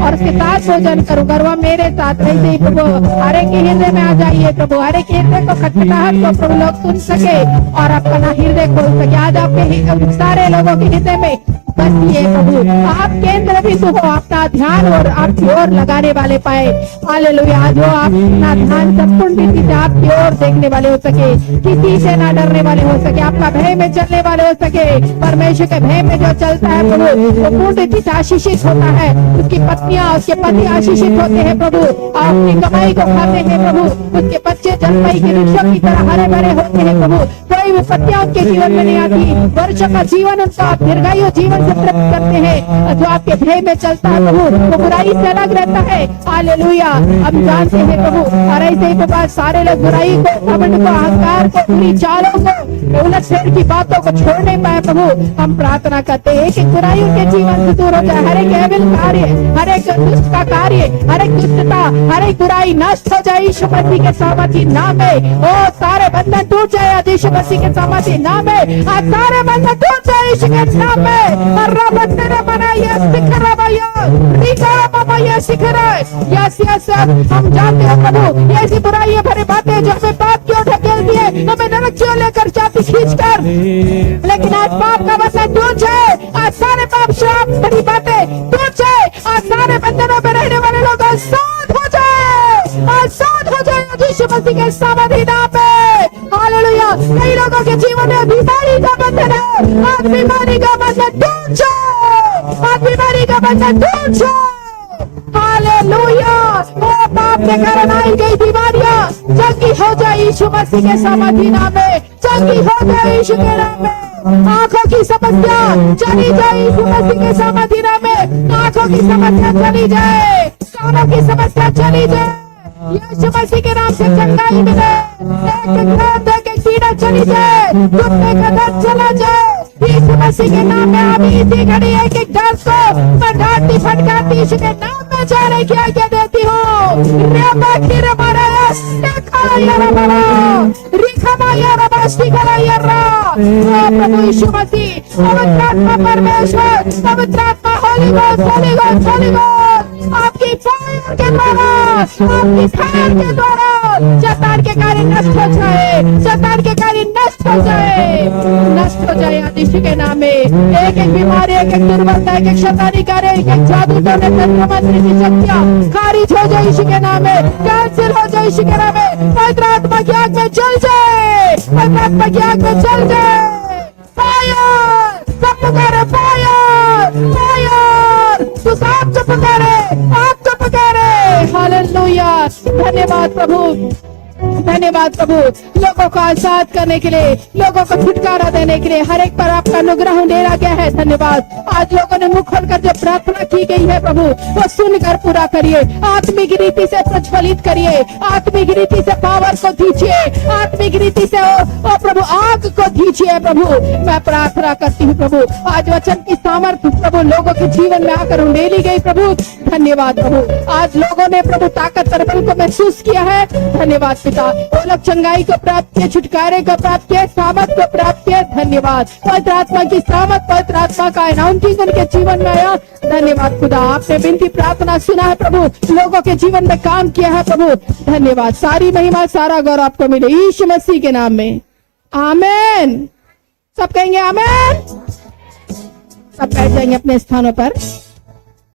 और उसके साथ भोजन करूंगा, वह मेरे साथ। वैसे ही प्रभु हर एक के हृदय में आ जाइए प्रभु, हर एक हृदय को खटखटाहट को प्रभु लोग सुन सके और अपना हृदय खोल सके। आज आपके सारे लोगों के हृदय में बस ये प्रभु आप केंद्र बिंदु हो, अपना ध्यान और आपकी ओर लगाने वाले पाए। हालेलुया, जो अपना ध्यान संपूर्ण रीति से आपकी ओर देखने वाले हो सके, किसी से ना डरने वाले हो सके, आपका भय में चलने वाले हो सके। परमेश्वर के भय में जो चलता है प्रभु वो पूर्ण रीति से आशीषित होता है, उसकी पत्नियां उसके पति आशीषित होते हैं प्रभु, अपनी कमाई को खाते हैं प्रभु, उसके बच्चे जलमई के वृक्षों की तरह हरे भरे होते हैं प्रभु, कोई विपत्तियां उनके जीवन में नहीं आती, वर्षों का जीवन उनका दीर्घायु जीवन से प्राप्त करते हैं। जो आपके भय में चलता है प्रभु वो बुराई से अलग रहता है। हालेलुया, हम जानते हैं प्रभु, और ऐसे ही प्रभु सारे लोग बुराई को, घमंड को, अहंकार को, बुरी चालों को, उलट फेर की बातों को छोड़ नहीं पाए प्रभु। हम प्रार्थना करते हैं कि बुराई उनके जीवन से दूर हो जाए, हर एक एविल कार्य, हर एक दुष्ट का कार्य, हर एक दुष्टता, हर एक बुराई नष्ट हो जाए यीशु मसीह के सामर्थी नाम में। ओ सारे बंधन टूट जाए यीशु मसीह के सामर्थी नाम में, आज सारे बंधन टूट जाए यीशु के नाम में। और रब तेरे बनाया सिखरा भैया रिका बाबा ये सिखरा। यस यस हम जानते हैं प्रभु ऐसी बुराई भरी बातें जो हमें पाप की ओर ढकेलती है, हमें नरक की ओर लेकर जाती खींचकर, लेकिन आज पाप का बंधन टूट जाए, आज सारे पाप श्राप भरी बातें टूट जाए, आज सारे बंधनों में रहने वाले लोग आजाद हो जाए, आजाद हो जाए यीशु मसीह के सामर्थी नाम में। हालेलुया, कई लोगों के जीवन में बीमारी का बंधन है, आज बीमारी का बंधन टूट जाए, आज बीमारी का बंधन टूट जाए। हालेलुया, वो पाप के कारण आई गई बीमारियां चंगी हो जाए यीशु मसीह के सामर्थी नाम में, चंगी हो जाए यीशु के नाम में। आंखों की समस्या चली जाए यीशु मसीह के सामर्थी नाम में, आंखों की समस्या चली जाए, कानों की समस्या चली जाए यीशु मसीह के नाम से चंगाई मिले, एक कीड़ा चली जाए, घुटने का दर्द चला जाए यीशु मसीह के नाम में। अभी इसी घड़ी एक एक दर्द को मैं डांटती फटकारती यीशु के नाम में जाने की आज्ञा देती हूँ। प्रभु यीशु मसीह, पवित्र आत्मा परमेश्वर, पवित्र आत्मा Holi ghost, Holi ghost, Holi ghost, आपकी फायर के द्वारा, आपकी फायर के द्वारा शैतान के कार्य नष्ट हो जाए, शैतान के कार्य नष्ट हो जाए, नष्ट हो जाए यीशु के नाम में। एक एक बीमारी, एक एक दुर्बलता, एक एक शैतानी कार्य, एक एक जादू टोने तंत्र मंत्र की शक्तियां खारिज हो जाए यीशु के नाम में, कैंसिल हो जाए यीशु के नाम में। पवित्र आत्मा की आग में जल जाए, पवित्र आत्मा की आग में जल जाए। फायर, सब पुकारे फायर, फायर, तू साफ से पुकारे, आग से पुकारे। हालेलुया, धन्यवाद प्रभु, धन्यवाद प्रभु, लोगों को आजाद करने के लिए, लोगों को छुटकारा देने के लिए हर एक पर आपका अनुग्रह डेरा गया है। धन्यवाद, आज लोगों ने मुख खोलकर जो प्रार्थना की गई है प्रभु वो सुनकर पूरा करिए, आत्मिक रीति से प्रज्वलित करिए, आत्मिक रीति से पावर को दीजिए, आत्मिक रीति से ओ प्रभु आग को दीजिए प्रभु। मैं प्रार्थना करती हूँ प्रभु, आज वचन की सामर्थ्य प्रभु लोगों के जीवन में आकर उंडेली गई प्रभु। धन्यवाद प्रभु, आज लोगों ने प्रभु ताकत और बल को महसूस किया है। धन्यवाद पिता, वो लोग चंगाई को प्राप्त किए, छुटकारे को प्राप्त किए, सामर्थ को प्राप्त किए। धन्यवाद, पवित्र आत्मा की सामर्थ, पवित्र आत्मा का अनाउंसिंग उनके जीवन में आया। धन्यवाद खुदा, आपने विनती प्रार्थना सुना है प्रभु, लोगों के जीवन में काम किया है प्रभु। धन्यवाद, सारी महिमा सारा गौरव आपको मिले यीशु मसीह के नाम में, आमेन। सब कहेंगे आमेन। सब बैठ जाएंगे अपने स्थानों पर।